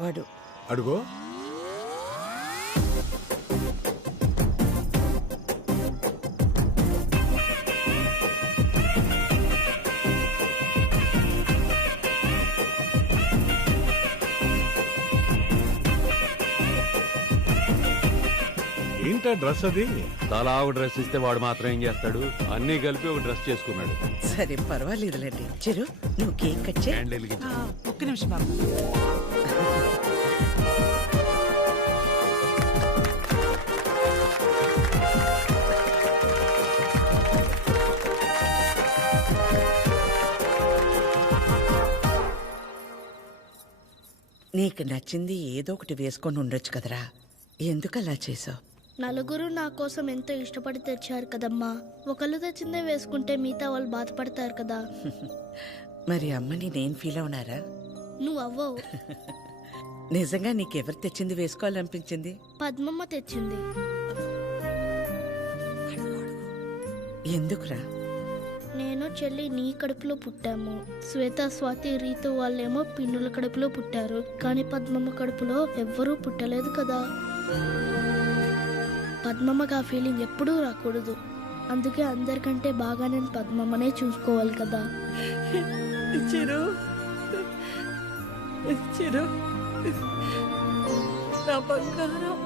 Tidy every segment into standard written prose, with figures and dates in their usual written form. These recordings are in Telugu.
వాడు అడుగో. ఏంటా డ్రెస్ అది? తలా ఒక డ్రెస్ ఇస్తే వాడు మాత్రం ఏం చేస్తాడు? అన్నీ కలిపి ఒక డ్రెస్ చేసుకున్నాడు. సరే పర్వాలేదులేండి. చిరు నువ్వు కేక్ కట్ చేయి. ఒక్క నిమిషం బాబు. నీకు నచ్చింది ఏదో ఒకటి వేసుకొని ఉండొచ్చు కదరా, ఎందుకు అలా చేసావు? నలుగురు నా కోసం ఎంతో ఇష్టపడి తెచ్చారు కదమ్మా. ఒకళ్ళు తెచ్చిందే వేసుకుంటే మిగతా వాళ్ళు బాధపడతారు కదా. మరి అమ్మని నేను ఫీల్ అవునారా? నువ్వు అవ్వవు. నిజంగా నీకెవరు తెచ్చింది వేసుకోవాలనిపించింది? పద్మమ్మ తెచ్చింది. ఎందుకురా? నేను చెల్లి నీ కడుపులో పుట్టాము. శ్వేత, స్వాతి, రీతు వాళ్ళేమో పిన్నుల కడుపులో పుట్టారు. కానీ పద్మమ్మ కడుపులో ఎవ్వరూ పుట్టలేదు కదా. పద్మమ్మకి ఆ ఫీలింగ్ ఎప్పుడూ రాకూడదు. అందుకే అందరికంటే బాగా నేను పద్మమ్మనే చూసుకోవాలి కదా. చిరు చిరు నా బంగారం,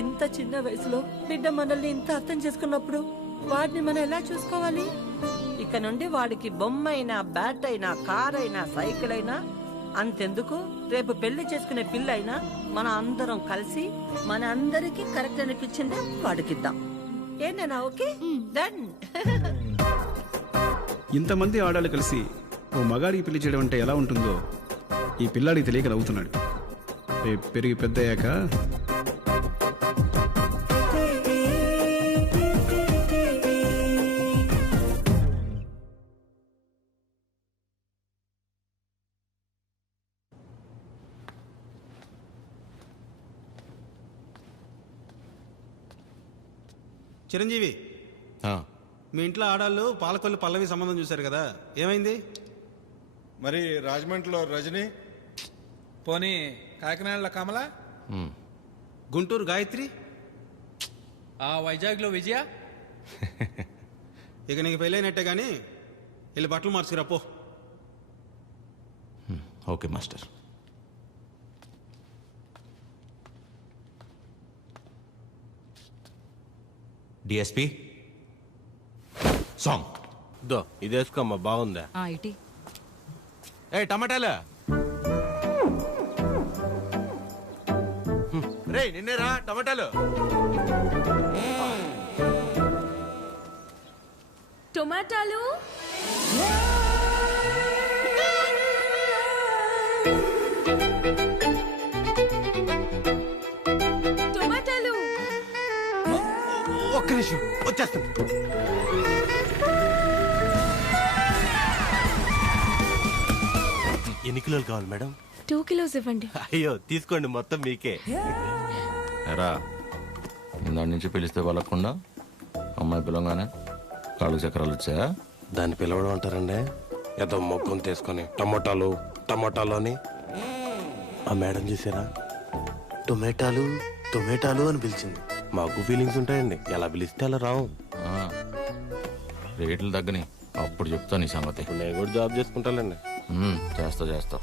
ఇంత చిన్న వయసులో బిడ్డ మనల్ని ఇంత అర్థం చేసుకున్నప్పుడు వాడిని మనం ఎలా చూసుకోవాలి? ఇక నుండి వాడికి బొమ్మ అయినా, బ్యాట్ అయినా, కార్ అయినా, సైకిల్ అయినా అంతెందుకు, రేపు పెళ్లి చేసుకునే పిల్ల అయినా మన అందరం కలిసి మన అందరికి కరెక్ట్ అనిపించిందే వాడికిద్దాం. ఏంటన్నా? Okay done. ఇంతమంది ఆడాలు కలిసి ఓ మగాడికి పెళ్లి చేయడం అంటే ఎలా ఉంటుందో ఈ పిల్లాడికి తెలియక నవ్వుతున్నాడు. రేపు పెరిగి పెద్ద అయ్యాక చిరంజీవి, మీ ఇంట్లో ఆడాళ్ళు పాలకొల్లు పల్లవి సంబంధం చూశారు కదా, ఏమైంది? మరి రాజమండ్రిలో రజని, పోనీ కాకినాడలో కమల, గుంటూరు గాయత్రి, ఆ వైజాగ్లో విజయ. ఇక నీకు పెళ్ళైనట్టే కానీ వెళ్ళి బట్టలు మార్చుకురా పో. Okay master. డిఎస్పి సాంగ్ దో ఇది వేసుకోమ్మా, బాగుందా? ఇటీ ఏ టమాటాలు రే, నిన్నేరా టమాటాలు. టొమాటాలు టొమాటాలు ఒక్క నిమిషం వచ్చేస్తాను. ఎన్ని కిలోలు కావాలి మేడం? 2 kilos ఇవ్వండి. అయ్యో తీసుకోండి, మొత్తం మీకే. ఎరా దాని నుంచి పిలిస్తే వాళ్ళకుండా అమ్మాయి పిలవగానే కాళ్ళు చక్రాలు వచ్చాయా? దాన్ని పిలవడం అంటారండి, ఏదో మొగ్గం తీసుకొని టమోటాలు టమోటాలు అని. ఆ మేడం చూసారా, టొమాటాలు టొమాటాలు అని పిలిచింది. మాకు ఫీలింగ్స్ ఉంటాయండి, ఎలా పిలిస్తే అలా రావు. రేట్లు తగ్గని అప్పుడు చెప్తా నీ సంగతి. నేను కూడా జాబ్ చేసుకుంటానండి. చేస్తా చేస్తా.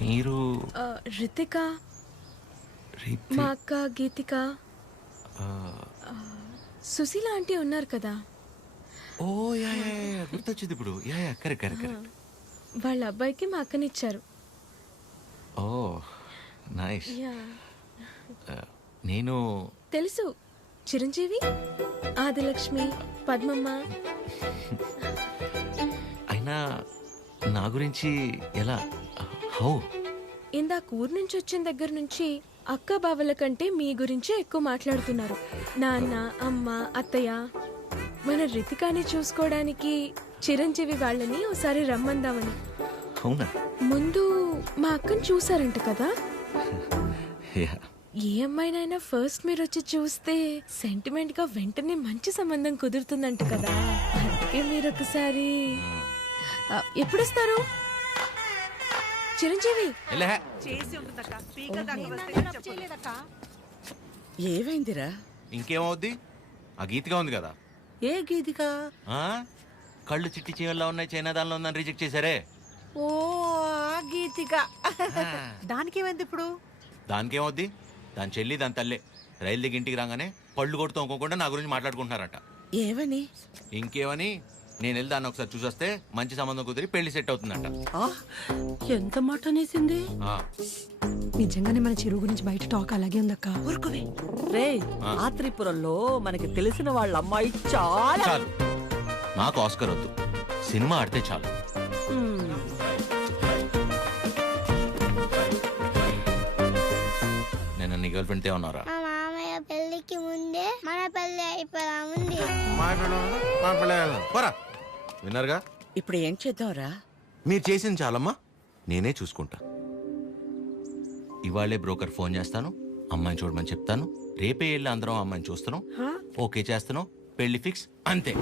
మీరు రితిక, మా అక్క గీతిక, సుశీల ఆంటీ ఉన్నారు కదా. ఓ యా గుర్తొచ్చింది ఇప్పుడు. Yeah correct correct correct. వాళ్ళ అబ్బాయికి మా అక్కనిచ్చారు. ఓ నైస్. యా నేను తెలుసు, చిరంజీవి, ఆదిలక్ష్మి, పద్మమ్మ. అయినా నా గురించి ఎలా? హౌ? ఇందాక ఊరు నుంచి వచ్చిన దగ్గర నుంచి అక్క బావల కంటే మీ గురించే ఎక్కువ మాట్లాడుతున్నారు. నాన్న, అమ్మ, అత్తయ్య. మన రితికాని చూసుకోవడానికి చిరంజీవి వాళ్ళని ఒకసారి రమ్మందామని. అవునా? ముందు మా అక్కని చూసారంట కదా. ఏ అమ్మాయినైనా ఫస్ట్ మీరు వచ్చి చూస్తే సెంటిమెంట్ గా వెంటనే మంచి సంబంధం కుదురుతుందంట కదా, అందుకే మీరు ఒకసారి ఎప్పుడు వస్తారు చిరంజీవి? ఏమైందిరా? ఇంకేమవుద్ది, ఆ గీతిగా ఉంది కదా. ఏ గీతిగా? ఆ? కళ్ళు చిట్టి చీవల్లో ఉన్నాయి, చైనా దానిలో ఉందని రిజెక్ట్ చేశారే. ఓ ఆ గీతిగా. దానికేమైంది ఇప్పుడు? దానికేమవుద్ది, దాని చెల్లి దాని తల్లే రైలు దిగి ఇంటికి రాగానే పళ్ళు కొడుతూ అనుకోకుండా నా గురించి మాట్లాడుకుంటున్నారట. ఏమని? ఇంకేమని, నేను వెళ్ళి దాన్ని ఒకసారి చూసొస్తే మంచి సంబంధం కుదిరి పెళ్లి సెట్ అవుతుందంట. ఎంత మాట అనేసింది? నిజంగానే మన చిరు గురించి బయట టాక్ అలాగే ఉందక్క. రే ఆ త్రిపురంలో మనకి తెలిసిన వాళ్ళ అమ్మాయి చాలా. చాలు, నాకు ఆస్కర్ వద్దు, సినిమా ఆడితే చాలు. నేను నీ గర్ల్ ఫ్రెండ్ ఉన్నారా? మా మామయ్య పెళ్లికి ముందే మన పెళ్లి అయిపోదా ఉంది. విన్నారుగా, ఇప్పుడు ఏం చేద్దాంరా? మీరు చేసింది చాలమ్మా, నేనే చూసుకుంటా. ఇవాళే బ్రోకర్ ఫోన్ చేస్తాను, అమ్మాయిని చూడమని చెప్తాను. రేపే వెళ్ళి అందరం అమ్మాయిని చూస్తున్నాం, ఓకే చేస్తున్నాం, పెళ్లి ఫిక్స్, అంతే.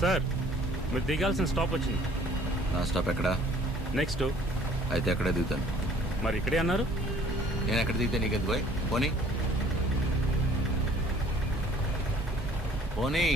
సార్, మీరు దిగాల్సిన స్టాప్ వచ్చింది. నా స్టాప్ ఎక్కడా? నెక్స్ట్. అయితే ఎక్కడ దిగుతాను? మరి ఇక్కడే అన్నారు. నేను ఎక్కడ దిగితే నీకు ఎందుకు పోనీ పోనీ.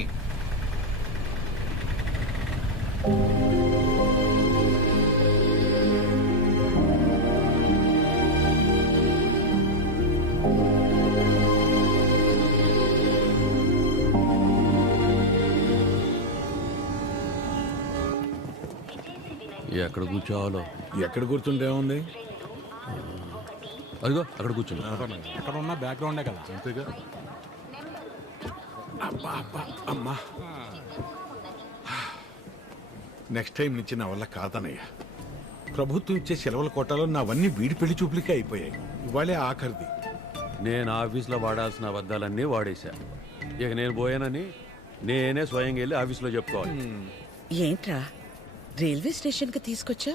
ఎక్కడ కూర్చోవాలో? ఎక్కడ కూర్చుంటే ఏముంది, అదిగో అక్కడ కూర్చున్నా. అక్కడ ఉన్న బ్యాక్గ్రౌండే కదా. అంతేగా. అమ్మా, నెక్స్ట్ టైం నుంచి నా వల్ల కాదనయ్య. ప్రభుత్వం ఇచ్చే సెలవుల కోటాలో నావన్నీ వీడి పెళ్లి చూపులకే అయిపోయాయి. ఇవాళే ఆఖరిది. నేను ఆఫీస్లో వాడాల్సిన అబద్ధాలన్నీ వాడేశా. ఇక నేను పోయానని నేనే స్వయంగా వెళ్ళి ఆఫీస్లో చెప్పుకోవాలి. ఏంట్రా రైల్వే స్టేషన్కి తీసుకొచ్చా?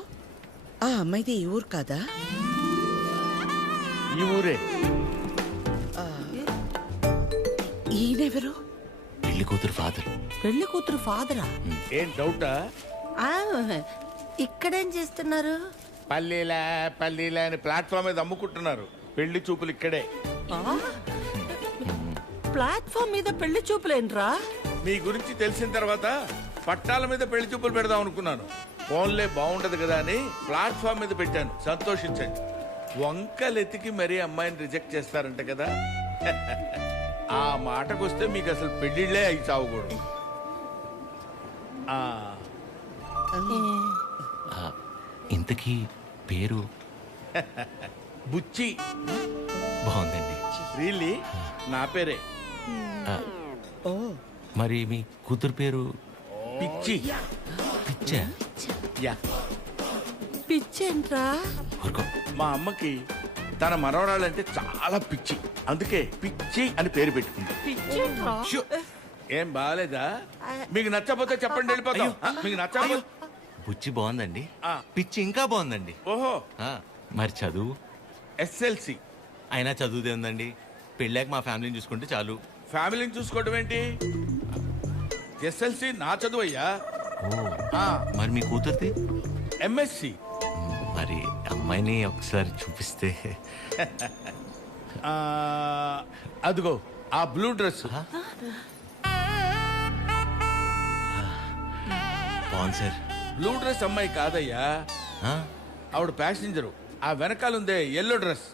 ఆ అమ్మాయిది ఈ ఊరు కాదా? ఈ ఊరే. ఈయనెవరు? పెళ్లి కూతురు ఫాదర్. పెళ్లి కూతురు ఫాదరా? ఏం డౌటా? ఇక్కడేం చేస్తున్నారు? పల్లీలా పల్లీలా అని ప్లాట్ఫామ్ మీద అమ్ముకుంటున్నారు. పెళ్లి చూపులు ఇక్కడే. ప్లాట్ఫామ్ మీద పెళ్లి చూపులేంట్రా? మీ గురించి తెలిసిన తర్వాత పట్టాల మీద పెళ్లి చూపులు పెడదాం అనుకున్నాను. ఫోన్లే బాగుంటది కదా అని ప్లాట్ఫామ్ మీద పెట్టాను. సంతోషించండి. వంకలెతికి మరీ అమ్మాయిని రిజెక్ట్ చేస్తారంట కదా. ఆ మాటకొస్తే మీకు అసలు పెళ్లిళ్లే అయి చావకూడదు. ఇంతకీ పేరు? బుచ్చి. బాగుందండి. రియల్లీ నా పేరే. మరి మీ కూతురు పేరు? పిచ్చి. పిచ్చా? యా. పిచ్చేంట్రా? మా అమ్మకి తన మనవరాలంటే చాలా పిచ్చి. అందుకే పిచ్చి అని పేరు పెట్టుకుంది. పిచ్చేంట్రా? ఏం బాగాలేదా? మీకు నచ్చకపోతే చెప్పండి, వెళ్ళిపోతాం. మీకు నచ్చకపోతే. బుచ్చి బాగుందండి, పిచ్చి ఇంకా బాగుందండి. ఓహో. మరి చదువు? ఎస్ఎల్సి. అయినా చదువుదే ఉందండి. పెళ్ళాక మా ఫ్యామిలీని చూసుకుంటే చాలు. ఫ్యామిలీని చూసుకోవడం ఏంటి? ఎస్ఎల్సి నా చదువయ్యా. మరి మీ కూతురుది? ఎంఎస్సి. మరి అమ్మాయిని ఒకసారి చూపిస్తే. అదిగో ఆ బ్లూ డ్రెస్. బాగుంది సార్. బ్లూ డ్రెస్ అమ్మాయి కాదయ్యా, ఆవిడ ప్యాసింజరు. ఆ వెనకాలందే ఎల్లో డ్రెస్.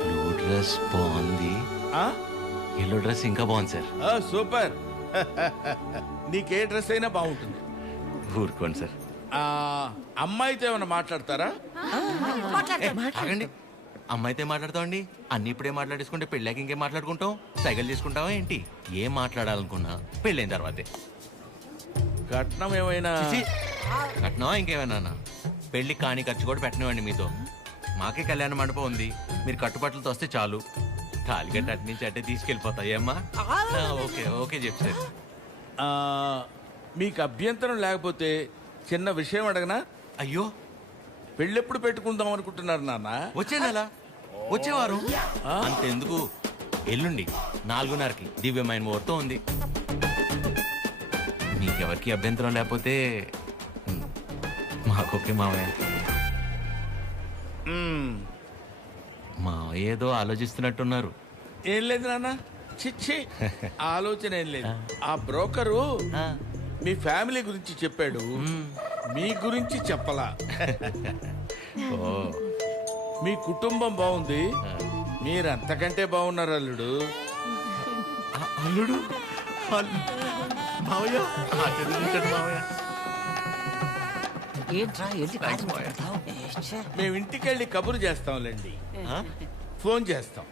బ్లూ డ్రెస్ బాగుంది, ఎల్లో డ్రెస్ ఇంకా బాగుంది సార్. సూపర్. నీకే డ్రెస్ అయినా బాగుంటుంది. ఊరుకోండి సార్. అమ్మాయితో ఏమైనా మాట్లాడతారా? ఆగండి, అమ్మాయితో మాట్లాడతామండి. అన్ని ఇప్పుడే మాట్లాడేసుకుంటే పెళ్ళాక ఇంకేం మాట్లాడుకుంటాం? సైకిల్ చేసుకుంటావా ఏంటి? ఏం మాట్లాడాలనుకున్నా పెళ్ళైన తర్వాతే. కట్నం ఏమైనా? కట్నమా ఇంకేమైనా? పెళ్లి కాని ఖర్చు కూడా పెట్టనివ్వండి మీతో. మాకే కళ్యాణ మండపం ఉంది, మీరు కట్టుబట్టలతో వస్తే చాలు. తాలిగట్ట అటు నుంచి అట్టే తీసుకెళ్ళిపోతాయమ్మా. ఓకే ఓకే చెప్తారు. మీకు అభ్యంతరం లేకపోతే చిన్న విషయం అడగనా? అయ్యో, పెళ్ళెప్పుడు పెట్టుకుందాం అనుకుంటున్నారు నాన్న? వచ్చే నెల, వచ్చేవారు. అంతెందుకు, ఎల్లుండి 4:30కి దివ్యమైన ముహూర్తం ఉంది. మీకెవరికి అభ్యంతరం లేకపోతే మాకొకే మావయ్య. మావయ్య ఏదో ఆలోచిస్తున్నట్టున్నారు. ఏం లేదు నాన్న, చిచ్చి ఆలోచన ఏం లేదు. ఆ బ్రోకరు మీ ఫ్యామిలీ గురించి చెప్పాడు, మీ గురించి చెప్పలా. మీ కుటుంబం బాగుంది, మీరు అంతకంటే బాగున్నారు అల్లుడు. అల్లుడు మావయ్య, మేము ఇంటికి వెళ్ళి కబురు చేస్తాంలేండి. ఫోన్ చేస్తాం.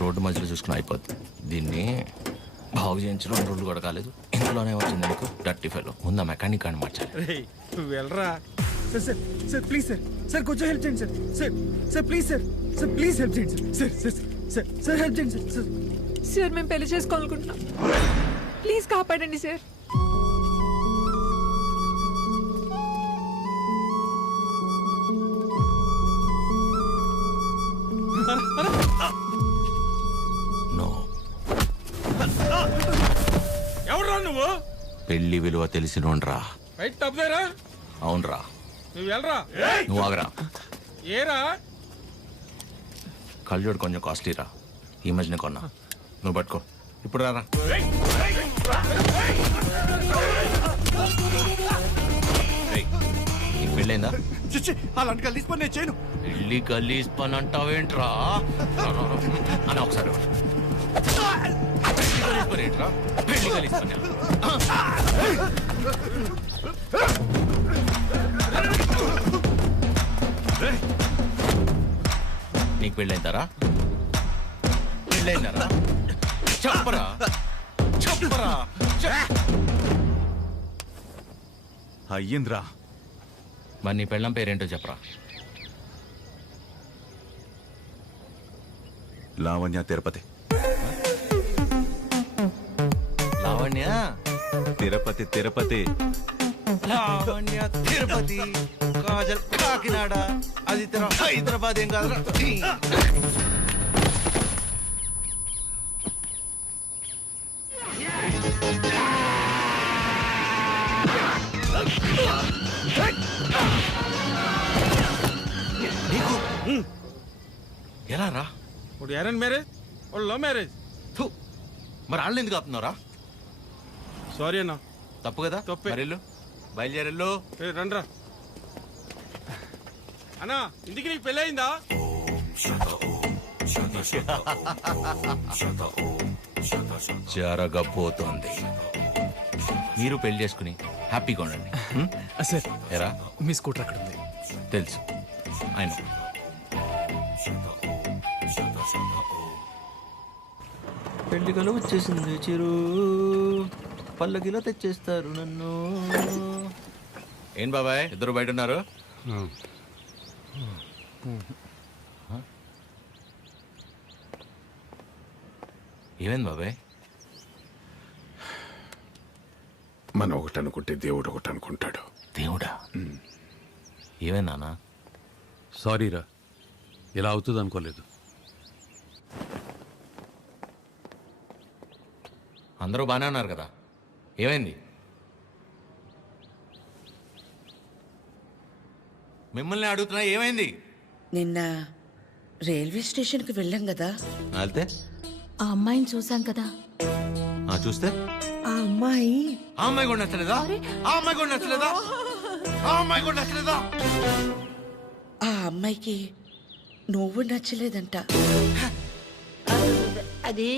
రోడ్డు మధ్యలో చూసుకుని అయిపోద్ది. దీన్ని బాగు చేయించడం 2 రోజులు కూడా కాలేదు, ఇందులోనే వచ్చింది నీకు డర్టీ ఫెలో. ముందు మెకానిక్ అని మార్చాలి. నువ్వు వెళ్ళరా. Sir sir sir please sir, sir కొంచెం హెల్ప్ చేయండి sir. Sir sir please sir, sir please help చేయండి sir. Sir sir sir sir help చేయండి సార్. సార్ సార్ మేము పెళ్లి చేసుకోవాలనుకుంటున్నాం, ప్లీజ్ కాపాడండి సార్. ఎవరా నువ్వు? పెళ్లి విలువ తెలిసినోండ్రా. రైట్ తప్పదేరా? అవునరా. నువ్వు వెళ్ళరా. నువ్వు ఆగరా. ఏరా? కళ్ళజోడు కొంచెం కాస్ట్లీరా, ఈ మధ్యన కొన్నా. నువ్వు పట్టుకో. ఇప్పుడు రారా. నీకు పెళ్ళైందా? అలాంటి గలీజ్ పని నేను చేయను. పెళ్లి గలీజ్ పని అంటావేంట్రా? అని ఒకసారి పెళ్లి గలీజ్ పని. నీకు పెళ్ళైందారా? పెళ్ళైందారా? చెప్పరా చెప్పరా. అయ్యింద్రా. మరి నీ పెళ్ళం పేరేంటో చెప్పరా. లావణ్య తిరుపతి. లావణ్య తిరుపతి తిరుపతి. లావణ్య తిరుపతి, కాజల్ కాకినాడ, అది హైదరాబాద్. ఏం కాదు. ఎలా రా? ఇప్పుడు అరేంజ్ మ్యారేజ్, లవ్ మ్యారేజ్. మరి వాళ్ళు ఎందుకు ఆపుతున్నారా? సారీ అన్న, తప్పు కదా. తప్పే. మరెళ్ళు, బయలుదేరెళ్ళు. రండ్రా అన్నా, ఇంటికి నీకు పెళ్ళి అయిందా? జరగబోతోంది. మీరు పెళ్లి చేసుకుని హ్యాపీగా ఉండండి. సార్ ఎరా మీ స్కూటర్ అక్కడ ఉంది. తెలుసు ఆయన. పెళ్లి కలు వచ్చేసింది చిరు, పల్లకిలో తెచ్చేస్తారు నన్ను. ఏం బాబాయ్ ఇద్దరు బయట ఉన్నారు? ఏమైంది బాబాయ్? మనం ఒకటి అనుకుంటే దేవుడు ఒకటి అనుకుంటాడు. దేవుడా? ఏమైంది నాన్న? సారీరా, ఇలా అవుతుంది అనుకోలేదు. అందరూ బాగానే ఉన్నారు కదా, ఏమైంది? మిమ్మల్ని అడుగుతున్నా, ఏమైంది? నిన్న రైల్వే స్టేషన్కి వెళ్ళాం కదా. వెళ్తే ఆ అమ్మాయిని చూసాం కదా. చూస్తే ఆ అమ్మాయి కూడా నచ్చలేదా? ఆ అమ్మాయి కూడా నచ్చలేదా? ఆ అమ్మాయి కూడా నచ్చలేదా? ఆ అమ్మాయికి నువ్వు నచ్చలేదంట. అది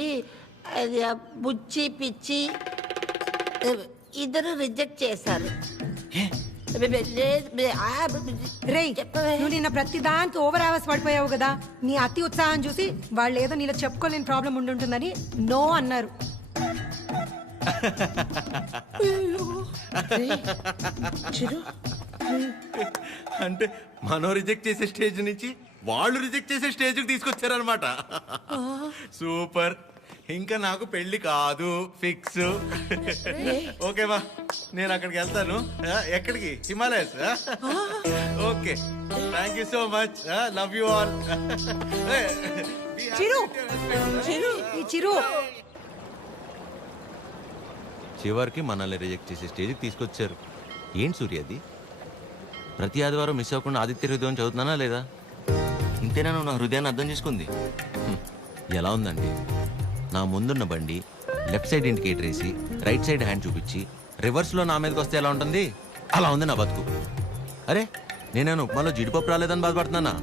అది ఆ బుచ్చి పిచ్చి ఇద్దరు రిజెక్ట్ చేశారు. రేయ్, నువ్వు నిన్న ప్రతి దానికి ఓవర్ అవర్స్ పడిపోయావు కదా. నీ అతి ఉత్సాహం చూసి వాళ్ళు ఏదో నీలో చెప్పుకోలేని ప్రాబ్లం ఉంటుందని నో అన్నారు. అంటే మనం రిజెక్ట్ చేసే స్టేజ్ నుంచి వాళ్ళు రిజెక్ట్ చేసే స్టేజ్కి తీసుకొచ్చారనమాట. సూపర్. ఇంకా నాకు పెళ్లి కాదు, ఫిక్స్. ఓకేవా, నేను అక్కడికి వెళ్తాను. ఎక్కడికి? Himalayas. Okay, thank you so much. Love you all. చివరికి మనల్ని రిజెక్ట్ చేసే స్టేజ్కి తీసుకొచ్చారు. ఏంటి సూర్య అది? ప్రతి ఆదివారం మిస్ అవ్వకుండా ఆదిత్య హృదయం చదువుతున్నానా లేదా? ఇంతేనా నువ్వు నా హృదయాన్ని అర్థం చేసుకుంది? ఎలా ఉందండి, నా ముందున్న బండి లెఫ్ట్ సైడ్ ఇండికేటర్ వేసి రైట్ సైడ్ హ్యాండ్ చూపించి రివర్స్లో నా మీదకి వస్తే ఎలా ఉంటుంది? అలా ఉంది నా బతుకు. అరే, నేనేను ఉప్మాలో జీడిపప్పు రాలేదని బాధపడుతున్నానా?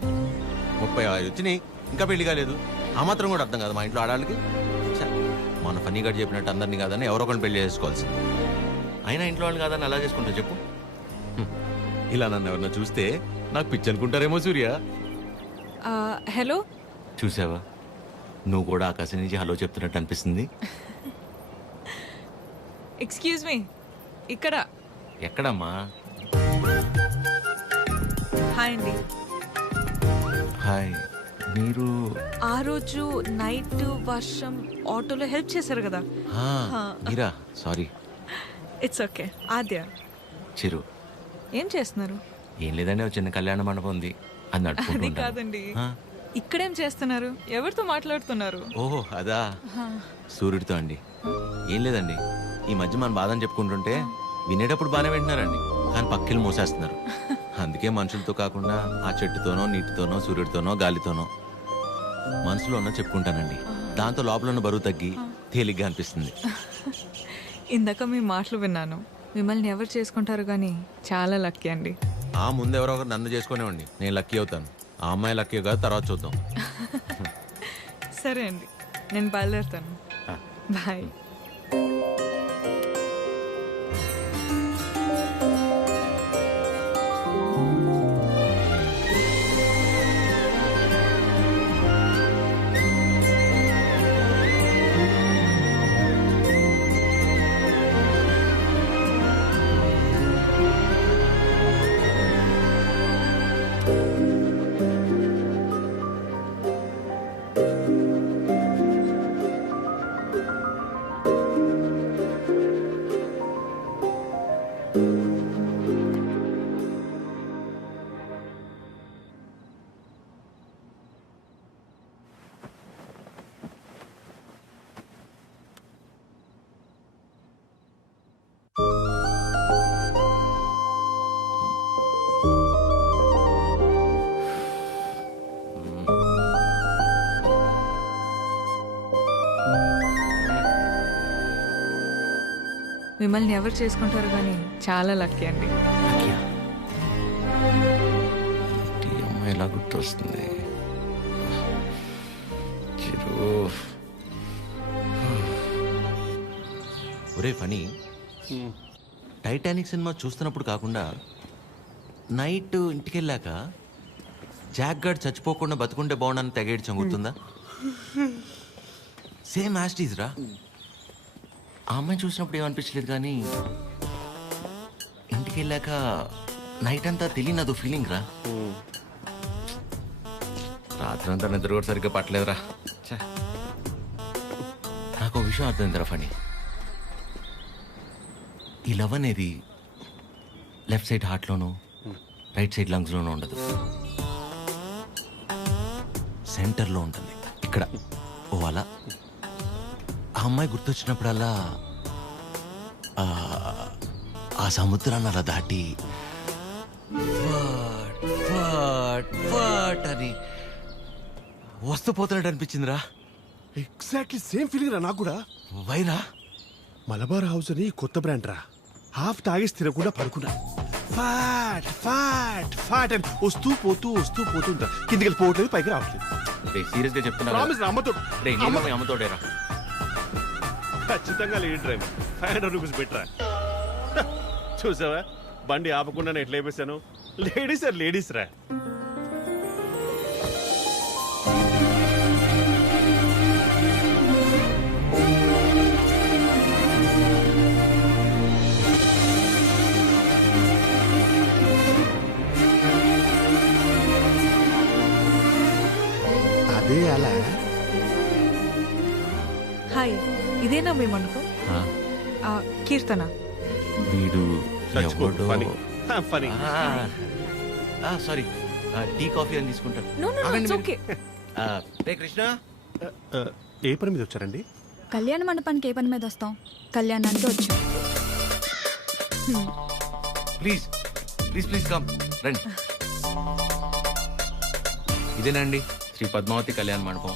35 వచ్చినాయి, ఇంకా పెళ్లి కాలేదు. ఆ మాత్రం కూడా అర్థం కాదు మా ఇంట్లో ఆడాళ్ళకి. మన ఫనీ గడ్ చెప్పినట్టు అందరినీ కాదని ఎవరో ఒకరిని పెళ్లి చేసుకోవాల్సింది. అయినా ఇంట్లో వాళ్ళు కాదని అలా చేసుకుంటా చెప్పు? ఇలా నన్ను ఎవరన్నా చూస్తే నాకు పిచ్చి అనుకుంటారేమో సూర్య. హలో, చూసావా, నువ్వు కూడా ఆకాశం నుంచి హలో చెప్తున్నట్టు అనిపిస్తుంది. ఎక్స్క్యూజ్ మీ, ఇక్కడ. ఎక్కడమ్మా? హాయ్ అండి. హాయ్. మీరు ఆ రోజు నైట్ వర్షం ఆటోలో హెల్ప్ చేశారు కదా. మీరా? Sorry. It's okay. Aadya. Chiru. ఏం చేస్తున్నారు? ఏం లేదండి, ఒక చిన్న కళ్యాణ మండపం ఉంది, అది నడుపుకుంటూ అది ఉంటాను. కాదండి, ఇక్కడేం చేస్తున్నారు? ఎవరితో మాట్లాడుతున్నారు? ఓహో అదా, సూర్యుడితో అండి. ఏం లేదండి, ఈ మధ్య మన బాధని చెప్పుకుంటుంటే వినేటప్పుడు బాగానే వింటున్నారండి, కానీ పక్కిలు మోసేస్తున్నారు. అందుకే మనుషులతో కాకుండా ఆ చెట్టుతోనో, నీటితోనో, సూర్యుడితోనో, గాలితోనో మనసులో ఉన్న చెప్పుకుంటానండి. దాంతో లోపల ఉన్న బరువు తగ్గి తేలిగ్గా అనిపిస్తుంది. ఇందాక మీ మాటలు విన్నాను. మిమ్మల్ని ఎవరు చేసుకుంటారు కానీ చాలా లక్కీ అండి. ఆ ముందు ఎవరో ఒకరు నన్ను చేసుకునేవండి, నేను లక్కీ అవుతాను. ఆ అమ్మాయి లక్కీ కాదు, తర్వాత చూద్దాం. సరే అండి, నేను బయలుదేరుతాను. బాయ్. మిమ్మల్ని ఎవరు చేసుకుంటారు కానీ చాలా లక్కీ అండి. ఈ అమ్మాయి ఎలా గుర్తొస్తుంది? ఒరే ఫనీ, టైటానిక్ సినిమా చూస్తున్నప్పుడు కాకుండా నైట్ ఇంటికి వెళ్ళాక జాక్ గార్డ్ చచ్చిపోకుండా బతుకుంటే బాగుండని తెగేడ్చాం, గుర్తుందా? సేమ్ యాస్టీజ్ రా. ఆ అమ్మాయి చూసినప్పుడు ఏమనిపించలేదు, కానీ ఇంటికి వెళ్ళాక నైట్ అంతా తెలియని అదో ఫీలింగ్ రా. రాత్రి అంతా నిద్ర కూడా సరిగ్గా పట్టలేదురా. నాకు ఒక విషయం అర్థమైందిరా ఫనీ. ఈ లవ్ అనేది లెఫ్ట్ సైడ్ హార్ట్లోనూ రైట్ సైడ్ లంగ్స్లోనూ ఉండదు, సెంటర్లో ఉంటుంది, ఇక్కడ. ఓ అలా ఆ అమ్మాయి గుర్తొచ్చినప్పుడల్లా ఆ సముద్రాన్ని అలా దాటి అని వస్తూ పోతున్నట్టు అనిపించిందిరా. ఎగ్జాక్ట్లీ సేమ్ ఫీలింగ్ రా నాకు కూడా. వైరా మలబార్ హౌస్ అని కొత్త బ్రాండ్ రా. హాఫ్ తాగేసి తినకుండా పడుకున్నా. ఫాట్ ఫాట్ ఫాట్ అని వస్తూ పోతుంటా. కిందికి వెళ్ళిపోవట్లేదు, పైకి రావట్లేదు. సీరియస్ గా చెప్తున్నా, అమ్మతోడేరా. ఖచ్చితంగా లేడీ డ్రైవర్. 500 రూపీస్ బెటరా. చూసావా, బండి ఆపకుండా ఎట్లా వేసాను. లేడీస్ రా. అదే అలా. హాయ్, ఇదేనా మీ మండపం? కీర్తన. వీడు ఫనీ. సారీ, టీ కాఫీ అని తీసుకుంటాను. ఓకే. రే కృష్ణ, ఏ పని మీద వచ్చారండి? కళ్యాణ మండపానికి ఏ పని మీద వస్తాం? కళ్యాణానికి వచ్చాం. ప్లీజ్ ప్లీజ్ ప్లీజ్ కమ్, రండి. ఇదేనండి శ్రీ పద్మావతి కళ్యాణ మండపం.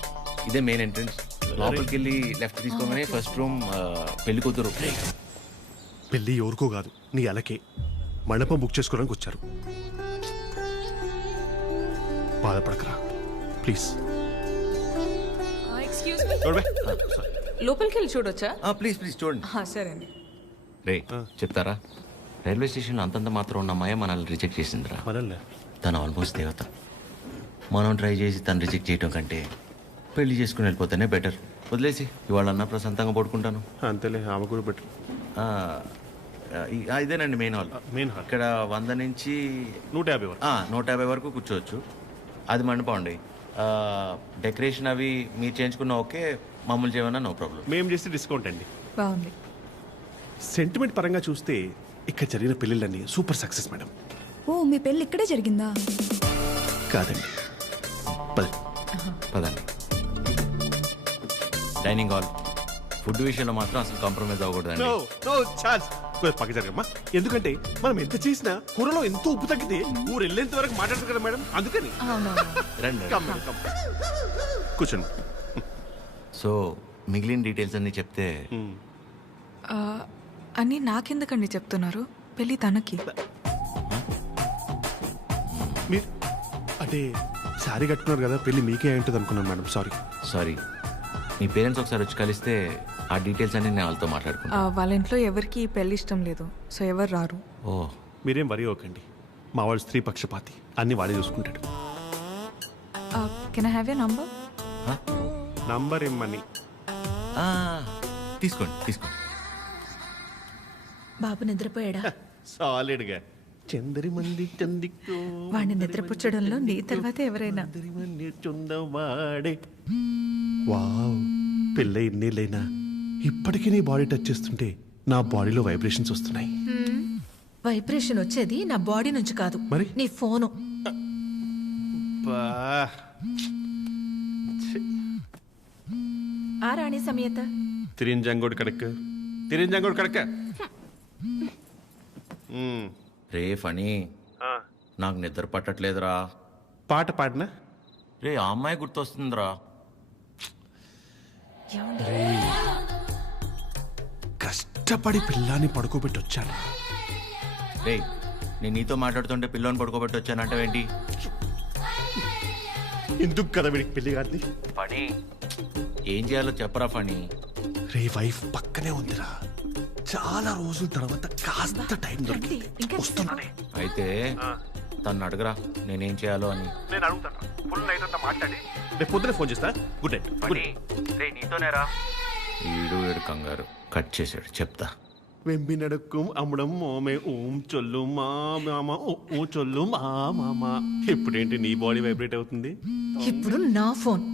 ఇదే మెయిన్ ఎంట్రన్స్. లోపలికి వెళ్ళి లెఫ్ట్ తీసుకోగానే ఫస్ట్ రూమ్ పెళ్లి కూతురు. పెళ్లి ఎవరికో కాదు, నీ అలకే. మండపం బుక్ చేసుకోవడానికి వచ్చారు. బాధపడకరా ప్లీజ్. ఎక్స్క్యూజ్ మీ, లోపలికి వెళ్ళి చూడొచ్చా? ప్లీజ్ ప్లీజ్ చూడండి. సరే అండి. రే చెప్తారా, రైల్వే స్టేషన్ అంతంత మాత్రం ఉన్న అమ్మాయి మనల్ని రిజెక్ట్ చేసిందిరా. తను ఆల్మోస్ట్ దేవత. మనం ట్రై చేసి తను రిజెక్ట్ చేయటం కంటే పెళ్లి చేసుకుని వెళ్ళిపోతేనే బెటర్. వదిలేసి ఇవాళ అన్న ప్రశాంతంగా పడుకుంటాను. అంతేలే, ఆమె కూడా బెటర్. ఇదేనండి మెయిన్ హాల్. ఇక్కడ 100 నుంచి 150 వరకు కూర్చోవచ్చు. అది మండపం అండి. డెకరేషన్ అవి మీరు చేయించుకున్న ఓకే, మామూలు చేయమన్నా నో ప్రాబ్లం. మేము చేస్తే డిస్కౌంట్ అండి. బాగుంది. సెంటిమెంట్ పరంగా చూస్తే ఇక్కడ జరిగిన పెళ్ళిళ్ళన్నీ సూపర్ సక్సెస్ మేడం. ఓ, మీ పెళ్ళి ఇక్కడే జరిగిందా? కాదండి, పదండి. Dining hall. ఫుడ్ విషయంలో మాత్రం అసలు కాంప్రమైజ్ అవ్వకూడదండి. పక్క జరగమ్మా. ఎందుకంటే మనం ఎంత చేసినా కూరలో ఎంతో ఉప్పు తగ్గితే ఊరు వెళ్ళేంత వరకు మాట్లాడతారు కదా మేడం, అందుకని. రండి కూర్చోండి. సో మిగిలిన డీటెయిల్స్ అన్ని చెప్తే. అని నాకెందుకండి చెప్తున్నారు? పెళ్ళి తనకి. మీరు అంటే శారీ కట్టుకున్నారు కదా, పెళ్ళి మీకే ఉంటుంది అనుకున్నాను మేడం. సారీ. మీ పేరెంట్స్ ఒకసారి వచ్చి కలిస్తే ఆ డీటెయిల్స్ అన్ని నేను వాళ్ళతో మాట్లాడుకున్నాను. వాళ్ళ ఇంట్లో ఎవరికి పెళ్లి ఇష్టం లేదు, సో ఎవరు రారు. ఓ, మీరేం వరి అవ్వకండి. మా వాడు స్త్రీ పక్షపాతి, అన్ని వాడే చూసుకుంటాడు. Can I have a number? Number ఇమ్మని. తీసుకోండి. బాబు నిద్రపోయాడా? సాలిడ్ గా. చందరి మంది చందికో వాడిని నిద్రపుచ్చడంలో నీ తర్వాత ఎవరైనా. వావ్, పెళ్ళై ఇన్నేళ్ళైనా ఇప్పటికీ నీ బాడీ టచ్ చేస్తుంటే నా బాడీలో వైబ్రేషన్స్ వస్తున్నాయి. వైబ్రేషన్ వచ్చేది నా బాడీ నుంచి కాదు, మరి నీ ఫోను. ఆ రాణి సమేత తిరింజంగోడు కడక. రే ఫనీ, నాకు నిద్ర పట్టట్లేదురా. పాట పాడినా రే, ఆ అమ్మాయి గుర్తొస్తుందిరా. కష్టం కష్టపడి పిల్లాన్ని పడుకోబెట్టి వచ్చాను. రే నేను నీతో మాట్లాడుతుంటే పిల్లని పడుకోబెట్టి వచ్చానంటావేంటి? ఎందుకు కదా వీడికి పెళ్లి కాదు? ఫణి ఏం చేయాలో చెప్పరా ఫణి. రే వైఫ్ పక్కనే ఉందిరా, చాలా రోజుల తర్వాత కాస్త టైం దొరికింది, వస్తున్నానే. అయితే తను అడగరా నేనేం చేయాలో అని. నేను అడుగుతాను, ఫుల్ నైట్ అంతా మాట్లాడి రేపు పొద్దున ఫోన్ చేస్తా. Good night. రే నీతోనేరా. వీడు కంగారు కట్ చేశాడు, చెప్తా. వెంబి నడుక్కుం అమ్మడం మోమే ఓం చొల్లు మా మామ ఓ చొల్లు మా మామ. ఇప్పుడేంటి నీ బాడీ వైబ్రేట్ అవుతుంది? ఇప్పుడు నా ఫోన్.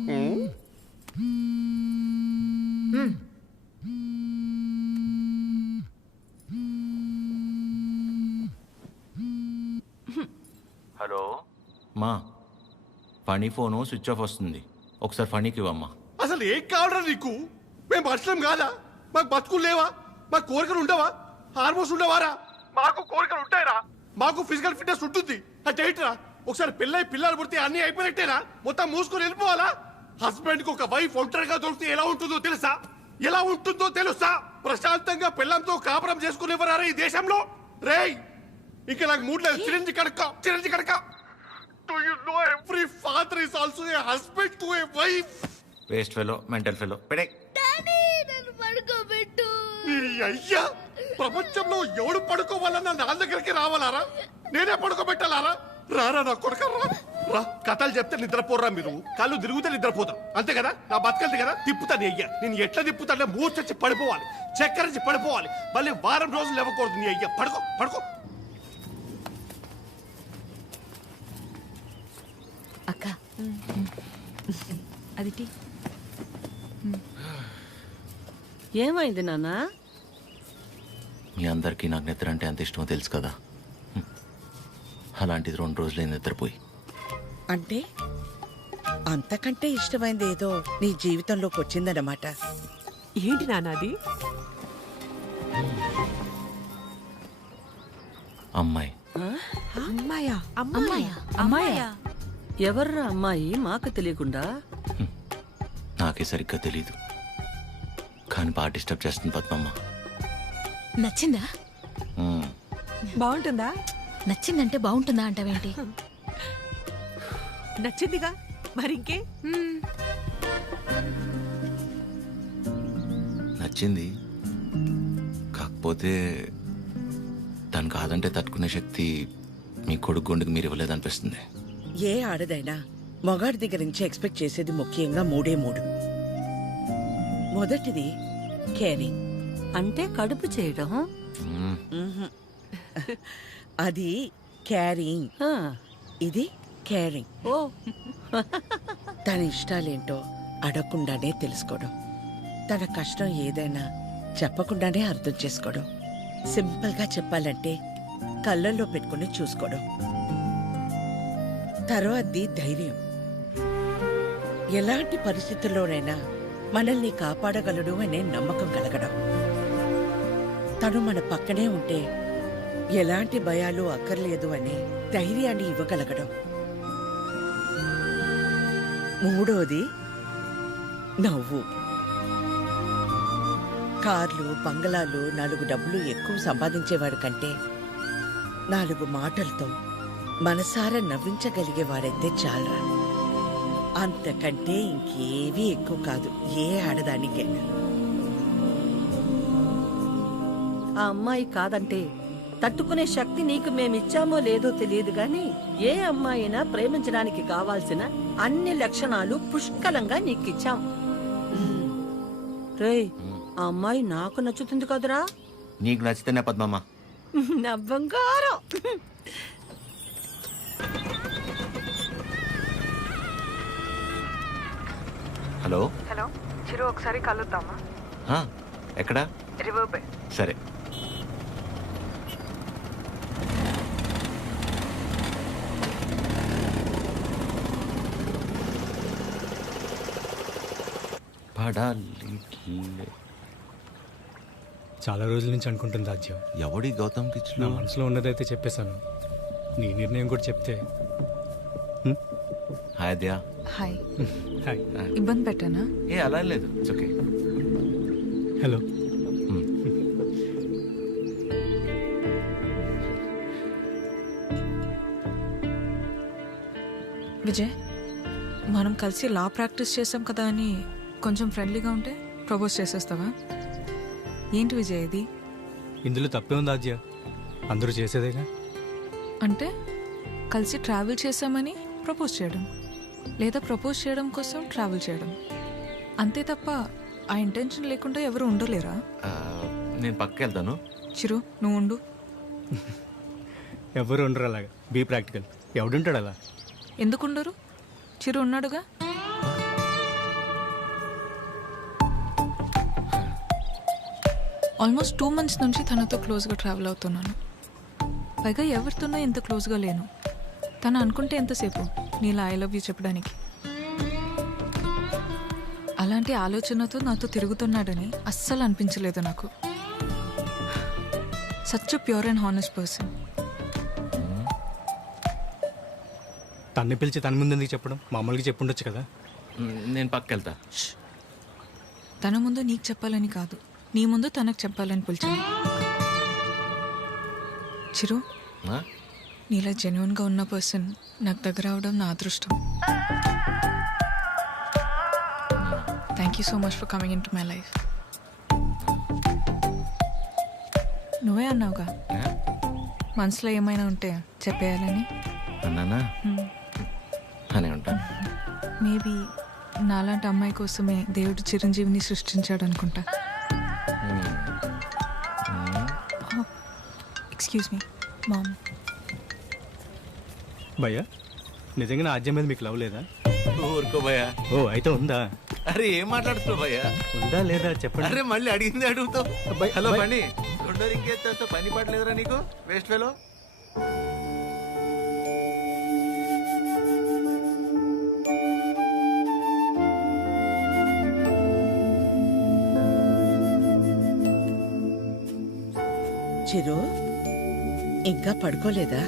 హలో మా ఫణి ఫోను స్విచ్ ఆఫ్ వస్తుంది, ఒకసారి ఫణికి ఇవ్వమ్మా. అసలు ఏం కావడం నీకు? మేము బతకం కాదా? మాకు బతుకులు లేవా? మాకు కోరికలు ఉండవా? హార్మోన్స్ ఉండవారా? మాకు కోరికలు ఉంటాయరా, మాకు ఫిజికల్ ఫిట్నెస్ ఉంటుంది. అంటే ఏంటరా, ఒకసారి పెళ్ళై పిల్లలు పుడితే అన్ని అయిపోయినట్టేనా? మొత్తం మూసుకొని వెళ్ళిపోవాలా? హస్బెండ్ కి ఒక వైఫ్ ఒంటరిగా దొరికితే ఎలా ఉంటుందో తెలుసా? ఎలా ఉంటుందో తెలుసా? ప్రశాంతంగా పిల్లలతో కాపురం చేసుకునేవారా ఈ దేశంలో? రేయ్ ఇంకా నాకు మూడు లేదు. Chironji కడక Do you know every father is also a husband to a wife? Waste fellow, mental fellow. పెడే అయ్యా, ప్రపంచంలో ఎవడు పడుకోవాలన్నా నా దగ్గరికి రావాలారా? నేనే పడుకోబెట్టాలారా? రారా నా కొడుక రా. కథలు చెప్తే నిద్రపోర్రా మీరు, కళ్ళు తిరుగుతే నిద్రపోతాం అంతే కదా. నా బతకల్ది కదా, తిప్పుతాను. అయ్యా నేను ఎట్లా తిప్పుతానే మూర్చొచ్చి పడిపోవాలి, చక్కరించి పడిపోవాలి, మళ్ళీ వారం రోజులు ఇవ్వకూడదు. నీ అయ్యా పడుకో పడుకో. అక్క అది టీ. ఏమైంది నాన్నా? మీ అందరికీ నాకు నిద్ర అంటే ఎంత ఇష్టమో తెలుసు కదా. అలాంటిది 2 రోజులే నిద్రపోయి. అంటే అంతకంటే ఇష్టమైంది ఏదో నీ జీవితంలోకి వచ్చిందన్నమాట. ఏంటి నాన్నది? అమ్మాయి. అమ్మాయా? అమ్మాయా? అమ్మాయా? ఎవర్రా అమ్మాయి? మాకు తెలియకుండా. నాకే సరిగ్గా తెలీదు, కానీ బాగా డిస్టర్బ్ చేస్తుంది పద్మమ్మ. నచ్చిందా? బాగుంటుందా? నచ్చిందంటే బాగుంటుందా అంటావేంటి? నచ్చిందిగా మరింకే. నచ్చింది, కాకపోతే తను కాదంటే తట్టుకునే శక్తి మీ కొడుకు గుండెకి మీరు ఇవ్వలేదనిపిస్తుంది. ఏ ఆడదైనా మగాడి దగ్గర నుంచి ఎక్స్పెక్ట్ చేసేది ముఖ్యంగా 3. మొదటిది కేరింగ్, అంటే కడుపు చేయడం. అది క్యారింగ్, ఇది కేరింగ్. ఓ తన ఇష్టాలేంటో అడగకుండానే తెలుసుకోవడం, తన కష్టం ఏదైనా చెప్పకుండానే అర్థం చేసుకోవడం, సింపుల్ గా చెప్పాలంటే కళ్ళల్లో పెట్టుకుని చూసుకోవడం. తర్వాతది ధైర్యం, ఎలాంటి పరిస్థితుల్లోనైనా మనల్ని కాపాడగలడు అనే నమ్మకం కలగడం. తను మన పక్కనే ఉంటే ఎలాంటి భయాలు అక్కర్లేదు అనే ధైర్యాన్ని ఇవ్వగలగడం. 3వది నవ్వు. కార్లు, బంగళాలు, 4 డబ్బులు ఎక్కువ సంపాదించేవాడు కంటే 4 మాటలతో మనసారా నవ్వించగలిగేవాడైతే చాలరా. అంతకంటే ఇంకేవీ ఎక్కువ కాదు ఏ ఆడదానికైనా. ఆ అమ్మాయి కాదంటే తట్టుకునే శక్తి నీకు మేమిచ్చామో లేదో తెలియదు గాని ఏ అమ్మాయినా ప్రేమించడానికి కావాల్సిన అన్ని లక్షణాలు పుష్కలంగా నీకిచ్చాం. రేయ్ ఆ అమ్మాయి నాకు నచ్చుతుంది కదరా? నీకు నచ్చితేనే పద్మమ్మ. నా బంగారం. హలో హలో చిరు, ఒకసారి కలుద్దామా? ఎక్కడా? River bay. సరే. చాలా రోజుల నుంచి అనుకుంటుంది రాజ్యం. ఎవడి గౌతమ్ కిచ్? నా మనసులో ఉన్నదైతే చెప్పేశాను, నీ నిర్ణయం కూడా చెప్తే. హాయ్ దయా. హాయ్. హాయ్. ఇబ్బంది పెట్టానా? ఏ అలా లేదు, ఇట్స్ ఓకే. హలో. విజయ్, మనం కలిసి లా ప్రాక్టీస్ చేసాం కదా అని కొంచెం ఫ్రెండ్లీగా ఉంటే ప్రపోజ్ చేసేస్తావా? ఏంటి విజయ్ ఇది? ఇందులో తప్పే ఉంది ఆద్య, అందరూ చేసేదేగా. అంటే కలిసి ట్రావెల్ చేసామని ప్రపోజ్ చేయడం, లేదా ప్రపోజ్ చేయడం కోసం ట్రావెల్ చేయడం, అంతే తప్ప ఆ ఇంటెన్షన్ లేకుండా ఎవరు ఉండలేరా? నేను పక్కకి వెళ్తాను. చిరు, నువ్వు ఉండు. ఎవరు ఉండరు అలాగా. Be practical. ఎవడుంటాడు అలా? ఎందుకు ఉండరు? చిరు ఉన్నాడుగా. ఆల్మోస్ట్ 2 months నుంచి తనతో క్లోజ్గా ట్రావెల్ అవుతున్నాను. పైగా ఎవరితోనో ఎంత క్లోజ్గా లేను. తను అనుకుంటే ఎంతసేపు నీలా ఐ లవ్ యూ చెప్పడానికి. అలాంటి ఆలోచనతో నాతో తిరుగుతున్నాడని అస్సలు అనిపించలేదు నాకు. Such pure and honest person. తన్ని పిలిచి తన ముందు ఎందుకు చెప్పడం? మామూలుగా చెప్పుండొచ్చు కదా. నేను పక్కకి వెళ్తా. తన ముందు నీకు చెప్పాలని కాదు, నీ ముందు తనకు చెప్పాలని పిలిచాను. చిరు, నీలా జెన్యున్గా ఉన్న పర్సన్ నాకు దగ్గర అవడం నా అదృష్టం. Thank you so much for coming in to my life. నువ్వే అన్నావుగా మనసులో ఏమైనా ఉంటే చెప్పేయాలని. అన్నానా? అనే ఉంటాను. మేబీ నాలాంటి అమ్మాయి కోసమే దేవుడు చిరంజీవిని సృష్టించాడు అనుకుంటా. Excuse me ma'am. భయ్యా, నిజంగా నా ఆద్య మీద మీకు లవ్ లేదా? ఊరుకో భయ్యా. ఓ, అయితే ఉందా? అరే ఏం మాట్లాడుతున్నావు భయ్యా? ఉందా లేదా చెప్పండి. అరే మళ్ళీ అడిగింది అడుగుతావు. హలో పని రెండో ఇంకేస్తా, పని పడలేదురా నీకు? Waste fellow. చిరు, ఇంకా పడుకోలేదా?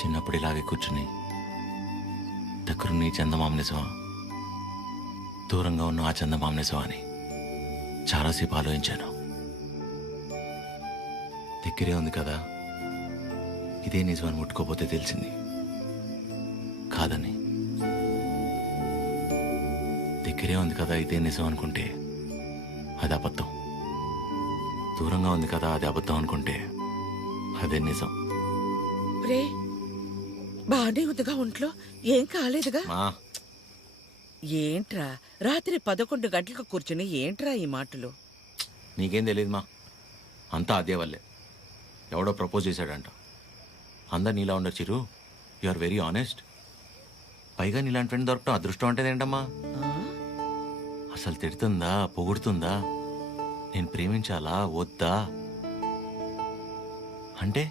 చిన్నప్పుడు ఇలాగే కూర్చుని దగ్గరున్న ఈ చందమామ నిజమా, దూరంగా ఉన్న ఆ చందమామ నిజమా అని చాలాసేపు ఆలోచించాను. దగ్గరే ఉంది కదా, ఇదే నిజమని ముట్టుకోపోతే తెలిసింది కాదని. దగ్గరే ఉంది కదా ఇదే నిజం అనుకుంటే అది అబద్ధం. దూరంగా ఉంది కదా అది అబద్ధం అనుకుంటే అదే నిజం. రే, బానే ఉందిగా ఒంట్లో? ఏం కాలేదుగా? ఏంట్రా రాత్రి 11 గంటలకు కూర్చుని ఏంట్రా ఈ మాటలు? నీకేం తెలియదు మా, అంతా అదే వల్లే. ఎవడో ప్రపోజ్ చేశాడంట. అందరు నీలా ఉండరు చిరు, యు ఆర్ వెరీ ఆనెస్ట్. పైగా నీలాంటి ఫ్రెండ్ దొరకటం అదృష్టం అంటే ఏంటమ్మా? అసలు తిడుతుందా, పొగుడుతుందా, నేను ప్రేమించాలా వద్దా అంటే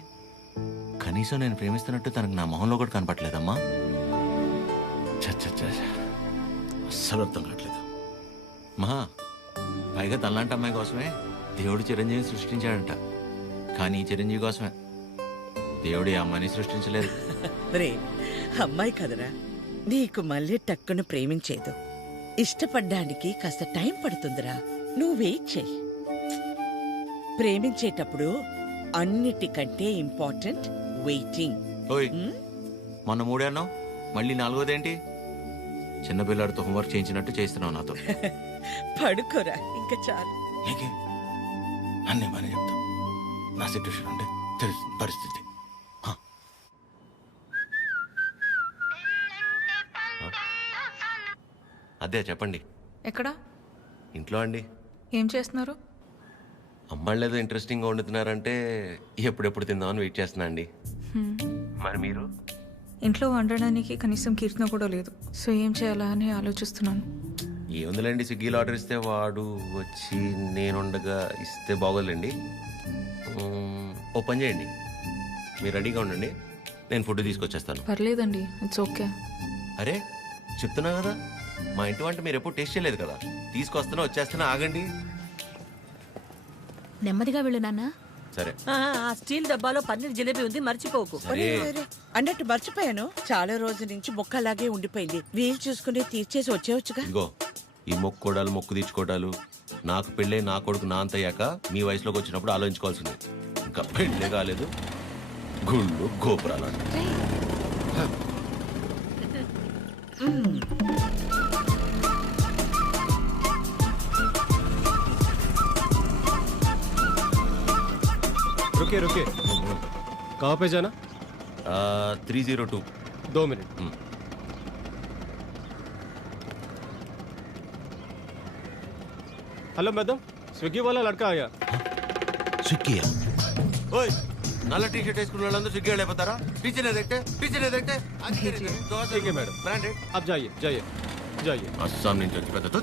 కనీసం నేను ప్రేమిస్తున్నట్టు తనకు నా మొహంలో కూడా కనపట్లేదమ్మా. అస్సలు అర్థం కావట్లేదు మా. పైగా తనలాంటి అమ్మాయి కోసమే దేవుడు చిరంజీవిని సృష్టించాడంట. కానీ ఈ చిరంజీవి కోసమే దేవుడు ఈ అమ్మాయిని సృష్టించలేదు. రే, అమ్మాయి కదరా, నీకు మళ్ళీ టక్కును ప్రేమించేదు. ఇష్టపడ్డానికి కాస్త టైం పడుతుందిరా, నువ్వు వెయిట్ చెయ్యి. ప్రేమించేటప్పుడు అన్నిటికంటే ఇంపార్టెంట్ వెయిటింగ్. ఓయ్, మొన్న 3 అన్నావు, మళ్ళీ 4వదేంటి? చిన్నపిల్లాడితో హోంవర్క్ చేయించినట్టు చేస్తున్నావు నాతో. పడుకోరా, ఇంకా చాలు. అన్నీ బాగానే చెప్తాం. నా సిట్యుయేషన్ అంటే తెలుసు పరిస్థితి. అదే చెప్పండి. ఎక్కడ? ఇంట్లో అండి. ఏం చేస్తున్నారు? అమ్మాళ్ళు ఏదో ఇంట్రెస్టింగ్గా వండుతున్నారంటే ఎప్పుడెప్పుడు తిందామని వెయిట్ చేస్తున్నా అండి. మరి మీరు? ఇంట్లో వండడానికి కనీసం కీర్తన కూడా లేదు. సో ఏం చేయాలా అని ఆలోచిస్తున్నాను. ఏముందిలేండి, స్విగ్గీలో ఆర్డర్ ఇస్తే వాడు వచ్చి నేను ఉండగా ఇస్తే బాగోదులేండి. ఓ పని చేయండి, మీరు రెడీగా ఉండండి, నేను ఫుడ్ తీసుకొచ్చేస్తాను. పర్లేదండి, ఇట్స్ ఓకే. అరే చెప్తున్నా కదా, మా ఇంటి వంట మీరు ఎప్పుడు టేస్ట్ చేయలేదు కదా. తీసుకొస్తున్నా, వచ్చేస్తున్నా, ఆగండి. నెమ్మదిగా వెళ్ళు నాన్న. సరే. ఆ స్టీల్ డబ్బాలో పన్నీర్ జిలేబీ ఉంది, మర్చిపోకు. అన్నట్టు మర్చిపోయాను, చాలా రోజుల నుంచి మొక్క అలాగే ఉండిపోయింది. వీలు చూసుకుని తీర్చేసి వచ్చేవచ్చుగా. ఇగో ఈ మొక్కుకోవడాలు, మొక్కు తీర్చుకోవడాలు, నాకు పెళ్ళే నా కొడుకు నా అంతయ్యాక మీ వయసులోకి వచ్చినప్పుడు ఆలోచించుకోవాల్సింది. ఇంకా పెళ్ళే కాలేదు, గుళ్ళు గోపురాలు. रुके रुके कहाँ पे जाना 302 2 मिनट हेलो मैडम स्विगी वाला लड़का आया स्विगी ओए నల్ల టీ షర్ట్ వేసుకున్న వాళ్ళందరూ స్విగ్గీ వెళ్ళిపోతారా టీచర్ देखते ठीक है मैडम ब्रांडेड आप जाइए जाइए जाइए అస్సాం నుంచి వచ్చి పెద్ద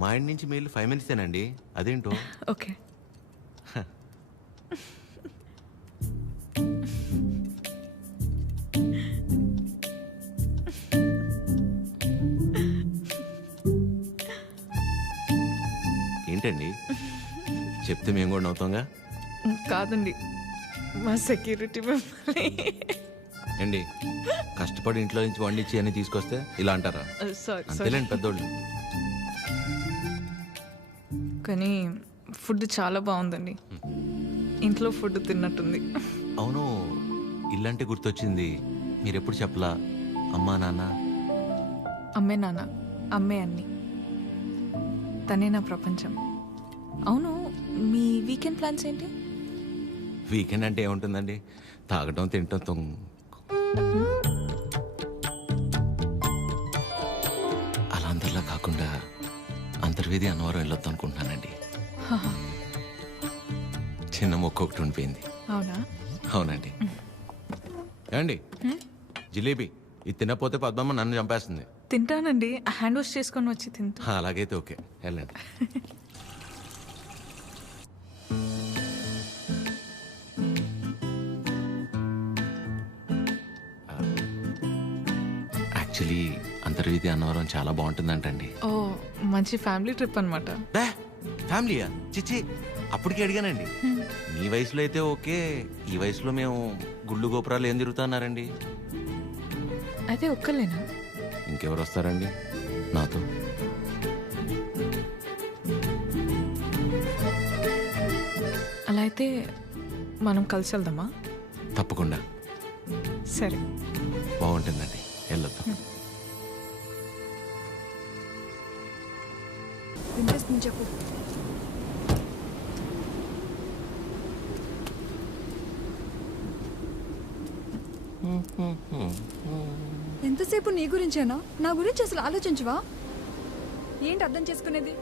మా ఇంటి నుంచి మెయిల్ 5 minutes ఏనండి అదేంటో ఓకే ఏంటండి చెప్తే మేము కూడా నవ్వుతాంగా కాదండి మా సెక్యూరిటీ మిమ్మల్ని ఏండి కష్టపడి ఇంట్లో నుంచి వండించి అన్ని తీసుకొస్తే ఇలా అంటారా సారీ అంతేలేండి పెద్దోళ్ళు కానీ ఫుడ్ చాలా బాగుందండి ఇంట్లో ఫుడ్ తిన్నట్టుంది అవును ఇల్లంటే గుర్తొచ్చింది మీరెప్పుడు చెప్పలా అమ్మా నాన్న అమ్మే నాన్న అమ్మే అన్ని తనే నా ప్రపంచం అవును మీ వీకెండ్ ప్లాన్స్ ఏంటి వీకెండ్ అంటే ఏముంటుందండి తాగటం తినటం అలా అందరిలా కాకుండా అంతర్వేది అన్నవరం వెళ్ళొద్దు అనుకుంటున్నానండి చిన్న మొక్క ఒకటి ఉండిపోయింది అవునా అవునండి ఏమండి జిలేబీ ఇది తినకపోతే పద్మమ్మ నన్ను చంపేస్తుంది తింటానండి హ్యాండ్ వాష్ చేసుకొని వచ్చి తింటా అలాగైతే ఓకే వెళ్ళండి యాక్చువల్లీ అంతర్వేది అన్నవరం చాలా బాగుంటుందంటండి ఓ మంచి ఫ్యామిలీ ట్రిప్ అనమాట ఫ్యామిలీయా చిచ్చి అప్పటికి అడిగానండి మీ వయసులో అయితే ఓకే ఈ వయసులో మేము గుళ్ళు గోపురాలు ఏం తిరుగుతున్నారండి అయితే ఒక్కలేనా ఇంకెవరు వస్తారండి నాతో అలా అయితే మనం కలిసి వెళ్దామా తప్పకుండా సరే బాగుంటుందండి వెళ్ళొద్దాం చెప్పు ఎంతసేపు నీ గురించేనా నా గురించి అసలు ఆలోచించవా ఏంటి అర్థం చేసుకునేది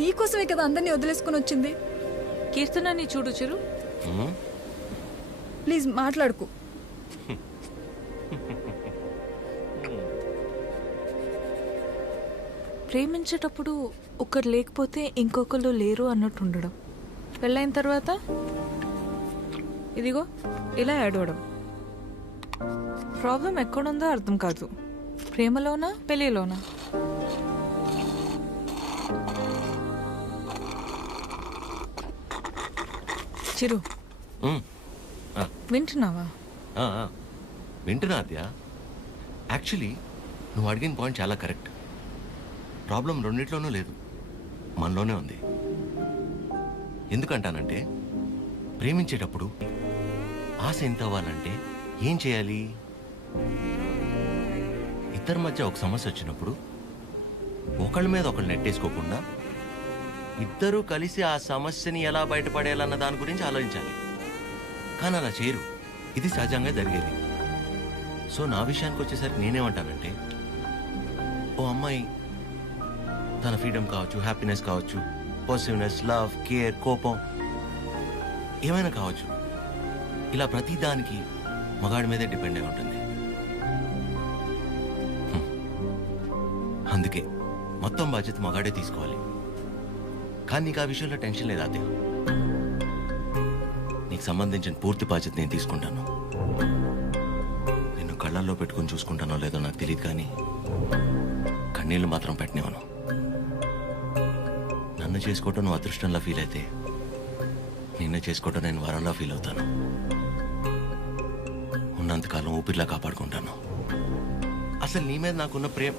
నీకోసమే కదా అందరినీ వదిలేసుకుని వచ్చింది కీర్తనని చూడు చిరు ప్లీజ్ మాట్లాడుకు ప్రేమించేటప్పుడు ఒకరు లేకపోతే ఇంకొకరు లేరు అన్నట్టు ఉండడం పెళ్ళైన తర్వాత ఇదిగో ఇలా ఏడవడం ప్రాబ్లం ఎక్కడుందో అర్థం కాదు ప్రేమలోనా పెళ్ళిలోనా చిరు వింటున్నావా వింటున్నా అద్యా యాక్చువల్లీ నువ్వు అడిగిన పాయింట్ చాలా కరెక్ట్ ప్రాబ్లం రెండిట్లోనూ లేదు మనలోనే ఉంది ఎందుకంటానంటే ప్రేమించేటప్పుడు ఆశ ఎంత అవ్వాలంటే ఏం చేయాలి ఇద్దరి మధ్య ఒక సమస్య వచ్చినప్పుడు ఒకళ్ళ మీద ఒకళ్ళు నెట్టేసుకోకుండా ఇద్దరూ కలిసి ఆ సమస్యని ఎలా బయటపడేయాలన్న దాని గురించి ఆలోచించాలి కానీ అలా చేయరు ఇది సహజంగా జరిగేది సో నా విషయానికి వచ్చేసరికి నేనేమంటానంటే ఓ అమ్మాయి తన ఫ్రీడమ్ కావచ్చు హ్యాపీనెస్ కావచ్చు పాజిటివ్నెస్ లవ్ కేర్ కోపం ఏమైనా కావచ్చు ఇలా ప్రతి దానికి మగాడి మీదే డిపెండ్ అయి ఉంటుంది అందుకే మొత్తం బాధ్యత మగాడే తీసుకోవాలి కానీ నీకు ఆ విషయంలో టెన్షన్ లేదు అదే నీకు సంబంధించిన పూర్తి బాధ్యత నేను తీసుకుంటాను నిన్ను కళ్ళల్లో పెట్టుకుని చూసుకుంటానో లేదో నాకు తెలియదు కానీ కన్నీళ్లు మాత్రం పెట్టనివ్వను నన్ను చేసుకోవటం నువ్వు అదృష్టంలా ఫీల్ అయితే నిన్ను చేసుకోవటం నేను వరంలా ఫీల్ అవుతాను ఉన్నంతకాలం ఊపిరిలా కాపాడుకుంటాను అసలు నీ మీద నాకున్న ప్రేమ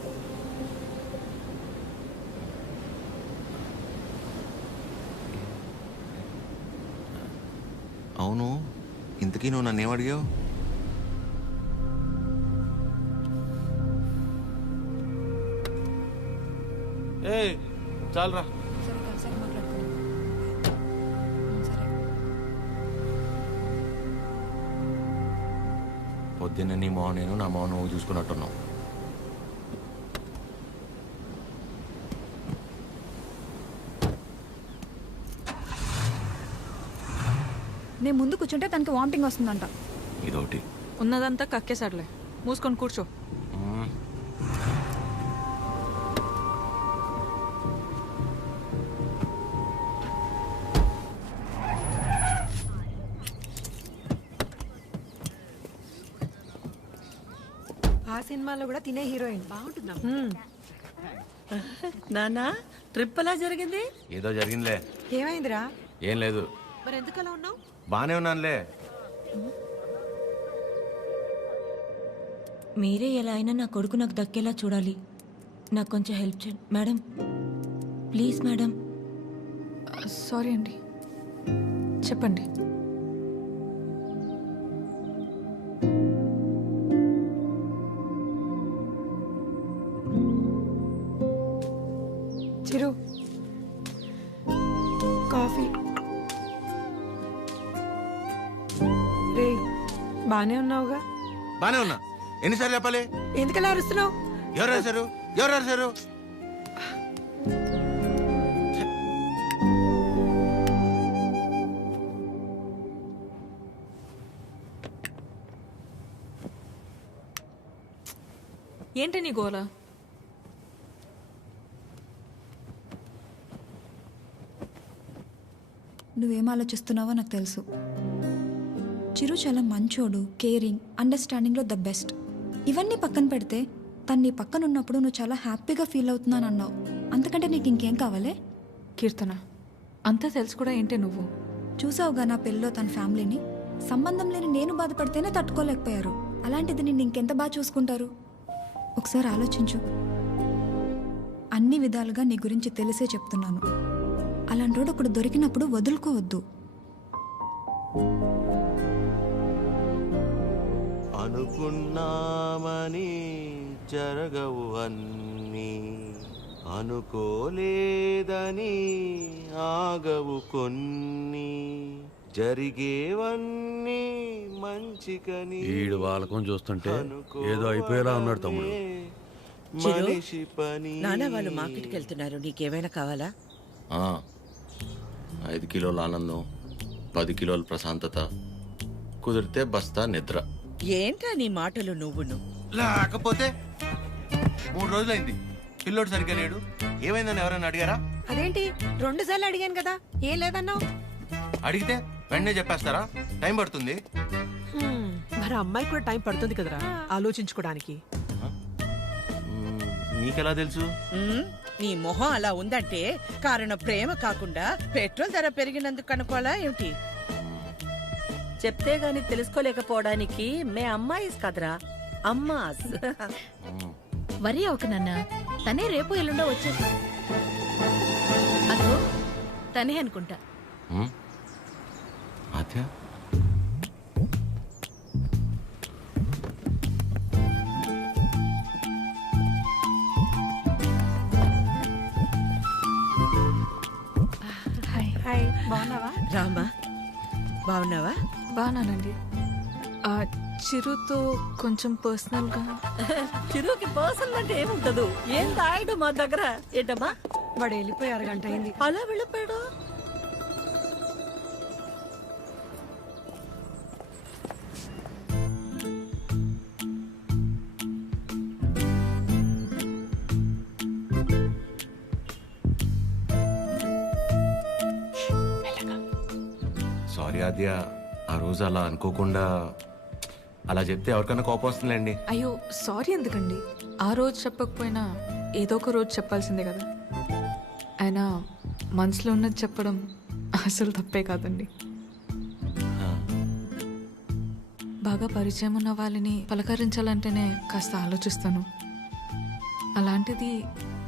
అవును ఇంతకీ నువ్వు నన్ను ఏమడిగావు ఏ చాలరా. సరే కలిసాక మాట్లాడుకుందాం. సరే. పొద్దున్న నీ మోహన్ నేను నా మోహన్ నువ్వు చూసుకున్నట్టున్నావు. నేను ముందు కూర్చుంటే తనకి వామిటింగ్ వస్తుందంట. ఇదొకటి ఉన్నదంతా కక్కేసాడులే, మూసుకొని కూర్చో. ఆ సినిమాలో కూడా తినే హీరోయిన్ బాగుంటుందా? నానా ట్రిప్ ఎలా జరిగింది? ఏదో జరిగిందిలే. ఏమైందిరా? ఏం లేదు. మరి ఎందుకు అలా ఉన్నావు? బానే ఉన్నానులే. మీరే ఎలా అయినా నా కొడుకు నాకు దక్కేలా చూడాలి. నాకు కొంచెం హెల్ప్ చేయండి మేడం, ప్లీజ్ మేడం. సారీ అండి, చెప్పండి. చిరు కాఫీ. రే బానే ఉన్నావుగా? బానే ఉన్నా. ఎన్నిసార్లు చెప్పాలి? ఎందుకలా అరుస్తున్నావు? ఎవరు రాశారు? ఎవరు రాశారు? ఏంటి నీ గోలా? నువ్వేం ఆలోచిస్తున్నావో నాకు తెలుసు. చిరు చాలా మంచోడు, కేరింగ్, అండర్స్టాండింగ్లో ద బెస్ట్. ఇవన్నీ పక్కన పెడితే తను నీ పక్కన ఉన్నప్పుడు నువ్వు చాలా హ్యాపీగా ఫీల్ అవుతున్నాను అన్నావు. అంతకంటే నీకు ఇంకేం కావాలి? కీర్తన, అంతా తెలుసు కూడా ఏంటి నువ్వు? చూసావుగా నా పెళ్ళిలో తన ఫ్యామిలీని. సంబంధం లేని నేను బాధపడితేనే తట్టుకోలేకపోయారు. అలాంటిది నిన్ను ఇంకెంత బాగా చూసుకుంటారు? ఒకసారి ఆలోచించు. అన్ని విధాలుగా నీ గురించి తెలిసే చెప్తున్నాను. అలాంటోడు ఒకడు దొరికినప్పుడు వదులుకోవద్దు. అనుకున్నామని జరగవు అన్నీ, అనుకోలేదని ఆగవు కొన్ని, జరిగేవన్నీ మంచికని. ఈడు వాళ్ళకం చూస్తుంటే ఏదో అయిపోయేలా ఉన్నాడు తమ్ముడు. మనిషి పని. నాన్న వాళ్ళు మార్కెట్కి వెళ్తున్నారు, నీకేమైనా కావాలా? 5 కిలోల ఆనందం, 10 కిలోల ప్రశాంతత, కుదిరితే బస్తా నిద్ర. ఏంటా నీ మాటలు నువ్వును? లేకపోతే 3 రోజులైంది పిల్లోడు సరిగ్గా లేడు. ఏమైందని ఎవరైనా అడిగారా? అదేంటి 2 సార్లు అడిగాను కదా, ఏం లేదన్నావు? అడిగితే వెంటనే చెప్పేస్తారా? టైం పడుతుంది. మరి అమ్మాయి కూడా టైం పడుతుంది కదరా ఆలోచించుకోవడానికి. మీకెలా తెలుసు? నీ మొహం అలా ఉందంటే కారణం ప్రేమ కాకుండా పెట్రోల్ ధర పెరిగినందుకు అనుకోవాలా ఏమిటి? చెప్తే గాని తెలుసుకోలేకపోవడానికి మే అమ్మాయిస్ కదరా, అమ్మాస్. వరి అవక నాన్న, తనే రేపు ఎల్లుండో వచ్చేసి. అదో తనే అనుకుంటా. ఆద్య, హాయ్, బాగున్నావా? రామా, బాగున్నావా? బాగున్నానండి. చిరుతో కొంచెం పర్సనల్గా. చిరుకి పర్సనల్ అంటే ఏముంటదు? ఏం తాగడు మా దగ్గర. ఏంటమ్మా? వాడు వెళ్ళిపోయి 1 గంట అయింది. అలా వెళ్ళిపోయాడు? సారీ ఆద్య, ఆ రోజు అలా అనుకోకుండా అలా చెప్తే ఎవరికైనా కోపం వస్తుందండి. అయ్యో సారీ ఎందుకండి? ఆ రోజు చెప్పకపోయినా ఏదో ఒక రోజు చెప్పాల్సిందే కదా. అయినా మనసులో ఉన్నది చెప్పడం అసలు తప్పే కాదండి. బాగా పరిచయం ఉన్న వాళ్ళని పలకరించాలంటేనే కాస్త ఆలోచిస్తాను. అలాంటిది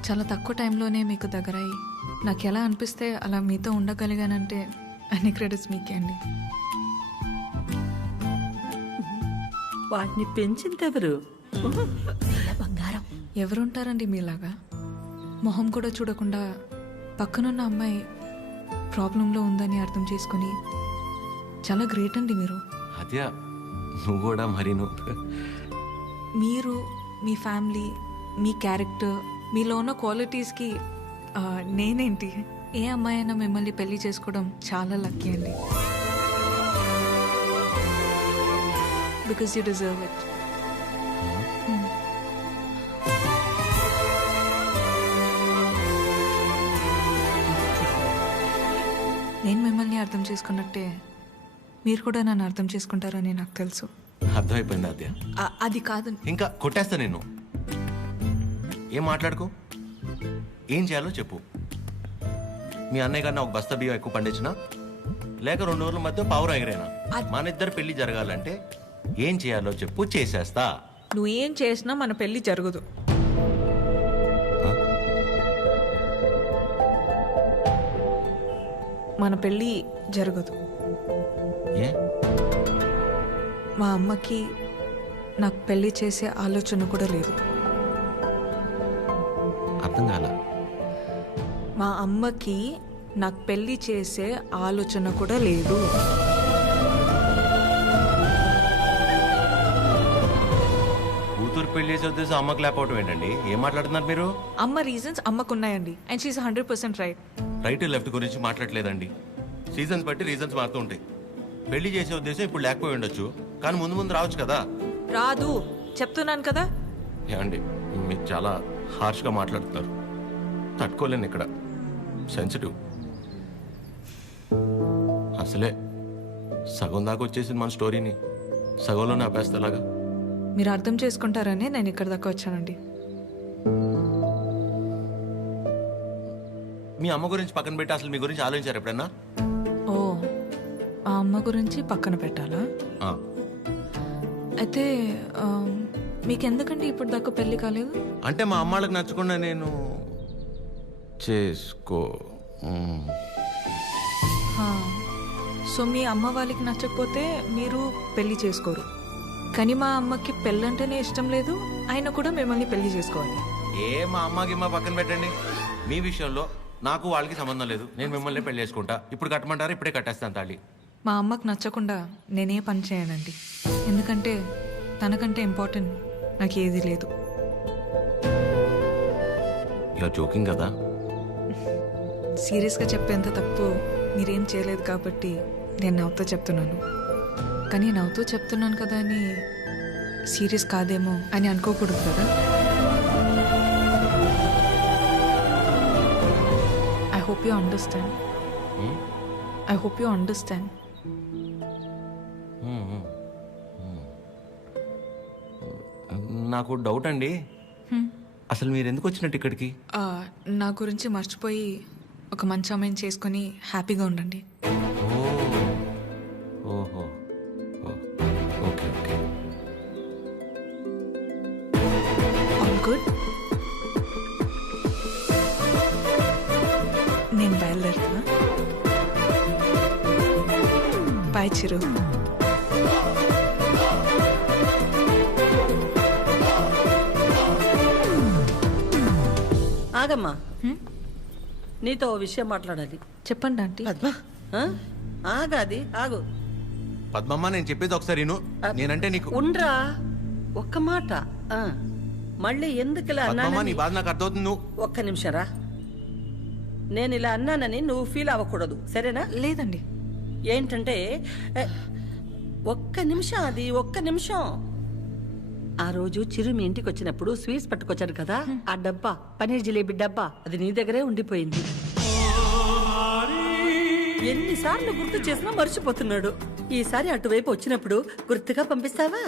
చాలా తక్కువ టైంలోనే మీకు దగ్గరయ్యి నాకు ఎలా అనిపిస్తే అలా మీతో ఉండగలిగానంటే అన్ని క్రెడిట్స్ మీకే అండి. వాటిని పెంచిందెవరు? బంగారం ఎవరుంటారండి మీలాగా? మొహం కూడా చూడకుండా పక్కనున్న అమ్మాయి ప్రాబ్లంలో ఉందని అర్థం చేసుకొని చాలా గ్రేట్ అండి మీరు. అదే నువ్వు కూడా మరి మీరు మీ ఫ్యామిలీ, మీ క్యారెక్టర్, మీలో ఉన్న క్వాలిటీస్కి నేనేంటి, ఏ అమ్మాయి అయినా మిమ్మల్ని పెళ్లి చేసుకోవడం చాలా లక్కీ అండి. Because you deserve it. నేను మిమ్మల్ని అర్థం చేసుకున్నట్టే మీరు కూడా నన్ను అర్థం చేసుకుంటారని నాకు తెలుసు. అర్థమైపోయింది అదే. అది కాదు, ఇంకా కొట్టేస్తా నేను. ఏం మాట్లాడుకో, ఏం చేయాలో చెప్పు. మీ అన్నయ్య కన్నా ఒక బస్తా బియ్యం ఎక్కువ పండించినా, లేక 2 రోజుల మధ్య పావురు ఎగరేనా, మన ఇద్దరు పెళ్లి జరగాలంటే ఏం చేయాలో చెప్పు, చేసేస్తా. నువ్వేం చేసినా మన పెళ్లి జరగదు. మన పెళ్ళి జరగదు. ఏ? మా అమ్మకి నాకు పెళ్లి చేసే ఆలోచన కూడా లేదు. అర్థం కాల. మా అమ్మకి నాకు పెళ్లి చేసే ఆలోచన కూడా లేదు. కూతురు పెళ్లి చేసే ఉద్దేశం అమ్మకి లేకపోవటం ఏంటండి? ఏం మాట్లాడుతున్నారు మీరు? అమ్మ రీజన్స్ అమ్మకున్నాయండి, and she's 100% right. Right left గురించి మాట్లాడలేదండి. సీజన్స్ బట్టి రీజన్స్ మారుతూ ఉంటాయి. పెళ్లి చేసే ఉద్దేశం ఇప్పుడు లేకపోయి ఉండొచ్చు, కానీ ముందు ముందు రావచ్చు కదా. రాదు చెప్తున్నాను కదా. ఏమండి, మీరు చాలా హార్ష్గా మాట్లాడుతున్నారు. తట్టుకోలేను, ఇక్కడ సెన్సిటివ్. అసలే సగం దాకా వచ్చేసింది మన స్టోరీని, సగంలోనే ఆపేస్తేలాగా. మీరు అర్థం చేసుకుంటారనే నేను ఇక్కడ దాకా వచ్చానండి. మీ అమ్మ గురించి పక్కన పెట్టి అసలు మీ గురించి ఆలోచించారు ఎప్పుడన్నా? ఓ, ఆ అమ్మ గురించి పక్కన పెట్టాలా? అయితే మీకెందుకంటే ఇప్పుడు దాకా పెళ్లి కాలేదు? అంటే మా అమ్మాళ్ళకి నచ్చకుండా నేను చేసుకో. సో మీ అమ్మ వాళ్ళకి నచ్చకపోతే మీరు పెళ్లి చేసుకోరు. కానీ మా అమ్మకి పెళ్ళంటేనే ఇష్టం లేదు, ఆయన కూడా మిమ్మల్ని పెళ్లి చేసుకోవాలి. మా అమ్మకి మా పక్కన పెట్టండి. మీ విషయంలో నాకు వాళ్ళకి సంబంధం లేదు. నేను మిమ్మల్ని పెళ్లి చేసుకుంటా. ఇప్పుడు కట్టమంటారా? ఇప్పుడే కట్టేస్తాను తాళి. మా అమ్మకి నచ్చకుండా నేనే పని చేయనండి, ఎందుకంటే తనకంటే ఇంపార్టెంట్ నాకు ఏది లేదు. ఇలా జోకింగ్ కదా. సీరియస్గా చెప్పేంత తప్పు మీరేం చేయలేదు కాబట్టి నేను నవ్వుతూ చెప్తున్నాను. కానీ నవ్వుతూ చెప్తున్నాను కదా అని సీరియస్ కాదేమో అని అనుకోకూడదు కదా. I hope you understand. I hope you understand. నాకు డౌట్ అండి, అసలు మీరు ఎందుకు వచ్చినట్టు ఇక్కడికి? నా గురించి మర్చిపోయి ఒక మంచి అమ్మాయిని చేసుకొని హ్యాపీగా ఉండండి. ఓహో, ఓకే ఓకే. All good. నేను బయలుదేరుతున్నా. బాయ్ చిరు. ఆగమ్మా, నీతో ఓ విషయం మాట్లాడాలి. చెప్పండి ఆంటీ. పద్మ, ఆగాది ఆగు. పద్మమ్మ, నేను చెప్పేది ఒకసారి విను. నేనంటే నీకు ఉండ్రా, ఒక్క మాట. మళ్ళీ ఎందుకు ఇలా పద్మమ్మ, నీ అన్నానని బాధ నాకు అర్థమవుతుంది. నువ్వు ఒక్క నిమిషం రా. నేను ఇలా అన్నానని నువ్వు ఫీల్ అవ్వకూడదు, సరేనా? లేదండి. ఏంటంటే ఒక్క నిమిషం, అది ఒక్క నిమిషం. ఆ రోజు చిరు మీ ఇంటికి వచ్చినప్పుడు స్వీట్స్ పట్టుకొచ్చాడు కదా, ఆ డబ్బా, పనీర్ జిలేబీ డబ్బా, అది నీ దగ్గరే ఉండిపోయింది. ఎన్నిసార్లు గుర్తు చేసినా మర్చిపోతున్నాడు. ఈసారి అటువైపు వచ్చినప్పుడు గుర్తుగా పంపిస్తావా?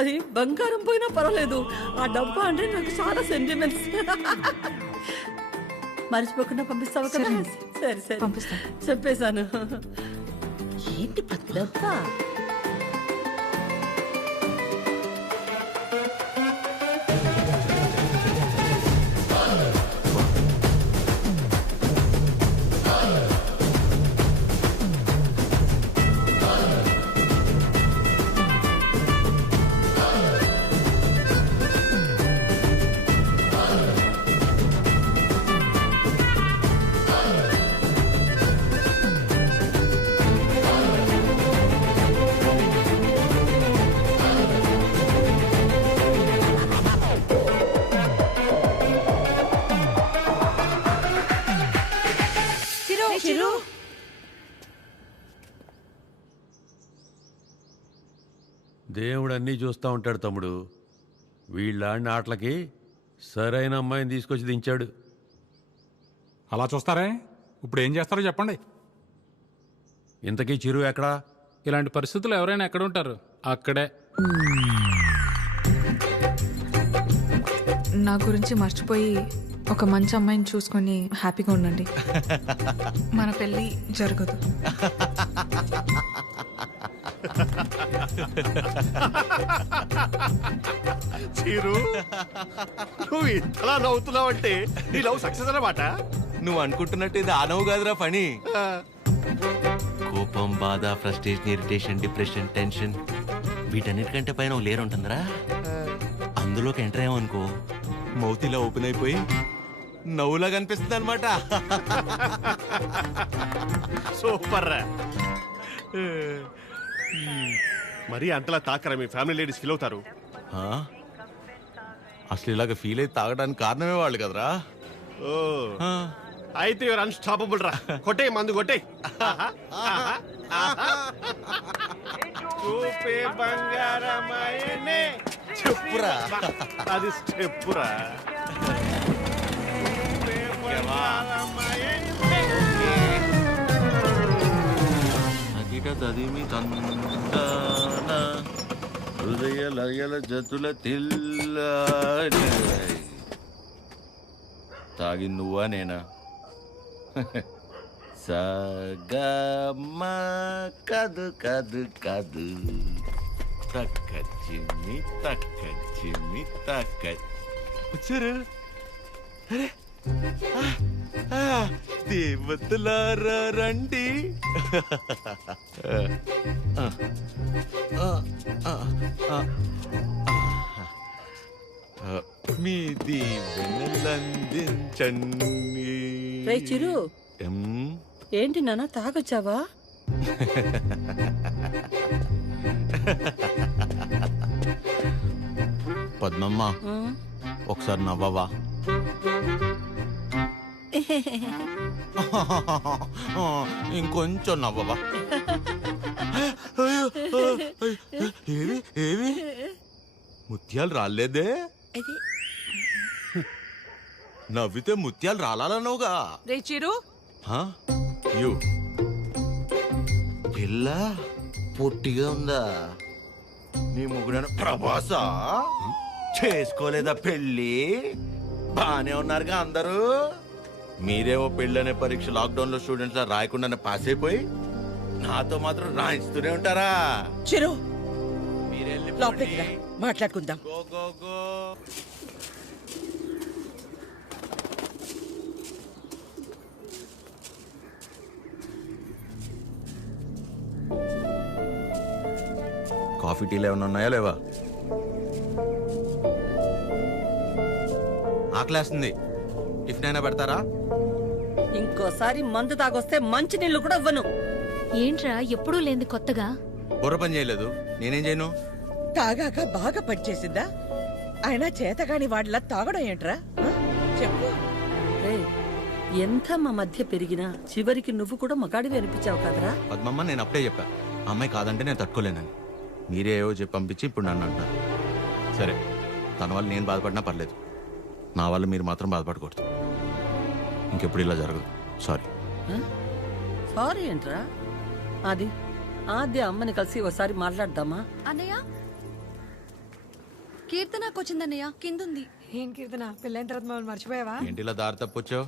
అది బంగారం పోయినా పర్వాలేదు, ఆ డబ్బా అంటే నాకు చాలా సెంటిమెంట్స్. మర్చిపోకుండా పంపిస్తావా కదా? సరే సరే పంపిస్తా. చెప్పేశాను. ఏంటి డబ్బా? దేవుడు అన్నీ చూస్తూ ఉంటాడు తమ్ముడు. వీళ్ళాడిన ఆటలకి సరైన అమ్మాయిని తీసుకొచ్చి దించాడు. అలా చూస్తారే? ఇప్పుడు ఏం చేస్తారో చెప్పండి. ఇంతకీ చిరు ఎక్కడా? ఇలాంటి పరిస్థితులు ఎవరైనా ఎక్కడ ఉంటారు? అక్కడే. నా గురించి మర్చిపోయి ఒక మంచి అమ్మాయిని చూసుకొని హ్యాపీగా ఉండండి. మన పెళ్ళి జరగదు. చీరు, నువ్వు ఇంతలా నవ్వుతున్నావంటే నీ లవ్ సక్సెస్ అన్నమాట. నువ్వు అనుకుంటున్నట్టు ఇది ఆ నవ్వు కాదురా పని. కోపం, బాధ, ఫ్రస్ట్రేషన్, ఇరిటేషన్, డిప్రెషన్, టెన్షన్ వీటన్నిటికంటే పైన ఒక లేరు ఉంటుందిరా. అందులోకి ఎంటర్ అయ్యామనుకో మౌతిలా ఓపెన్ అయిపోయి నవ్వులా కనిపిస్తుంది అనమాట. సూపర్ రా. మరి అంతలా తాకరా, మీ ఫ్యామిలీ లేడీస్ ఫీల్ అవుతారు. అసలు ఇలాగ ఫీల్ అయి తాగడానికి కారణమే వాళ్ళు కదరా. ఓ అయితే యువర్ అన్స్టాపబుల్ రా. కొట్టే మందు కొట్టే. చూపే బంగారమాయనే. చెప్పురా. అది స్టెప్పురా. తదిమి తందాన హృదయ లయల జతుల తిల్ల. తాగి నువ్వా నేనా? సగమ కదు కదు కదు తక్క చిమ్మి తక్క వచ్చారు. అరే దేవతలారా రండి. మీ దీవెనలందించండి. రే చిరు, ఏంటి నాన్న తాగొచ్చావా? పద్మమ్మ ఒకసారి నవ్వవా? ఇంకొంచెం నవ్వవా? ఏవి ఏవి ముత్యాలు రాలేదే? నవ్వితే ముత్యాలు రాలన్నావుగా. రే చిరు, పిల్ల పొట్టిగా ఉందా? నీ ముగ్గురు ప్రభాసా చేసుకోలేదా పెళ్ళి? బానే ఉన్నారుగా అందరూ. మీరేమో పెళ్ళనే పరీక్ష లాక్డౌన్ లో స్టూడెంట్స్ లా రాయకుండానే పాస్ అయిపోయి నాతో మాత్రం రాయిస్తూనే ఉంటారా? చిరు లోపలికి రా, మాట్లాడుకుందాం. కాఫీ టీలు ఏమైనా ఉన్నాయా లేవా? ఆకలేస్తుంది, టిఫిన్ అయినా పెడతారా? ఇంకోసారి మందు తాగొస్తే మంచి నీళ్లు కూడా ఇవ్వను. ఏంట్రా ఎప్పుడూ లేని కొత్తగా? బుర్ర పని చేయలేదు, నేనేం చేయను? తాగాక బాగా పనిచేసిందా? ఆయన చేతగాని వాడిలా తాగడం ఏంట్రా? చెప్పు. ఎంత మా మధ్య పెరిగినా చివరికి నువ్వు కూడా మగాడివి అనిపించావు కదరా? పద్మమ్మ, నేను అప్పుడే చెప్పా ఆ అమ్మాయి కాదంటే నేను తట్టుకోలేనని. మీరే ఏవో చెప్పి పంపించి ఇప్పుడు నన్ను అంటారు. సరే, తన వల్ల నేను బాధపడినా పర్లేదు, నా వల్ల మీరు మాత్రం బాధపడకూడదు. ఇంకెప్పుడు ఇలా జరగదు. సారీ. సారీ ఏంట్రా? అది ఆద్య అమ్మని కలిసి ఒకసారి మాట్లాడదామా? అన్నయ్య, కీర్తనకు వచ్చిందన్నయ్య, కిందుంది. ఏం కీర్తన, పెళ్ళైన తర్వాత మమ్మల్ని మర్చిపోయావా? ఏంటి ఇలా దారి తప్పొచ్చావు?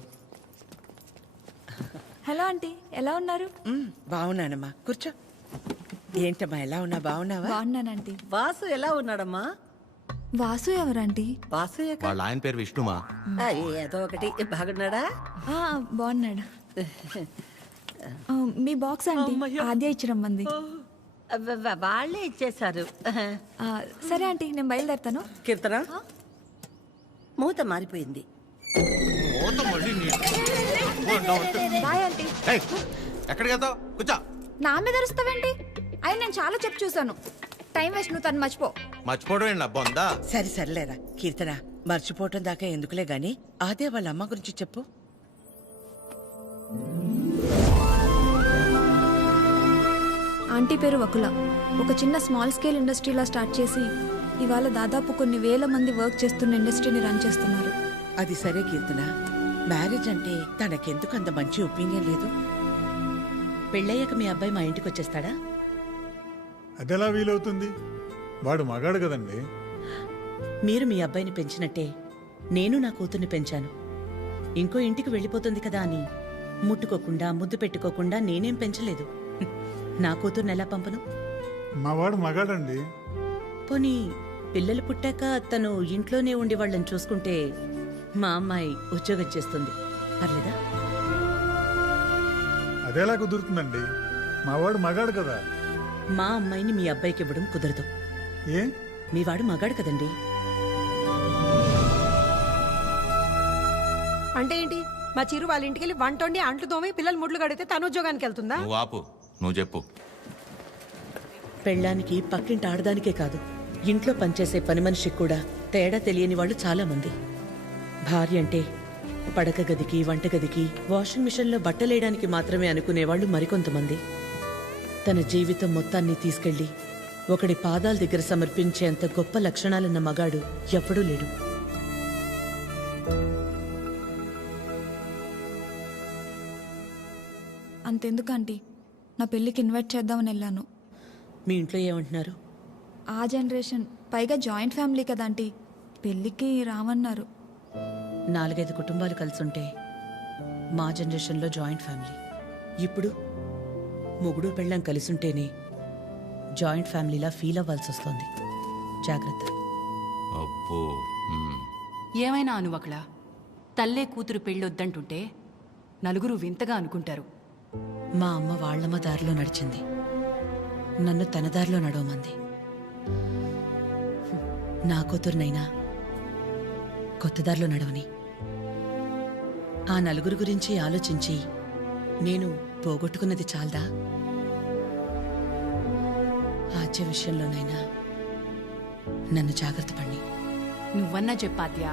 హలో ఆంటీ, ఎలా ఉన్నారు? బాగున్నానమ్మా, కూర్చో. ఏంటమ్మా, ఎలా ఉన్నా? బాగున్నావా? బాగున్నానంటీ. వాసు ఎలా ఉన్నాడమ్మా? వాసు ఎవరంటీ? వాసు వాళ్ళ ఆయన పేరు విష్ణుమా. ఏదో ఒకటి. బాగున్నాడా? బాగున్నాడు. మీ బాక్స్ ఆంటీ ఆద్య ఇచ్చి రమ్మంది. వాళ్ళే ఇచ్చేశారు. సరే ఆంటీ, నేను బయలుదేరుతాను. కీర్తన, మూత మారిపోయింది. Bye aunty. ఎక్కడికి వెళ్తావు? కూర్చో. నా మీద అరుస్తావేంటి? అయినా నేను చాలా చెప్పు చూసాను. టైం వేస్ట్, నువ్వు తను మర్చిపో. మర్చిపోవడం ఏంటి బొందా? సరే సర్లేరా కీర్తన, మర్చిపోవటం దాకా ఎందుకులే గాని అదే వాళ్ళ అమ్మ గురించి చెప్పు. ఆంటీ పేరు వకుల. ఒక చిన్న స్మాల్ స్కేల్ ఇండస్ట్రీలా స్టార్ట్ చేసి ఇవాళ దాదాపు కొన్ని వేల మంది వర్క్ చేస్తున్న ఇండస్ట్రీని రన్ చేస్తున్నారు. అది సరే కీర్తన, మ్యారేజ్ అంటే తనకెందుకు అంత మంచి ఒపీనియన్ లేదు? పెళ్ళయ్యాక మీ అబ్బాయి మా ఇంటికి వచ్చేస్తాడా? అదెలా వీలవుతుంది? వాడు మగాడు కదండి. మీరు మీ అబ్బాయిని పెంచినట్టే నేను నా కూతుర్ని పెంచాను. ఇంకో ఇంటికి వెళ్ళిపోతుంది కదా అని ముట్టుకోకుండా ముద్దు పెట్టుకోకుండా నేనేం పెంచలేదు. నా కూతుర్ని ఎలా పంపను? మా వాడు మగాడండి. పోనీ పిల్లలు పుట్టాక తను ఇంట్లోనే ఉండి వాళ్ళని చూసుకుంటే మా అమ్మాయి ఉద్యోగం చేస్తుంది, పర్లేదా? అదెలా కుదురుతుందండి? మా వాడు మగాడు కదా. మా అమ్మాయిని మీ అబ్బాయికి ఇవ్వడం కుదరదు. ఏ? మీ వాడు మగాడు కదండి. అంటే ఏంటి? మా చిరు వాళ్ళ ఇంటికి వెళ్ళి వంట వండి అంట్లు తోమి పిల్లలు ముడ్లు కడితే తను ఉద్యోగానికి వెళ్తుందా? నువ్వు ఆపు, నువ్వు చెప్పు. పెళ్ళానికి పక్కింటి ఆడదానికే కాదు, ఇంట్లో పనిచేసే పని మనిషికి కూడా తేడా తెలియని వాళ్ళు చాలా మంది. భార్య అంటే పడక గదికి వంటగదికి వాషింగ్ మిషన్లో బట్టలేయడానికి మాత్రమే అనుకునేవాళ్ళు మరికొంతమంది. తన జీవితం మొత్తాన్ని తీసుకెళ్లి ఒకడి పాదాల దగ్గర సమర్పించేంత గొప్ప లక్షణాలున్న మగాడు ఎప్పుడూ లేడు. అంతెందుకు ఆంటీ, నా పెళ్ళికి ఇన్వైట్ చేద్దామని వెళ్ళాను. మీ ఇంట్లో ఏమంటున్నారు? ఆ జనరేషన్, పైగా జాయింట్ ఫ్యామిలీ కదా ఆంటీ, పెళ్ళికి రామన్నారు. 4-5 కుటుంబాలు కలిసుంటే మా జనరేషన్లో జాయింట్ ఫ్యామిలీ. ఇప్పుడు మొగుడు పెళ్ళం కలిసుంటేనే జాయింట్ ఫ్యామిలీలా ఫీల్ అవ్వాల్సి వస్తుంది. జాగ్రత్త. అబ్బో. ఏమైనా అనువకలా తల్లే కూతురు పెళ్ళొద్దంటుంటే నలుగురు వింతగా అనుకుంటారు. మా అమ్మ వాళ్ళమ్మ దారిలో నడిచింది, నన్ను తన దారిలో నడవమంది. నా కూతురునైనా కొత్త దారిలో నడవని. ఆ నలుగురు గురించి ఆలోచించి నేను పోగొట్టుకున్నది చాలదా? ఆచే విషయంలోనైనా నన్ను జాగ్రత్త పడి. నువ్వన్నా చెప్పాత్యా.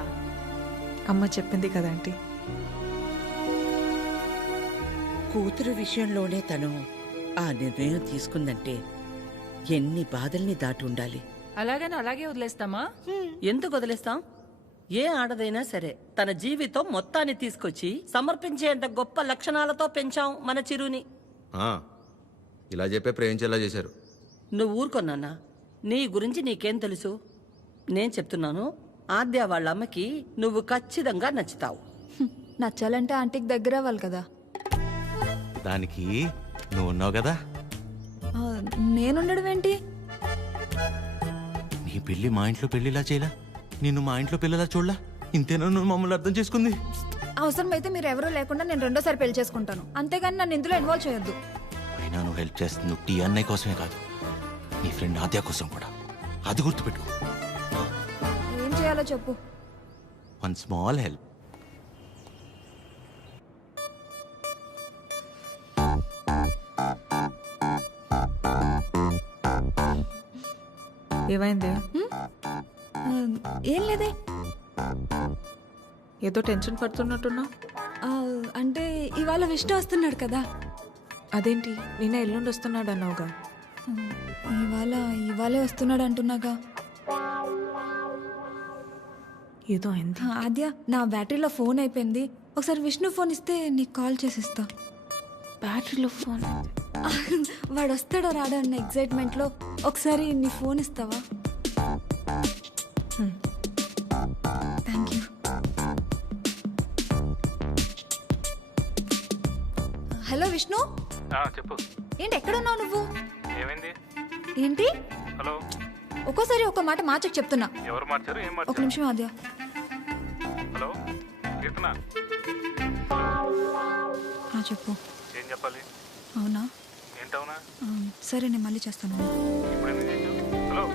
అమ్మ చెప్పింది కదా ఆంటీ. కూతురు విషయంలోనే తను ఆ నిర్ణయం తీసుకుందంటే ఎన్ని బాధల్ని దాటి ఉండాలి. అలాగని అలాగే వదిలేస్తామా? ఎందుకు వదిలేస్తాం? ఏ ఆడదైనా సరే తన జీవితం మొత్తాన్ని తీసుకొచ్చి సమర్పించేంత గొప్ప లక్షణాలతో పెంచాం మన చిరుని. ఇలా చెప్పే ప్రేమించేలా చేశారు. నువ్వు ఊరుకొన్నా, నీ గురించి నీకేం తెలుసు? నేను చెప్తున్నాను, ఆద్య వాళ్ళ అమ్మకి నువ్వు ఖచ్చితంగా నచ్చుతావు. నచ్చాలంటే ఆంటీకి దగ్గర అవ్వాలి కదా. దానికి నువ్వు ఉన్నావు కదా. నేనుండడం ఏంటి? నీ పెళ్లి మా ఇంట్లో పెళ్లిలా చేయలా, నిన్ను మా ఇంట్లో పిల్లలా చూడలా. ఇంతేనా నువ్వు మమ్మల్ని అర్థం చేసుకుంది? అవసరమైతే మీరు ఎవరూ లేకుండా నేను రెండోసారి పెళ్లి చేసుకుంటాను, అంతేగాని నన్ను ఇందులో ఇన్వాల్వ్ చేయొద్దు. అయినా నువ్వు హెల్ప్ చేస్తుంది టీ అన్నయ్య కోసమే కాదు, నీ ఫ్రెండ్ ఆద్య కోసం కూడా. అది గుర్తుపెట్టుకో. ఏం చేయాలో చెప్పు. One small help. ఏమైంది? ఏం లేదే. ఏదో టెన్షన్ పడుతున్నట్టున్నా. అంటే ఇవాళ విష్ణు వస్తున్నాడు కదా. అదేంటి నిన్న ఎల్లుండి వస్తున్నాడు అన్నావుగా. ఇవాళే వస్తున్నాడు అంటున్నాగా. ఏదో అయింది. ఆద్య, నా బ్యాటరీలో ఫోన్ అయిపోయింది, ఒకసారి విష్ణు ఫోన్ ఇస్తే నీకు కాల్ చేసిస్తా. బ్యాటరీలో ఫోన్? వాడు వస్తాడో రాడో అన్న ఎగ్జైట్మెంట్లో ఒకసారి నీ ఫోన్ ఇస్తావా? Thank you. హలో విష్ణు. చెప్పు. ఏంటి ఎక్కడున్నావు నువ్వు? ఏమైంది? ఏంటి? హలో. ఒక్కోసారి ఒక మాట మార్చకు చెప్తున్నా. ఎవరు మార్చారు? ఏం మార్చారు? ఒక నిమిషం ఆద్య. హలో కీర్తన. చెప్పు. ఏం చెప్పాలి? అవునా? ఏంటవునా? సరే నేను మళ్ళీ చేస్తాను. ఇప్పుడు ఎందుకు చేసావు? హలో.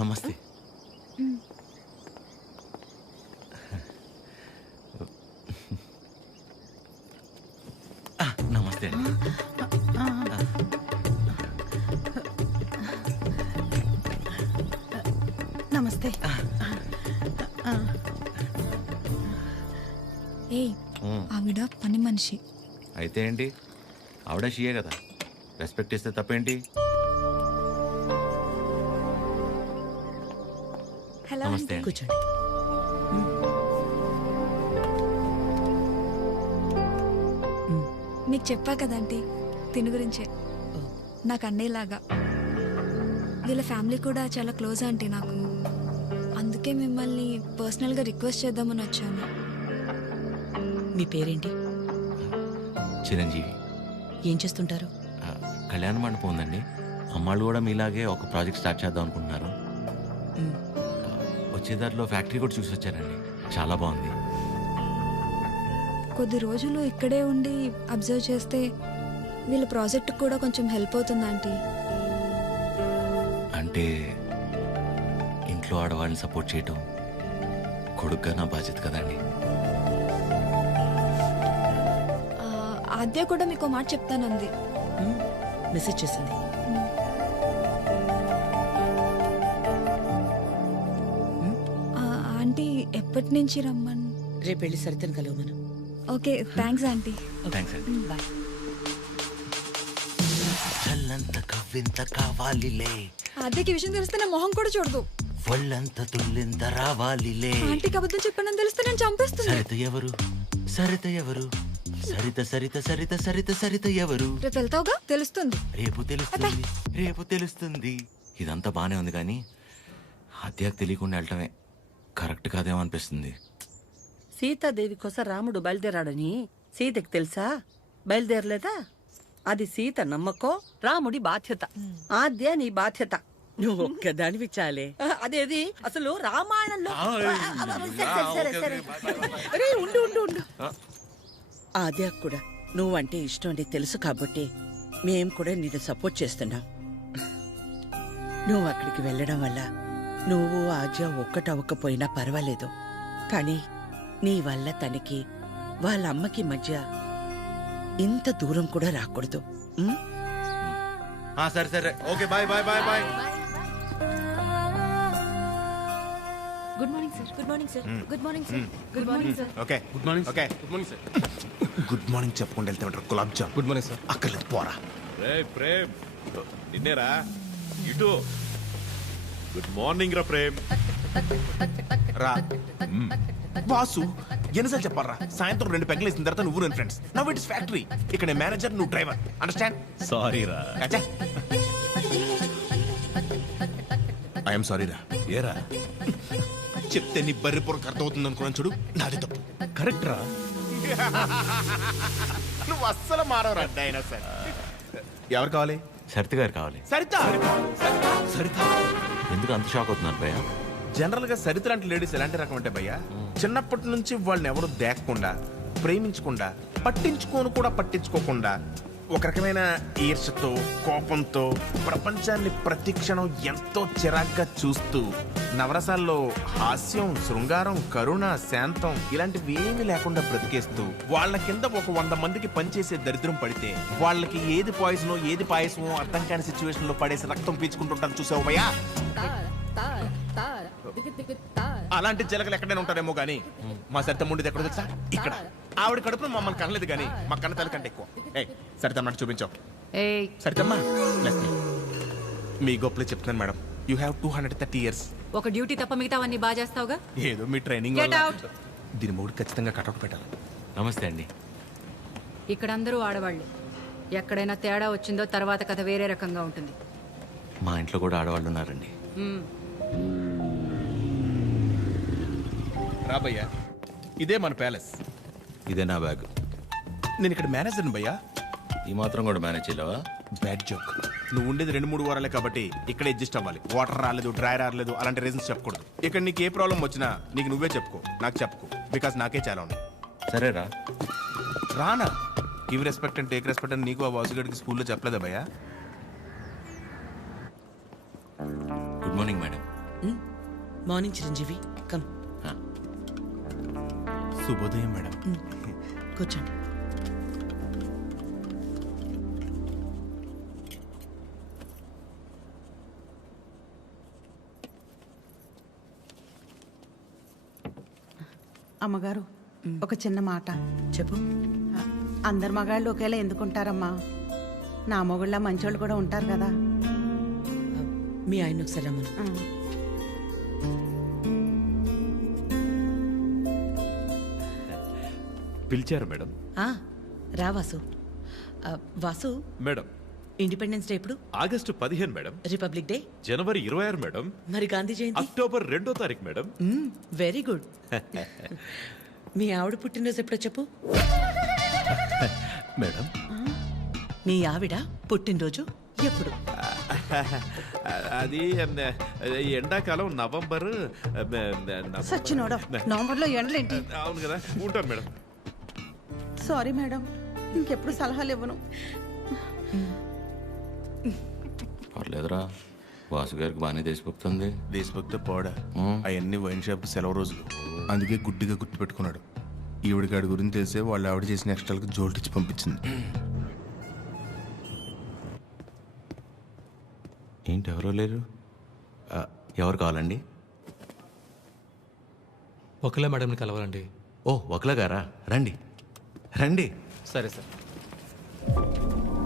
నమస్తే. నమస్తే అండి. నమస్తే. ఏయ్ ఆవిడ పని మనిషి. అయితే ఏంటి, ఆవిడ షియే కదా, రెస్పెక్ట్ ఇస్తే తప్పేంటి? హలో నమస్తే అండి. కూర్చోండి. మీకు చెప్పా కదంటీ తిని గురించే. నాకు అన్నయ్యలాగా. వీళ్ళ ఫ్యామిలీ కూడా చాలా క్లోజ్ ఆంటీ నాకు. అందుకే మిమ్మల్ని పర్సనల్గా రిక్వెస్ట్ చేద్దామని వచ్చాను. మీ పేరేంటి? చిరంజీవి. ఏం చేస్తుంటారు? కళ్యాణ మండపం ఉందండి. అమ్మాళ్ళు కూడా మీలాగే ఒక ప్రాజెక్ట్ స్టార్ట్ చేద్దాం అనుకుంటున్నారు. వచ్చే దారిలో ఫ్యాక్టరీ కూడా చూసి వచ్చారండి, చాలా బాగుంది. కొద్ది రోజులు ఇక్కడే ఉండి అబ్జర్వ్ చేస్తే వీళ్ళ ప్రాజెక్ట్ కూడా కొంచెం హెల్ప్ అవుతుంది ఆంటీ. అంటే ఇంట్లో ఆడవాళ్ళని సపోర్ట్ చేయటం కొడుగ్గా నా బాధ్యత కదండి. ఆద్య కూడా మీకు మాట చెప్తానంది. మెసేజ్ చేసింది. ఆంటీ ఎప్పటి నుంచి రమ్మని? రేపు వెళ్ళి సరితను కలవమను. Okay thanks aunty. థ్యాంక్స్ అండి. బాయ్. చల్లంత కవ్వింత కావాలిలే, ఆద్యకి విషయం తెలిస్తే నా మొహం కూడా చూడదు. ఒళ్ళంత తుల్లింత రావాలిలే. ఆంటీకి అబద్ధం చెప్పానని తెలిస్తే నేను చంపేస్తుంది. సరిత ఎవరు, సరిత ఎవరు, సరిత సరిత సరిత సరిత సరిత ఎవరు? రేపు వెళ్తావుగా తెలుస్తుంది. రేపు తెలుస్తుంది, రేపు తెలుస్తుంది. ఇదంతా బానే ఉంది కానీ హత్యకు తెలియకుండా వెళ్ళటమే కరెక్ట్ కాదేమో అనిపిస్తుంది. సీతాదేవి కోసం రాముడు బయలుదేరాడని సీతకి తెలుసా? బయలుదేరలేదా? అది సీత నమ్మకం, రాముడి బాధ్యత. ఆద్య నీ బాధ్యత. నువ్వు ఒక్కదానివి చాలే. అదేది అసలు రామాయణంలో సరే, సరే. అరే ఉండు ఉండు ఉండు. ఆద్య కూడా నువ్వంటే ఇష్టం అని తెలుసు కాబట్టి మేం కూడా నిన్ను సపోర్ట్ చేస్తున్నాం. నువ్వు అక్కడికి వెళ్ళడం వల్ల నువ్వు ఆద్య ఒక్కటవ్వకపోయినా పర్వాలేదు, కానీ నీ వల్ల తనకి వాళ్ళ అమ్మకి మధ్య ఇంత దూరం కూడా రాకూడదు. సరే సరే, okay, bye bye bye bye. Good morning sir. Good morning sir. Good morning sir. Good morning sir. Okay good morning. Okay good morning sir. Good morning చెప్పుకుంటూ వెళ్తే ఉంటారు. గులాబ్ జామ్. Good morning sir. అక్కర్లేదు, పోరా. ప్రేమ్ నిన్నేరా ఇటు. గుడ్ మార్నింగ్ రా ప్రేమ్. రా బాసు, ఎన్నిసార్లు చెప్పారా? సాయంత్రం 2 పెగ్గలు వేసిన తర్వాత నువ్వు నేను friends. Now it is factory. ఇక్కడ నేను మేనేజర్, నువ్వు డ్రైవర్. అండర్స్టాండ్? సారీ రా. ఐఎమ్ సారీ రా. ఏరా చెప్తే నీ బర్రి పొరకు అర్థమవుతుంది అనుకున్నాను చూడు, నాది తప్పు. కరెక్ట్ రా. నువ్వు అస్సలు మారవరా డైనోసార్. ఎవరు కావాలి? సరిత గారు కావాలి. సరిత. సరిత ఎందుకు అంత షాక్ అవుతున్నారు భయ్య? జనరల్ గా సరిత లాంటి లేడీస్ ఎలాంటి రకం అంటే భయ్య, చిన్నప్పటి నుంచి వాళ్ళని ఎవరు దేకకుండా, ప్రేమించకుండా, పట్టించుకోకుండా ఒక రకమైన ఈర్షతో, కోపంతో ప్రపంచాన్ని ప్రతి క్షణం ఎంతో చిరాగ్గా చూస్తూ, నవరసాల్లో హాస్యం, శృంగారం, కరుణ, శాంతం ఇలాంటివి ఏమీ లేకుండా బ్రతికేస్తూ, వాళ్ళ కింద ఒక 100 మందికి పనిచేసే దరిద్రం పడితే వాళ్ళకి ఏది పాయిజనో ఏది పాయసమో అర్థం కాని సిచ్యువేషన్ లో పడేసి రక్తం పీల్చుకుంటుంటారు. చూసావు భయ్యా? అలాంటి జలగలు ఎక్కడైనా ఉంటారేమో గానీ మా సరిత ముండిది ఎక్కడ తెలుసా? ఇక్కడ. ఆవిడ కడుపులో మమ్మల్ని కనలేదు కానీ మా కన్న తల్లి కంటే ఎక్కువ. సరితమ్మ చూపించావు. సరితమ్మ మీ గొప్పలే చెప్తున్నాను మేడం. You have 230 years. ఒక డ్యూటీ తప్ప మిగతావన్నీ బాగా చేస్తావుగా. ఏదో మీ ట్రైనింగ్ Get out. దీని మూడు ఖచ్చితంగా కటౌట్ పెట్టాలి. నమస్తే అండి. ఇక్కడ అందరూ ఆడవాళ్ళు. ఎక్కడైనా తేడా వచ్చిందో తర్వాత కథ వేరే రకంగా ఉంటుంది. మా ఇంట్లో కూడా ఆడవాళ్ళు ఉన్నారండి. రాబయ్యా, ఇదే మన ప్యాలెస్. ఇదే నా బ్యాగ్. నేను ఇక్కడ మేనేజర్ని భయ్యా. ఈ మాత్రం కూడా మేనేజ్ చేయలేవా? Bad joke. నువ్వు ఉండేది 2-3 వారాలే కాబట్టి ఇక్కడ అడ్జస్ట్ అవ్వాలి. వాటర్ రాలేదు, డ్రై రాలేదు అలాంటి రీజన్స్ చెప్పకూడదు. ఇక్కడ నీకు ఏ ప్రాబ్లం వచ్చినా నీకు నువ్వే చెప్పుకో, నాకు చెప్పుకో. బికాస్ నాకే చాలా ఉన్నాయి. సరేరా. రానా? Give respect and take respect అని నీకు ఆ వాసుగడికి స్కూల్లో చెప్పలేదా భయ్యా? Good morning madam. Morning Chiranjeevi come. శుభోదయం మేడం. కూర్చోండి. అమ్మగారు ఒక చిన్న మాట చెప్పు. అందరు మగాళ్ళు ఒకేలా ఎందుకుంటారమ్మా? నా మొగుళ్ళ మంచోళ్ళు కూడా ఉంటారు కదా. మీ ఆయన ఒకసారి రమ్మను. పిలిచారు మేడం. రా Vasu. Vasu, madam independence day ఎప్పుడు? August 15 madam. రిపబ్లిక్ డే జనవరి 26 మేడం. మరి గాంధీ జయంతి? అక్టోబర్ 2వ తారీఖు మేడం. Very good. మీ ఆవిడ పుట్టినరోజు ఎప్పుడో చెప్పు. మేడం మీ ఆవిడ పుట్టినరోజు ఎప్పుడు? అది ఎండాకాలం నవంబర్. సచ్చినోడా, నవంబర్లో ఎండలేంటి? అవును కదా, ఉంటాను మేడం. సారీ మేడం, ఇంకెప్పుడు సలహాలు ఇవ్వను. పర్లేదురా, వాసు గారికి బాగానే దేశభక్తుంది. దేశభక్తి పోడా, అవన్నీ వైన్ షాప్ సెలవు రోజులు, అందుకే గుడ్డిగా గుర్తుపెట్టుకున్నాడు. ఈవిడికాడి గురించి తెలిసే వాళ్ళు ఆవిడ చేసిన ఎక్స్ట్రాలకు జోల్టిచ్చి పంపించింది. ఏంటి ఎవరో లేరు? ఎవరు కావాలండి? ఒకలా మేడంని కలవాలండి. ఓ ఒకలా గారా, రండి రండి. సరే సార్.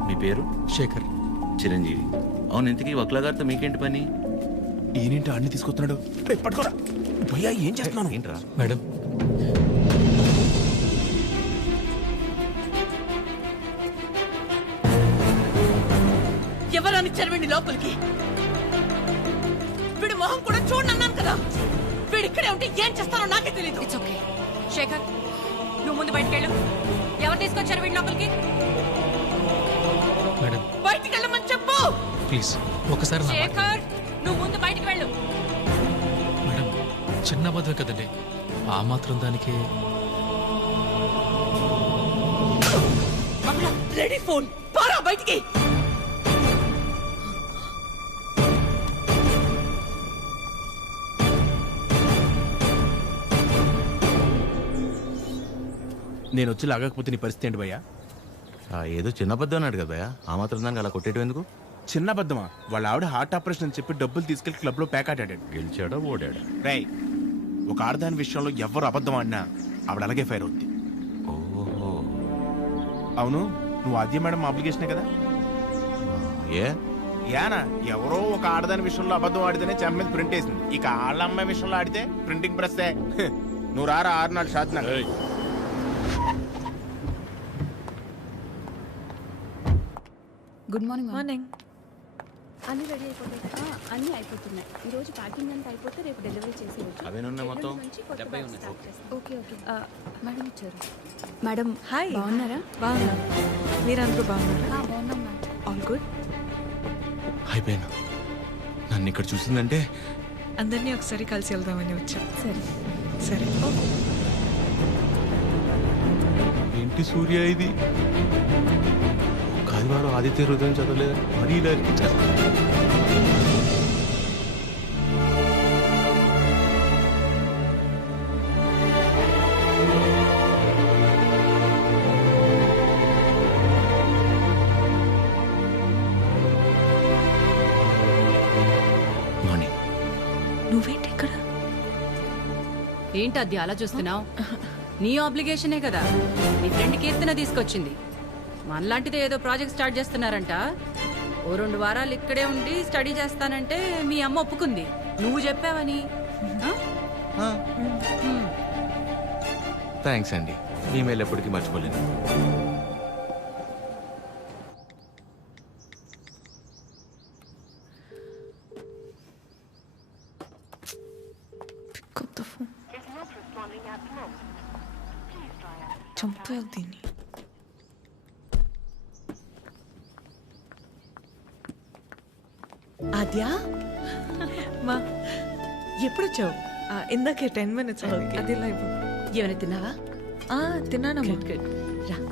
మీ పేరు? శేఖర్. చిరంజీవి. అవును, ఇంతకీ ఒకలా గారితో మీకేంటి పని? ఈయనేంటి అన్ని తీసుకొస్తున్నాడు? పట్టుకోరా భయ్యా, ఏం చేస్తున్నాను? ఏంట్రా మేడం? ఎవరని చదివండి లోపలికి. వీడు మొహం కూడా చూడన్నాను కదా. వీడు ఇక్కడే ఉంటే ఏం చేస్తానో నాకే తెలియదు. It's okay. శేఖర్, నువ్వు ముందు బయటికి వెళ్ళు. ఎవరు తీసుకొచ్చారు వీడి లోపలికి? మేడం బయటికి వెళ్ళమని చెప్పు. ప్లీజ్ ఒకసారి. శేఖర్, నువ్వు ముందు బయటికి వెళ్ళు. మేడం చిన్న అబద్ధం కదండి, ఆ మాత్రం దానికి. రెడీ ఫోన్ పారా బయటికి. నేను వచ్చి లాగకపోతే నీ పరిస్థితి ఏంటి భయ్యా? ఏదో చిన్న అబద్ధం అన్నాడు కదా భయ్యా, ఆ మాత్రం దానికి అలా కొట్టేయడం ఎందుకు? చిన్న అబద్ధమా? వాళ్ళ ఆవిడ హార్ట్ ఆపరేషన్ అని చెప్పి డబ్బులు తీసుకెళ్లి క్లబ్ లో ప్యాక్ ఆడాడు. గెలిచాడా ఓడాడా? రై, ఒక ఆడదాని విషయంలో ఎవరు అబద్ధం ఆడినా ఆవిడ అలాగే ఫైర్ అవుద్ది. ఓహో, అవును, నువ్వు ఆద్య మేడం అప్లికేషనే కదా? యానా ఎవరో ఒక ఆడదాని విషయంలో అబద్ధం ఆడితేనే చెంప మీద ప్రింట్ వేసింది. ఇక ఆళ్ళ అమ్మాయి విషయంలో ఆడితే ప్రింటింగ్ ప్రెస్. నువ్వు రారా 6 నాడు షాద్. Good morning. మార్నింగ్. అన్ని రెడీ అయిపోతాయి. అన్ని అయిపోతున్నాయి. ఈ రోజు ప్యాకింగ్ అంతా అయిపోతే రేపు డెలివరీ చేసేయచ్చు. అవేనున్నాయి మొత్తం? 70 ఉన్నాయి. Okay okay. మేడం వచ్చారు. Madam hi. బాగున్నారా? బాగున్నా. మీరందరూ బాగున్నారా? బాగున్నాం మ్యామ్. All good. అయిపోయినా నన్ను ఇక్కడ చూసిందంటే అందరినీ ఒకసారి కలిసి వెళ్దామని వచ్చాం. సరే సరే. ఏంటి సూర్య ఇది? ఆదివారం ఆదిత్య హృదయం చదవలేదు, మరీ ఇలా అనిపించారు. నువ్వేంటి ఇక్కడ? ఏంటి అది అలా చూస్తున్నావు? నీ ఆబ్లిగేషనే కదా నీ ఫ్రెండ్ కీర్తన తీసుకొచ్చింది. మనలాంటిది ఏదో ప్రాజెక్ట్ స్టార్ట్ చేస్తున్నారంట. ఓ 2 వారాలు ఇక్కడే ఉండి స్టడీ చేస్తానంటే మీ అమ్మ ఒప్పుకుంది. నువ్వు చెప్పావని. థ్యాంక్స్ అండి, ఈమెయిల్ ఎప్పటికీ మర్చిపోలేను. చంపాలి దీన్ని. ఆద్యా, మా ఎప్పుడొచ్చావు? ఇందాకే 10 minutes. అది లైవ్. ఏమైనా తిన్నావా? తిన్నానమ్మా.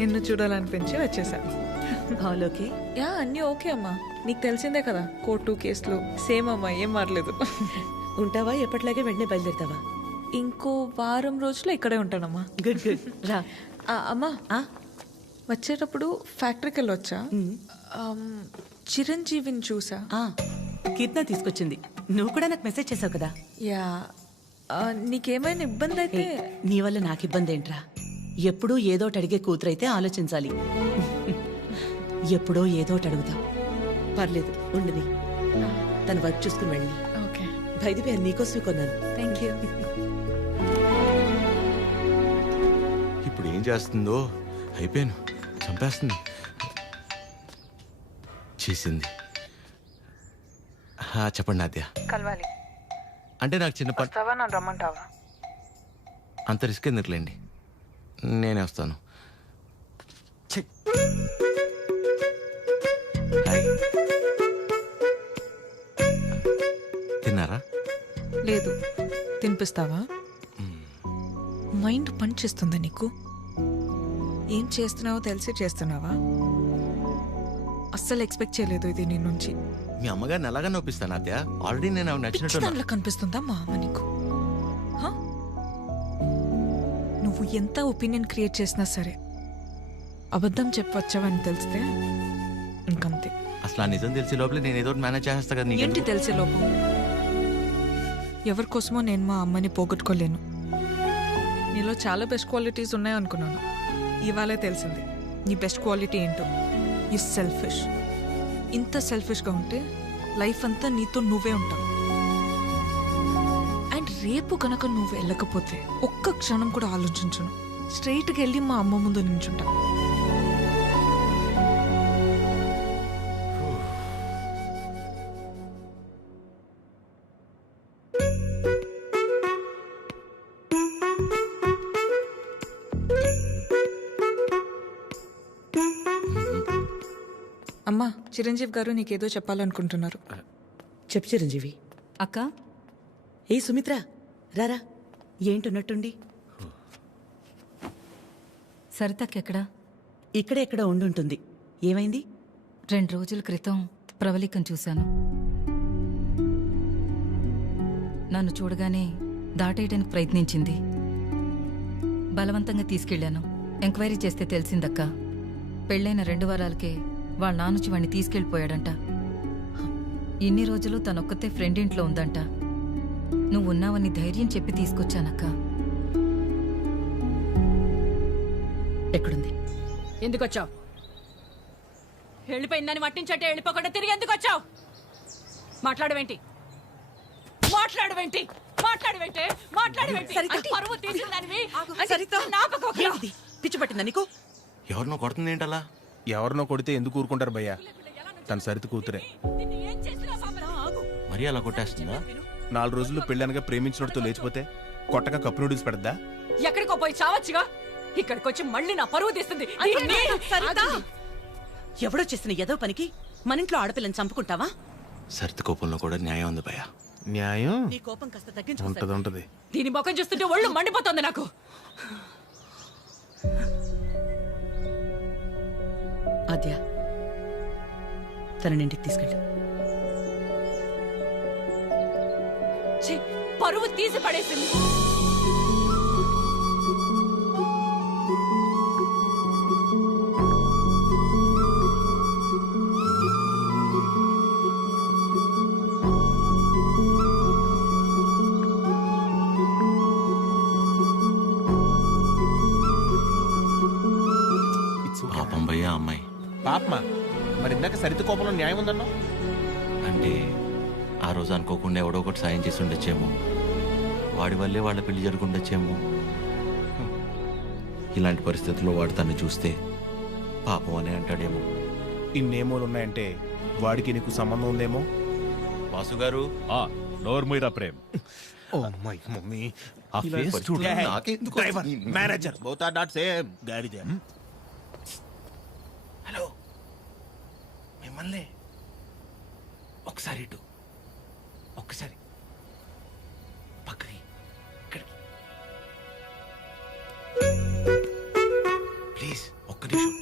నిన్ను చూడాలనిపించి వచ్చేసా. All okay? యా, అన్నీ ఓకే అమ్మా. నీకు తెలిసిందే కదా, కోర్టు కేసులు సేమ్ అమ్మా, ఏం మారలేదు. ఉంటావా? ఎప్పటిలాగే వెంటనే బయలుదేరుతావా? ఇంకో వారం రోజులు ఇక్కడే ఉంటానమ్మా. గుడ్ గుడ్ రా. అమ్మా వచ్చేటప్పుడు ఫ్యాక్టరీకి వెళ్ళొచ్చా? చిరంజీవిని చూసా. కీర్తన తీసుకొచ్చింది. నువ్వు కూడా నాకు మెసేజ్ చేసావు కదా. యా. నీకేమైనా ఇబ్బంది అయితే? నీ వల్ల నాకు ఇబ్బంది ఏంట్రా? ఎప్పుడూ ఏదోటి అడిగే కూతురైతే ఆలోచించాలి. ఎప్పుడో ఏదోటి అడుగుతాం. పర్లేదు ఉండని, తన వర్క్ చూసుకుని వెళ్ళి. ఓకే. బయట పేరు నీకోసమే కొన్నాను. Thank you. ఇప్పుడు ఏం చేస్తుందో అయిపోయాను, చంపేస్తుంది. చేసింది. చెప్పండి నాద్య. కలవాలి అంటే నాకు చిన్న పని. వస్తావా? నన్ను రమ్మంటావా? అంత రిస్క్ ఎందుకులేండి, నేనే వస్తాను. హాయ్. తిన్నారా? లేదు. తినిపిస్తావా? మైండ్ పని చేస్తుందా నీకు? ఏం చేస్తున్నావో తెలిసి చేస్తున్నావా? అస్సలు ఎక్స్పెక్ట్ చేయలేదు ఇది నీ నుంచి. మీ అమ్మగారిని ఎలాగా నొప్పిస్తాను అత్య? ఆల్రెడీ నేను ఆవిడ నచ్చినట్టు. దాంట్లో కనిపిస్తుందా మా అమ్మ నీకు? నువ్వు ఎంత ఒపీనియన్ క్రియేట్ చేసినా సరే అబద్ధం చెప్పవచ్చావని తెలిస్తే ఇంకంతే. అసలు ఆ నిజం తెలిసే లోపల నేను ఏదో మేనేజ్ చేస్తా కదా. ఏంటి తెలిసే లోపు? ఎవరి కోసమో నేను మా అమ్మని పోగొట్టుకోలేను. నీలో చాలా బెస్ట్ క్వాలిటీస్ ఉన్నాయనుకున్నాను, ఇవాళే తెలిసింది నీ బెస్ట్ క్వాలిటీ ఏంటో. You selfish. ఇంత సెల్ఫిష్గా ఉంటే లైఫ్ అంతా నీతో నువ్వే ఉంటావు. అండ్ రేపు కనుక నువ్వు వెళ్ళకపోతే ఒక్క క్షణం కూడా ఆలోచించను, స్ట్రైట్గా వెళ్ళి మా అమ్మ ముందు నించుంటా. అమ్మా, చిరంజీవి గారు నీకేదో చెప్పాలనుకుంటున్నారు. చెప్పు చిరంజీవి. అక్క. ఏ సుమిత్ర రారా. ఏంటున్నట్టుండి? సరితక్కెక్కడా? ఇక్కడే ఎక్కడ ఉండుంటుంది. ఏమైంది? 2 రోజుల క్రితం ప్రవళికను చూశాను. నన్ను చూడగానే దాటేయడానికి ప్రయత్నించింది. బలవంతంగా తీసుకెళ్లాను. ఎంక్వైరీ చేస్తే తెలిసిందక్క, పెళ్ళైన 2 వారాలకే వాళ్ళ నానుచి వాణ్ణి తీసుకెళ్ళిపోయాడంట. ఇన్ని రోజులు తనొక్కతే ఫ్రెండ్ ఇంట్లో ఉందంట. నువ్వు ఉన్నావని ధైర్యం చెప్పి తీసుకొచ్చానక్క. ఎక్కడుంది? ఎందుకు వచ్చావు? వెళ్ళిపోయిందని మట్టించంటే వెళ్ళిపోకుండా తిరిగి ఎందుకు వచ్చావు? మాట్లాడవేంటి? మాట్లాడవేంటి? మాట్లాడవేంటి? మాట్లాడవేంటి? పరువు తీసిందానివి. పిచ్చి పట్టిందా నీకు? ఎవరినో కొడుతుంది ఏంటలా? ఎవరినో కొడితే ఎందుకు ఊరుకుంటారు భయ్యా? తన సరిత కూతురే. మరీ అలా కొట్టేస్తుందా? 4 రోజులు పెళ్ళనగా ప్రేమించినోడితో లేచిపోతే కొట్టగా కప్పు నూడిల్స్ పెడద్దా? ఎక్కడికో పోయి చావచ్చుగా. ఇక్కడికి వచ్చి మళ్ళీ నా పరువు తీస్తుంది. ఎవడో చేసిన ఏదో పనికి మన ఇంట్లో ఆడపిల్లని చంపుకుంటావా? సరిత కోపంలో కూడా న్యాయం ఉంది భయ్యా. న్యాయం నీ కోపం కాస్త తగ్గించుకుంటది. ఉంటది. దీని ముఖం చూస్తుంటే ఒళ్ళు మండిపోతుంది నాకు. ఆద్య, తనని ఇంటికి తీసుకెళ్ళు. పరువు తీసి పడేసింది. పాపం భయ్యా అమ్మాయి. పాపమా? మరి ఇందాక సరిత కోపంలో న్యాయం ఉందన్నా? అంటే ఆ రోజు అనుకోకుండా ఎవడో ఒకటి సాయం చేసి ఉండొచ్చేమో, వాడి వల్లే వాళ్ళ పెళ్లి జరుగుండొచ్చేమో. ఇలాంటి పరిస్థితుల్లో వాడు తను చూస్తే పాపం అని అంటాడేమో. ఇన్నేమోలు ఉన్నాయంటే వాడికి నీకు సంబంధం ఉందేమో. వాసు గారు, నోర్మీరా ప్రేమ్. ఓ మై మమ్మీ, ఆ ఫేస్ చూడు. నాకెందుకు driver, manager both are not same. గాడిదే. హలో, మిమ్మల్ని ఒకసారి ఇటు, ఒక్కసారి పక్కకి, ఇక్కడికి ప్లీజ్, ఒక్క నిమిషం.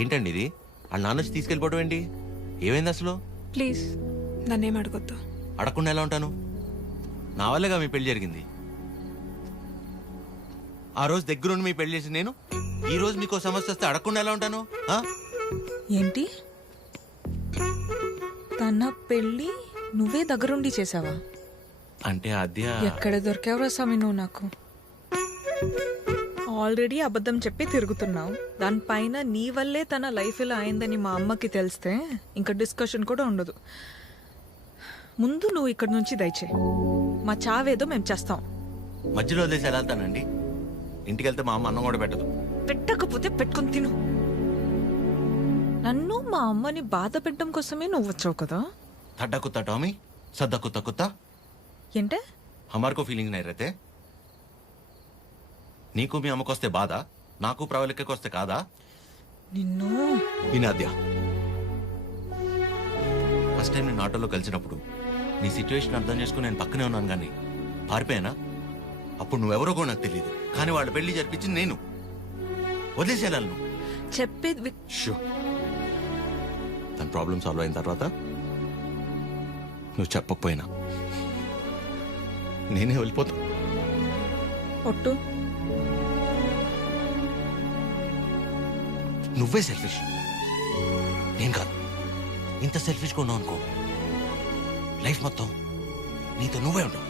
ఏంటండి ఇది? ఆ నాన్న వచ్చి తీసుకెళ్ళిపోవడం ఏంటి? ఏమైంది అసలు? ప్లీజ్ నన్నేం అడగొద్దు. అడగకుండా ఎలా ఉంటాను? నా వల్లేగా మీ పెళ్లి జరిగింది. ఆ రోజు దగ్గరుండి మీ పెళ్లి చేసి నేను ఈ రోజు మీకు సమస్య వస్తే అడగకుండా ఎలా ఉంటాను? ఏంటి తన పెళ్ళి నువ్వే దగ్గరుండి చేసావా? అంటే అద్య ఎక్కడ దొరికావురా స్వామి నువ్వు నాకు? ఆల్రెడీ అబద్ధం చెప్పి తిరుగుతున్నావు. దానిపైన నీ వల్లే తన లైఫ్ ఇలా అయిందని మా అమ్మకి తెలిస్తే ఇంకా డిస్కషన్ కూడా ఉండదు. ముందు నువ్వు ఇక్కడ నుంచి దయచే. మా చావేదో మేము చేస్తాం. మధ్యలో వదిలేసి ఎలా వెళ్తానండి? ఇంటికి వెళ్తే మా అమ్మ అన్నం కూడా పెట్టదు. పెట్టకపోతే పెట్టుకుని తిను. నన్ను మా అమ్మని బాధ పెట్టడం కోసమే నువ్వు వచ్చావు కదా. थड्डा कुत्ता टॉमी, सद्दा कुत्ता कुत्ता। ఏంటే? हमारे को फीलिंग नहीं रहते। నీకు మీ అమ్మకొస్తే బాధ, నాకు ప్రవళికకొస్తే కాదా? నిన్ను వినాద్యా, ఫస్ట్ టైం నేను ఆటోలో కలిసినప్పుడు నీ సిచ్యువేషన్ అర్థం చేసుకుని నేను పక్కనే ఉన్నాను, కానీ పారిపోయానా? అప్పుడు నువ్వెవరో కూడా నాకు తెలియదు, కానీ వాళ్ళ పెళ్లి జరిపించింది నేను. వదిలేసేయాలను చెప్పేది. తన ప్రాబ్లం సాల్వ్ అయిన తర్వాత నువ్వు చెప్పకపోయినా నేనే వెళ్ళిపోతా. ఒట్టు నువ్వే సెల్ఫిష్, నేను కాదు. ఇంత సెల్ఫిష్గా ఉన్నావు అనుకో, లైఫ్ మొత్తం నీతో నువ్వే ఉండవు.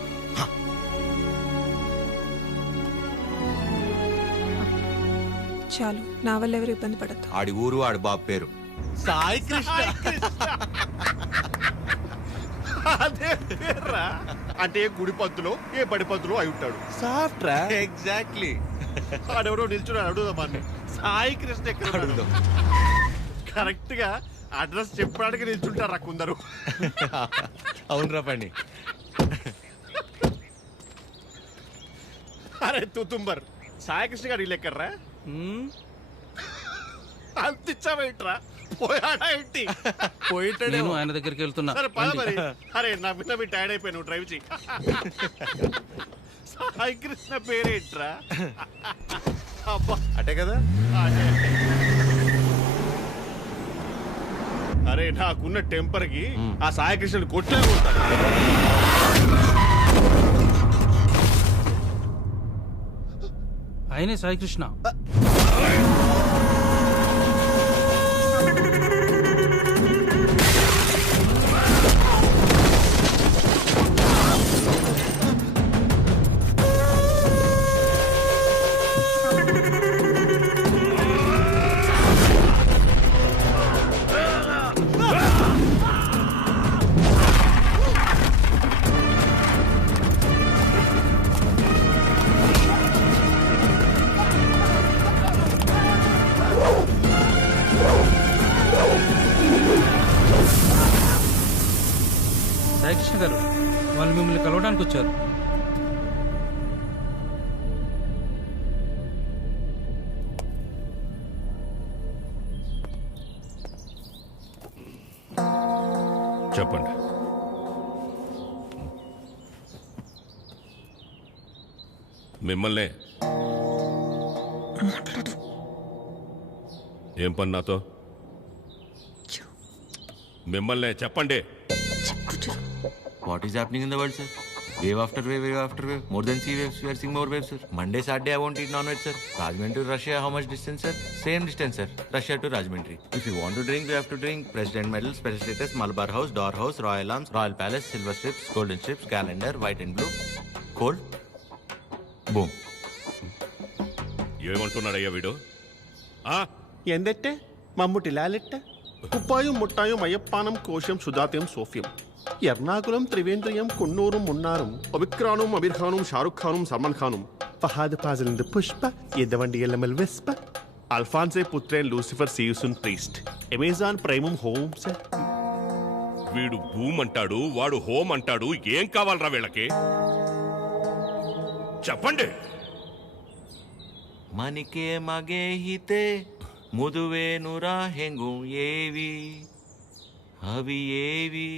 చాలు, నా వల్ల ఎవరు ఇబ్బంది పడద్దు. ఆడి ఊరు, ఆడి బాబు పేరు సాయి కృష్ణ. అదే పేర్రా. అంటే ఏ గుడి పంతులో ఏ బడి పంతులో అయి ఉంటాడు. సాఫ్ట్ రా. ఎగ్జాక్ట్లీ. ఆడెవరో నిల్చున్నాడు, అడుగుదామని. సాయి కృష్ణ ఎక్కడ అడుగుదాం. కరెక్ట్ గా అడ్రస్ చెప్పడానికి నిల్చుంటారా కొందరు. అవునరా పండి. అరే తుతుంబర్, సాయి కృష్ణ గారు ఇల్లు ఎక్కడ్రా? అంతిచ్చావేంట్రా? పోయాడా ఏంటి? నేను ఆయన దగ్గరికి వెళ్తున్నా. సరే పద మరి. అరే నా మీద మీ టైర్డ్ అయిపోయి, నువ్వు డ్రైవ్ చెయ్యి. సాయి కృష్ణ పేరేంట్రా? అబ్బా అటే కదా. అరే నాకున్న టెంపర్ కి ఆ సాయి కృష్ణుడు కొట్లే కొడతాడు. ఆయనే సాయి కృష్ణ. సాయికృష్ణ గారు, వాళ్ళు మిమ్మల్ని కలవడానికి వచ్చారు. చెప్పండి. మిమ్మల్నే. ఏం పని నాతో? మిమ్మల్నే చెప్పండి. What is happening in the world, sir? Wave after wave, wave after wave. More than sea waves, we are seeing more waves, sir. Monday, Saturday, I won't eat non-veg, sir. Rajahmundry to Russia, how much distance, sir? Same distance, sir. Russia to Rajahmundry. If you want to drink, we have to drink. President medal, special status, Malabar House, Door House, Royal Arms, Royal Palace, Silver Strips, Golden Strips, Calendar, White and Blue. Cold. Boom. ఏమంటున్నాడయ్యా వీడు? ఎందెట్టే మమ్ముటి లాలెట్ట కుప్పాయం ముట్టాయం అయ్యప్పానం కోశం సుజాత్యం సోఫ్యం ఎర్నాకులం త్రివేంద్రియం కున్నూరం మున్నారం ఒబిక్రానుం అబిర్ఖానుం షారుఖ్ ఖానుం సల్మాన్ ఖానుం ఫహాద్ ఫాజిలింద పుష్ప ఎద్దవండి ఎల్లమల్ వెస్ప అల్ఫాన్సే పుత్రేన్ లూసిఫర్ సీయుసున్ ప్రీస్ట్ అమెజాన్ ప్రైమం హోమ్స్. వీడు భూమ్ అంటాడు, వాడు హోమ్ అంటాడు. ఏం కావాలరా వీళ్ళకి? చెప్పండి. మనికే మగే హితే ముదువే నురా హెంగు ఏవి అవి ఏవి?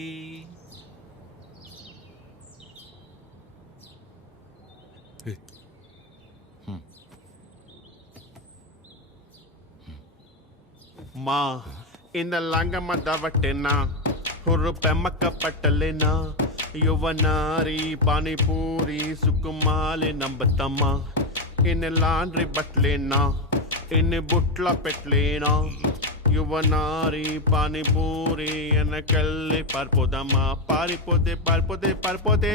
మా ఇంద లంగమ్మ దవట్టెన్నా ಹುರು ಪೆಮ್ಮಕ್ಕ ಪಟ್ಟಲೆನ ಯುವನಾರಿ ಪಾನಿಪೂರಿ ಸುಕುಮಾಲೆ ನಂಬತಮ್ಮ ಇನ್ನು ಲಾಂಡ್ರಿ ಬಟ್ಲೇನಾ ఇన్ని బుట్ల పెట్టలేనా యువనారి పానీపూరి వెనకెళ్ళి పారిపోదమ్మా పారిపోతే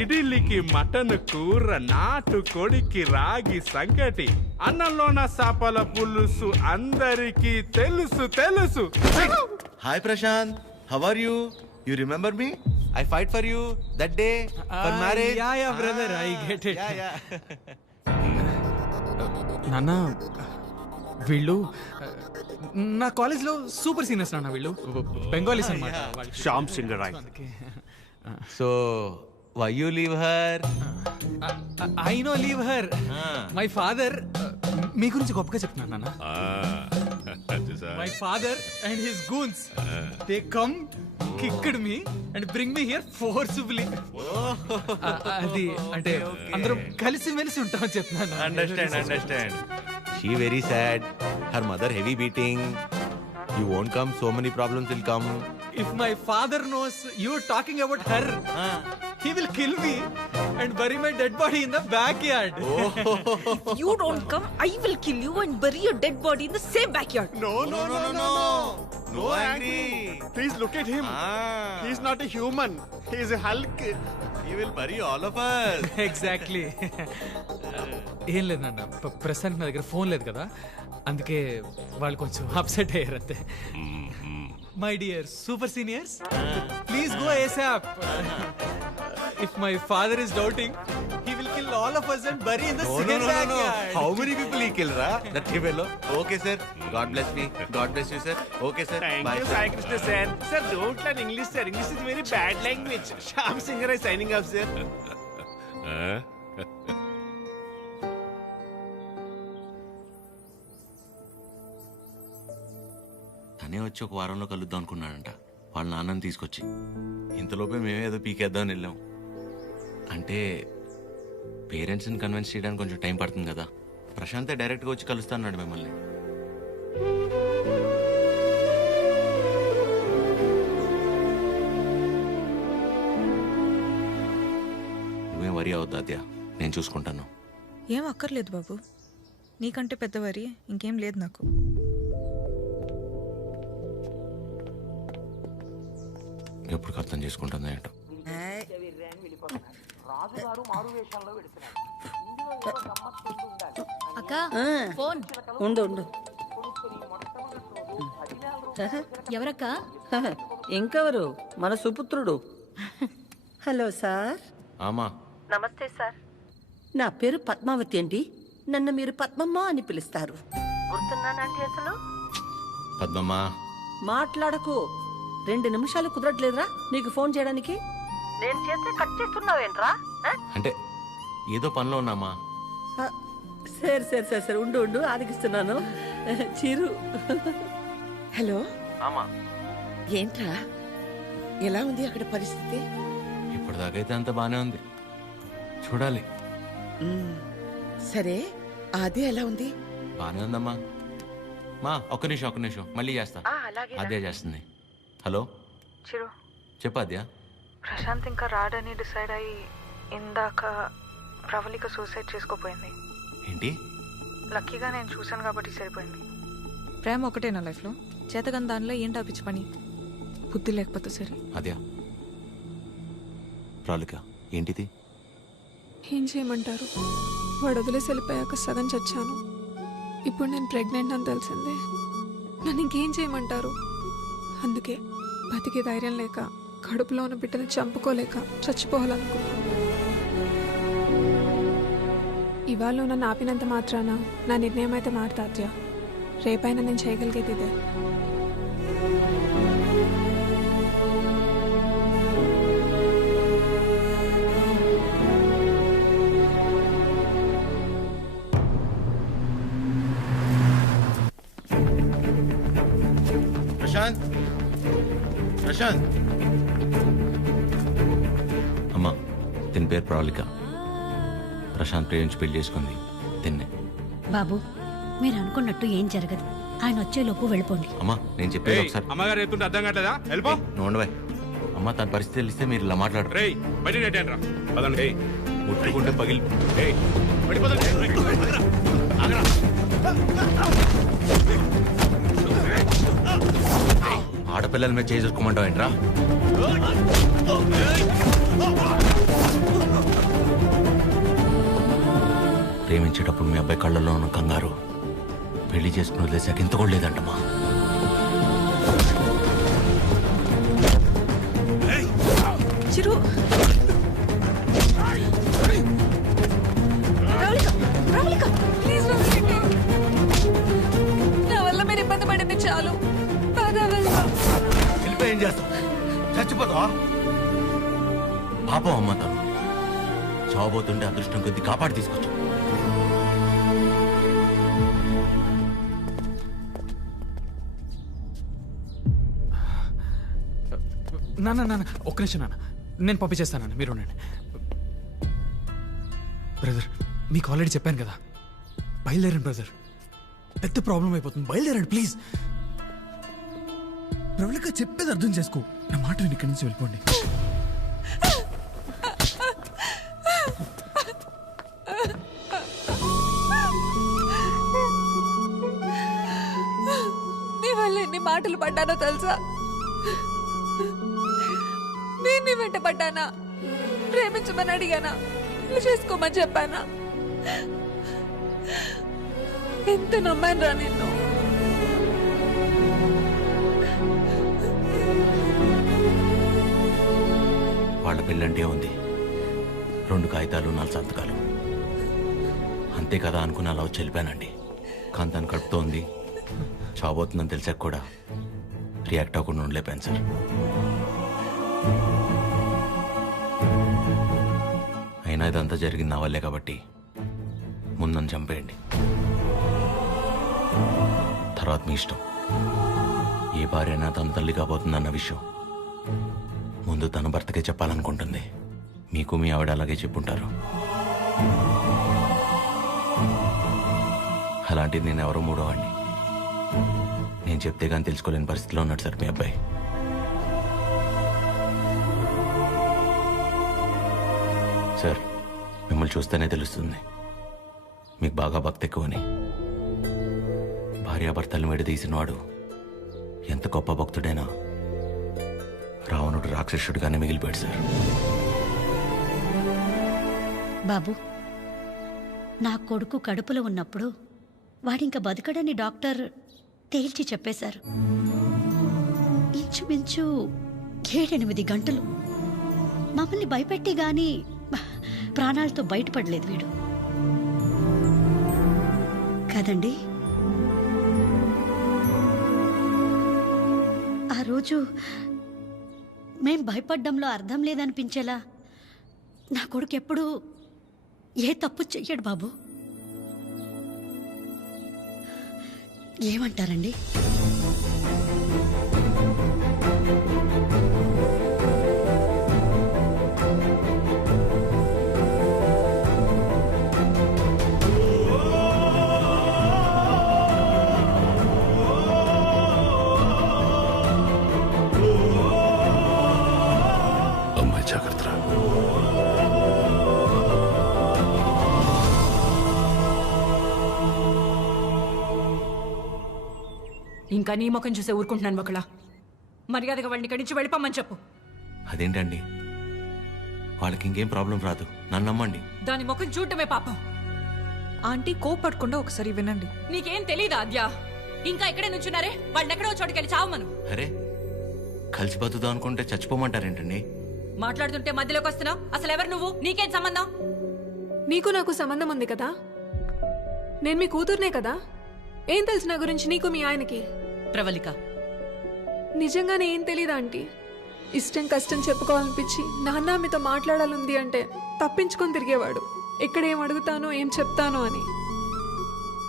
ఇడ్లీకి మటన్ కూర నాటు కొడికి రాగి సంగటి అన్నంలోన సాపల పులుసు అందరికీ తెలుసు hi Prashanth, how are you? You remember me? I fight for you that day for marriage. Yeah brother, I get it. నాన్న, వీళ్ళు నా కాలేజ్లో సూపర్ సీనియర్స్ నాన్న. వీళ్ళు బెంగాలీస్ అన్నమాట. Shyam Singh Roy. So why you leave her? I no leave her. My father మీ గురించి గొప్పగా చెప్తున్నాను నాన్న. My father and his goons they come kicked me and bring me here forcibly. అది అంటే అందరం కలిసి మెలిసి ఉంటామని చెప్తున్నాను. Understand. She very sad. Her mother heavy beating. You won't come, so many problems will come. If my father knows you are talking about her, he will kill me and bury my dead body in the backyard. If you don't come, I will kill you and bury your dead body in the same backyard. No angry. Please look at him. He is not a human. He is a Hulk. He will bury all of us. Exactly. ఏం లేదు నాన్న, ప్రస్తుతానికి నా దగ్గర ఫోన్ లేదు కదా, అందుకే వాళ్ళు కొంచెం అప్సెట్ అయ్యారు అంతే. My dear super seniors, please go ASAP. If my father is doubting, he will kill all of us and bury in the same backyard. How many people he kill, ra? That fellow. Okay, sir. God bless me. God bless you, sir. Okay, sir. Thank Bye, you, sir. Sai Krishna, sir. Sir, don't learn English, sir. English is very bad language. Shyam Singh is signing off, sir. తనే వచ్చి ఒక వారంలో కలుద్దాం అనుకున్నాడంట వాళ్ళ నాన్నని తీసుకొచ్చి. ఇంతలోపే మేమే ఏదో పీకేద్దామని వెళ్ళాం. అంటే పేరెంట్స్ని కన్విన్స్ చేయడానికి కొంచెం టైం పడుతుంది కదా. ప్రశాంతే డైరెక్ట్గా వచ్చి కలుస్తా అన్నాడు మిమ్మల్ని. నువ్వేం వరి అవద్దు అద్యా, నేను చూసుకుంటాను. ఏం అక్కర్లేదు బాబు, నీకంటే పెద్దవారి ఇంకేం లేదు నాకు. ఎప్పుడు అర్థం చేసుకుంటుందో ఏంటో. అక్క ఫోన్ ఉండు. ఎవరక్క? ఇంకెవరు, మన సుపుత్రుడు. Hello sir. ఆమా. నమస్తే సార్. నా పేరు పద్మావతి అండి. నన్ను మీరు పద్మమ్మ అని పిలుస్తారు. గుర్తున్నానండి అసలు? పద్మమ్మ. మాట్లాడకు. 2 నిమిషాలు కుదరట్లేదురా నీకు ఫోన్ చేయడానికి? నేను చేస్తే కట్ చేస్తున్నావేంట్రా? అంటే ఏదో పనిలో ఉన్నామా. సరే ఉండు ఆరగిస్తున్నాను. చిరు. హలో. ఆమా. ఏంట్రా, ఎలా ఉంది అక్కడ పరిస్థితి? ఇప్పటిదాకైతే అంత బానే ఉంది, చూడాలి. సరే, అది ఎలా ఉంది? బానే ఉందమ్మా. మా ఒక్క నిమిషం మళ్ళీ చేస్తా. అదే చేస్తుంది. హలో చిరు, చెప్పు అద్యా. ప్రశాంత్ ఇంకా రాడని డిసైడ్ అయ్యి ఇందాక ప్రవళిక సూసైడ్ చేసుకోపోయింది. ఏంటి? లక్కీగా నేను చూశాను కాబట్టి సరిపోయింది. ప్రేమ ఒకటే నా లైఫ్లో, చేతగాని దానిలో ఏంటి ఆపించి పని? బుద్ధి లేకపోతే సరే. అద్యా, ప్రాలిక ఏంటిది? ఏం చేయమంటారు, వాడు వదిలేసి వెళ్ళిపోయాక సగం చచ్చాను. ఇప్పుడు నేను ప్రెగ్నెంట్ అని తెలిసిందే. నన్ను ఇంకేం చేయమంటారు? అందుకే బతికే ధైర్యం లేక, కడుపులో ఉన్న బిడ్డని చంపుకోలేక చచ్చిపోవాలనుకున్నాను. ఇవాళ నన్ను ఆపినంత మాత్రాన నా నిర్ణయం అయితే మారుతాద్యా. రేపైనా నేను చేయగలిగేది ఇదే. ప్రశాంత్. అమ్మా, దీని పేరు ప్రాలిక. ప్రశాంత్ ప్రేమించి పెళ్లి చేసుకుంది తిన్నే. బాబు, మీరు అనుకున్నట్టు ఏం జరగదు. ఆయన వచ్చేలోపు వెళ్ళిపోండి. అమ్మా, నేను చెప్పేది ఒకసారి. అమ్మగారు చెప్తుంటే అర్థం కావట్లేదా? వెళ్ళిపో. నువ్వు ఉండవే. అమ్మ తన పరిస్థితి తెలిస్తే మీరు ఇలా మాట్లాడరు. రేయ్ బయట రా పదండి. ముట్టుకుంటే పగిలి ఆడపిల్లల మీద చేసుకోమంటావు ఏంట్రా? ప్రేమించేటప్పుడు మీ అబ్బాయి కళ్ళల్లో ఉన్న కంగారు పెళ్లి చేసుకుని వదిలేసాక ఇంత కూడా లేదంటమ్మా. చిరు ప్లీజ్ నా వల్ల మీరు ఇబ్బంది పడింది చాలు. వెళ్ళిపోయి ఏం చేస్తావు? చచ్చిపోతావా? పాపం అమ్మ తను చావబోతుంటే అదృష్టం కొద్ది కాపాడి తీసుకొచ్చు. నాన్న ఒక్క నిమిషం నాన్న, నేను పంపించేస్తాను, మీరు ఉండండి. బ్రదర్ మీకు ఆల్రెడీ చెప్పాను కదా, బయలుదేరండి బ్రదర్, పెద్ద ప్రాబ్లం అయిపోతుంది, బయలుదేరండి ప్లీజ్. ప్రవళిక చెప్పేది అర్థం చేసుకో, నా మాట విని ఇక్కడి నుంచి వెళ్ళిపోండి. నీ వల్ల ఎన్ని మాటలు పడ్డానో తెలుసా? నేను నీ వెంట పడ్డానా? ప్రేమించమని అడిగానా? చేసుకోమని చెప్పానా? ఎంత నమ్మాను రా నిన్ను. వాళ్ళ పెళ్ళంటే ఉంది, 2 కాగితాలు 4 సంతకాలు అంతే కదా అనుకుని అలా వచ్చి వెళ్ళిపోయానండి. కానీ తను కడుపుతో ఉంది, చావబోతుందని తెలిసాక కూడా రియాక్ట్ అవ్వకుండా ఉండలేపాను సార్. అయినా ఇదంతా జరిగింది నా వల్లే కాబట్టి ముందు నన్ను చంపేయండి, తర్వాత మీ ఇష్టం. ఏ భార్య అయినా తన తల్లి కాబోతుందన్న విషయం ముందు తన భర్తకే చెప్పాలనుకుంటుంది. మీకు మీ ఆవిడ అలాగే చెప్పుంటారు. అలాంటిది నేను ఎవరో మూడోవాడిని. నేను చెప్తే కానీ తెలుసుకోలేని పరిస్థితిలో ఉన్నాడు సార్ మీ అబ్బాయి. సార్ మిమ్మల్ని చూస్తేనే తెలుస్తుంది మీకు బాగా భక్తి ఎక్కువని. భార్యాభర్తలను విడదీసినవాడు ఎంత గొప్ప భక్తుడైనా రావణుడు రాక్షసుడిగానే మిగిలిపోయాడు సార్. బాబు, నా కొడుకు కడుపులో ఉన్నప్పుడు వాడింక బతకడని డాక్టర్ తేల్చి చెప్పేశారు. ఇంచుమించు 7-8 గంటలు మమ్మల్ని భయపెట్టి గాని ప్రాణాలతో బయటపడలేదు వీడు కదండి. ఆ రోజు మేం భయపడ్డంలో అర్థం లేదనిపించేలా నా కొడుకు ఎప్పుడూ ఏ తప్పు చెయ్యడు బాబు. ఏమంటారండి? అమ్మాయి జాగ్రత్త. ఇంకా నీ ముఖం చూసే ఊరుకుంటున్నాను ఒకళ్ళ. మర్యాదగా వాడిని ఇక్కడి నుంచి వెళ్ళిపోమని చెప్పు. అదేంటండి, వాళ్ళకి ఇంకేం ప్రాబ్లం రాదు, నన్ను నమ్మండి. దాని ముఖం చూడటమే పాపం. ఆంటీ కోపడకుండా ఒకసారి వినండి. నీకేం తెలీదా అద్యా? ఇంకా ఇక్కడే నుంచున్నారే, వాళ్ళని ఎక్కడో చోటుకెళ్ళి చావమను. అరే కలిసి బతుకుదాం అనుకుంటే చచ్చిపోమంటారేంటండి? మాట్లాడుతుంటే మధ్యలోకి వస్తున్నావు. అసలు ఎవరు నువ్వు? నీకేం సంబంధం? నీకు నాకు సంబంధం ఉంది కదా, నేను మీ కూతుర్నే కదా. ఏం తెలుసు నా గురించి నీకు మీ ఆయనకి? ప్రవళిక, నిజంగానే ఏం తెలీదా ఆంటీ? ఇష్టం కష్టం చెప్పుకోవాలనిపించి నాన్న మీతో మాట్లాడాలంది అంటే తప్పించుకొని తిరిగేవాడు. ఎక్కడ ఏం అడుగుతానో ఏం చెప్తానో అని.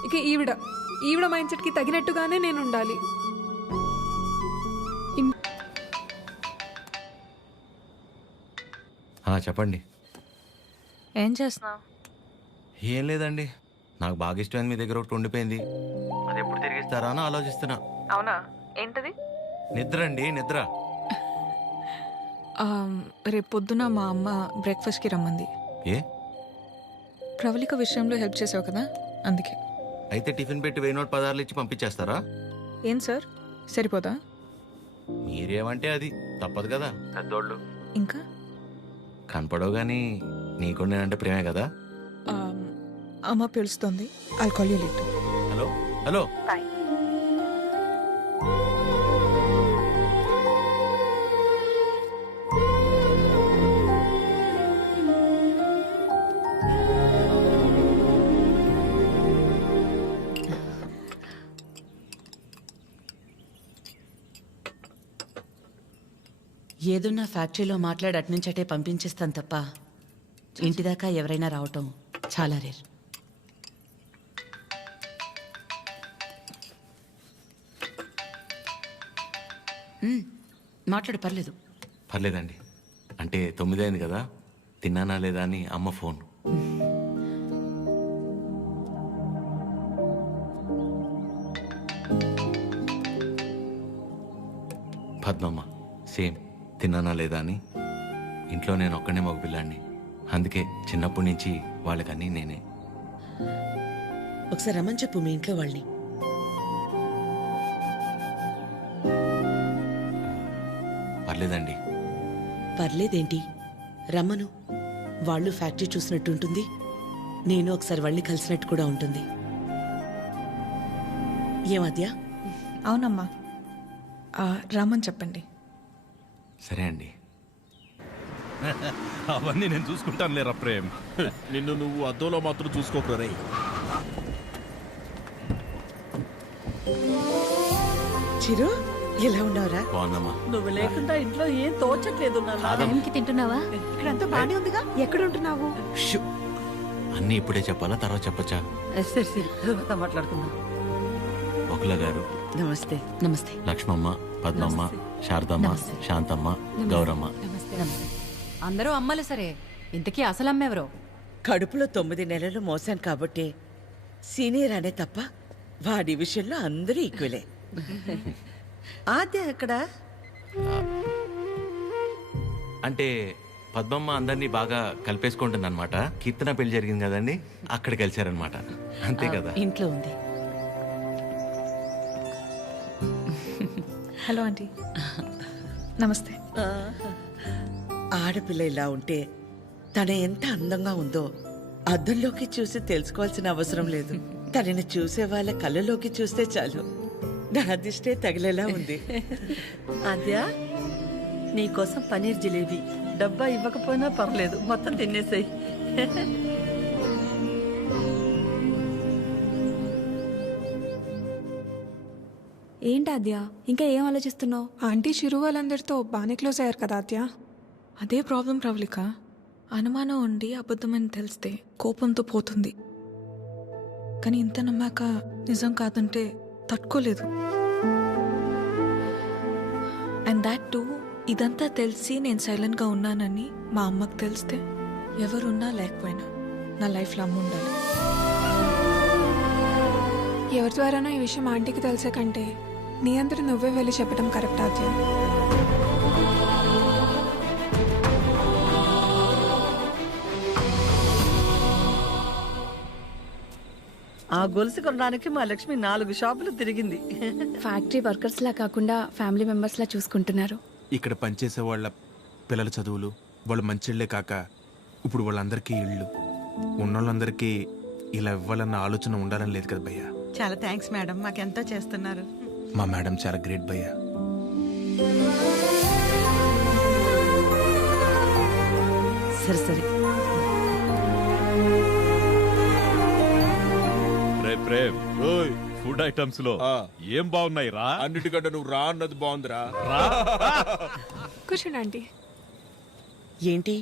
ఇక ఈవిడ మైండ్ సెట్కి తగినట్టుగానే నేను ఉండాలి. చెప్పండి. ఏం చేస్తున్నావు? ఏం లేదండి, నాకు బాగా ఇష్టమైంది మీ దగ్గర ఒకటి ఉండిపోయింది, అది ఎప్పుడు తిరిగిస్తారా అని ఆలోచిస్తున్నా. అవునా? ఏంటది? నిద్ర అండి, నిద్ర. రేపు పొద్దున మా అమ్మ బ్రేక్ఫాస్ట్కి రమ్మంది. ఏ ప్రవళిక విషయంలో హెల్ప్ చేసావు కదా, అందుకే. అయితే టిఫిన్ పెట్టి 1000 ఇచ్చి పంపించేస్తారా? ఏం సార్, సరిపోదా? మీరేమంటే అది తప్పదు కదా, పెద్దోళ్ళు. ఇంకా కనపడవు కానీ నీకు నేనంటే ప్రేమే కదా. అమ్మ పిలుస్తుంది, I'll call you later. Hello hello. ఏదున్నా ఫ్యాక్టరీలో మాట్లాడి అట్నుంచటే పంపించేస్తాను తప్ప ఇంటిదాకా ఎవరైనా రావటం చాలా రేర్. మాట్లాడు, పర్లేదు. పర్లేదండి. అంటే 9 అయింది కదా, తిన్నానా లేదా అని అమ్మ ఫోన్. పద్మమ్మ సేమ్ తిన్నానా లేదా అని. ఇంట్లో నేను ఒక్కనే మగ పిల్లాడిని, అందుకే చిన్నప్పటి నుంచి వాళ్ళకన్నీ నేనే. ఒకసారి రమ్మని చెప్పు మీ ఇంట్లో వాళ్ళని. పర్లేదండి. పర్లేదేంటి, రమ్మను. వాళ్ళు ఫ్యాక్టరీ చూసినట్టు ఉంటుంది, నేను ఒకసారి వాళ్ళని కలిసినట్టు కూడా ఉంటుంది. ఏమద్యా? అవునమ్మా, రమ్మని చెప్పండి. సరే అండి. అవన్నీ నేను చూసుకుంటాను లేరా ప్రేమ్. నిన్ను నువ్వు అద్దంలో మాత్రం చూసుకోకరా రే. చిరు, ఎలా ఉన్నావురా? బాగున్నామా? నువ్వు లేకుండా ఇంట్లో ఏం తోచట్లేదు నాన్న. టైంకి తింటున్నావా? ఇక్కడంతా బానే ఉందిగా, ఎక్కడ ఉంటున్నావు? అన్నీ ఇప్పుడే చెప్పాలా, తర్వాత చెప్పచ్చా? సరే సరే, తర్వాత మాట్లాడుకుందాం. ఒకల గారు నమస్తే. నమస్తే. లక్ష్మమ్మ, పద్మమ్మ, శారదమ్మ, శాంతమ్మ, గౌరమ్మ. అందరూ అమ్మలు సరే, ఇంతకీ అసలు అమ్మెవరో? కడుపులో 9 నెలలు మోసాను కాబట్టి సీనియర్ అనే తప్ప వాడి విషయంలో అందరూ ఈక్వలే. ఆద్య ఎక్కడ? అంటే పద్మమ్మ అందరినీ బాగా కలిపేసుకుంటుంది అనమాట. కీర్తన పెళ్లి జరిగింది కదండి, అక్కడ కలిశారనమాట. అంతే కదా. ఇంట్లో ఉంది. Hello aunty. నమస్తే. ఆడపిల్ల ఇలా ఉంటే తన ఎంత అందంగా ఉందో అద్దంలోకి చూసి తెలుసుకోవాల్సిన అవసరం లేదు. తనని చూసే వాళ్ళ కళ్ళలోకి చూస్తే చాలు. నా దిష్టే తగిలేలా ఉంది. ఆద్య, నీకోసం పనీర్ జిలేబీ డబ్బా ఇవ్వకపోయినా పర్లేదు, మొత్తం తినేసాయి. ఏంటి ఆద్య, ఇంకా ఏం ఆలోచిస్తున్నావు? ఆంటీ చిరు వాళ్ళందరితో బాగానే క్లోజ్ అయ్యారు కదా ఆద్య. అదే ప్రాబ్లం ప్రవళిక. అనుమానం ఉండి అబద్ధమని తెలిస్తే కోపంతో పోతుంది, కానీ ఇంత నమ్మాక నిజం కాదంటే తట్టుకోలేదు. అండ్ దాట్ టూ, ఇదంతా తెలిసి నేను సైలెంట్గా ఉన్నానని మా అమ్మకు తెలిస్తే ఎవరున్నా లేకపోయినా నా లైఫ్లో అమ్మ ఉండాలి. ఎవరి ద్వారానో ఈ విషయం ఆంటీకి తెలిసే కంటే నీ అందరూ నువ్వే వెళ్ళి చెప్పడం కరెక్ట్ ఆద్య. ఆ గొలుసు కొనడానికి మా లక్ష్మి 4 షాపులు తిరిగింది. ఫ్యాక్టరీ వర్కర్స్ లా కాకుండా ఫ్యామిలీ మెంబర్స్ లా చూసుకుంటున్నారు. ఇక్కడ పనిచేసే వాళ్ళ పిల్లల చదువులు, వాళ్ళు మంచిళ్లే కాక ఇప్పుడు వాళ్ళందరికీ ఇళ్ళు ఉన్నోళ్ళందరికీ ఇలా ఇవ్వాలన్న ఆలోచన ఉండాలని లేదు కదా భయ్యా. చాలా థ్యాంక్స్ మేడం, మాకెంతో చేస్తున్నారు. మా మేడం చాలా గ్రేట్ భయ్యా. సరే సరే. ప్రేమ్, ఫుడ్ ఐటమ్స్ లో ఏం బాగున్నాయి రా? అన్నిటికంటే నువ్వు రా అన్నది బాగుందిరా. కూర్చోండి ఆంటీ. ఏంటి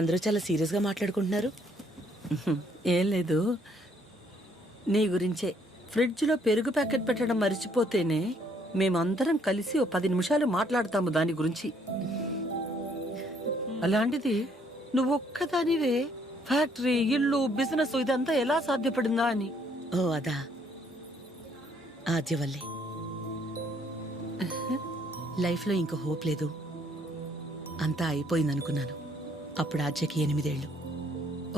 అందరూ చాలా సీరియస్గా మాట్లాడుకుంటున్నారు? ఏం లేదు, నీ గురించే. ఫ్రిడ్జ్లో పెరుగు ప్యాకెట్ పెట్టడం మర్చిపోతేనే మేమందరం కలిసి 10 నిమిషాలు మాట్లాడతాము దాని గురించి. అలాంటిది నువ్వు ఒక్కదానివే ఫ్యాక్టరీ, ఇల్లు, బిజినెస్ ఇదంతా ఎలా సాధ్యపడిందా అని. ఓ అదా, ఆద్య వల్లే. లైఫ్లో ఇంకో హోప్ లేదు. అంతా అయిపోయిందనుకున్నాను. అప్పుడు ఆద్యకి 8 ఏళ్ళు.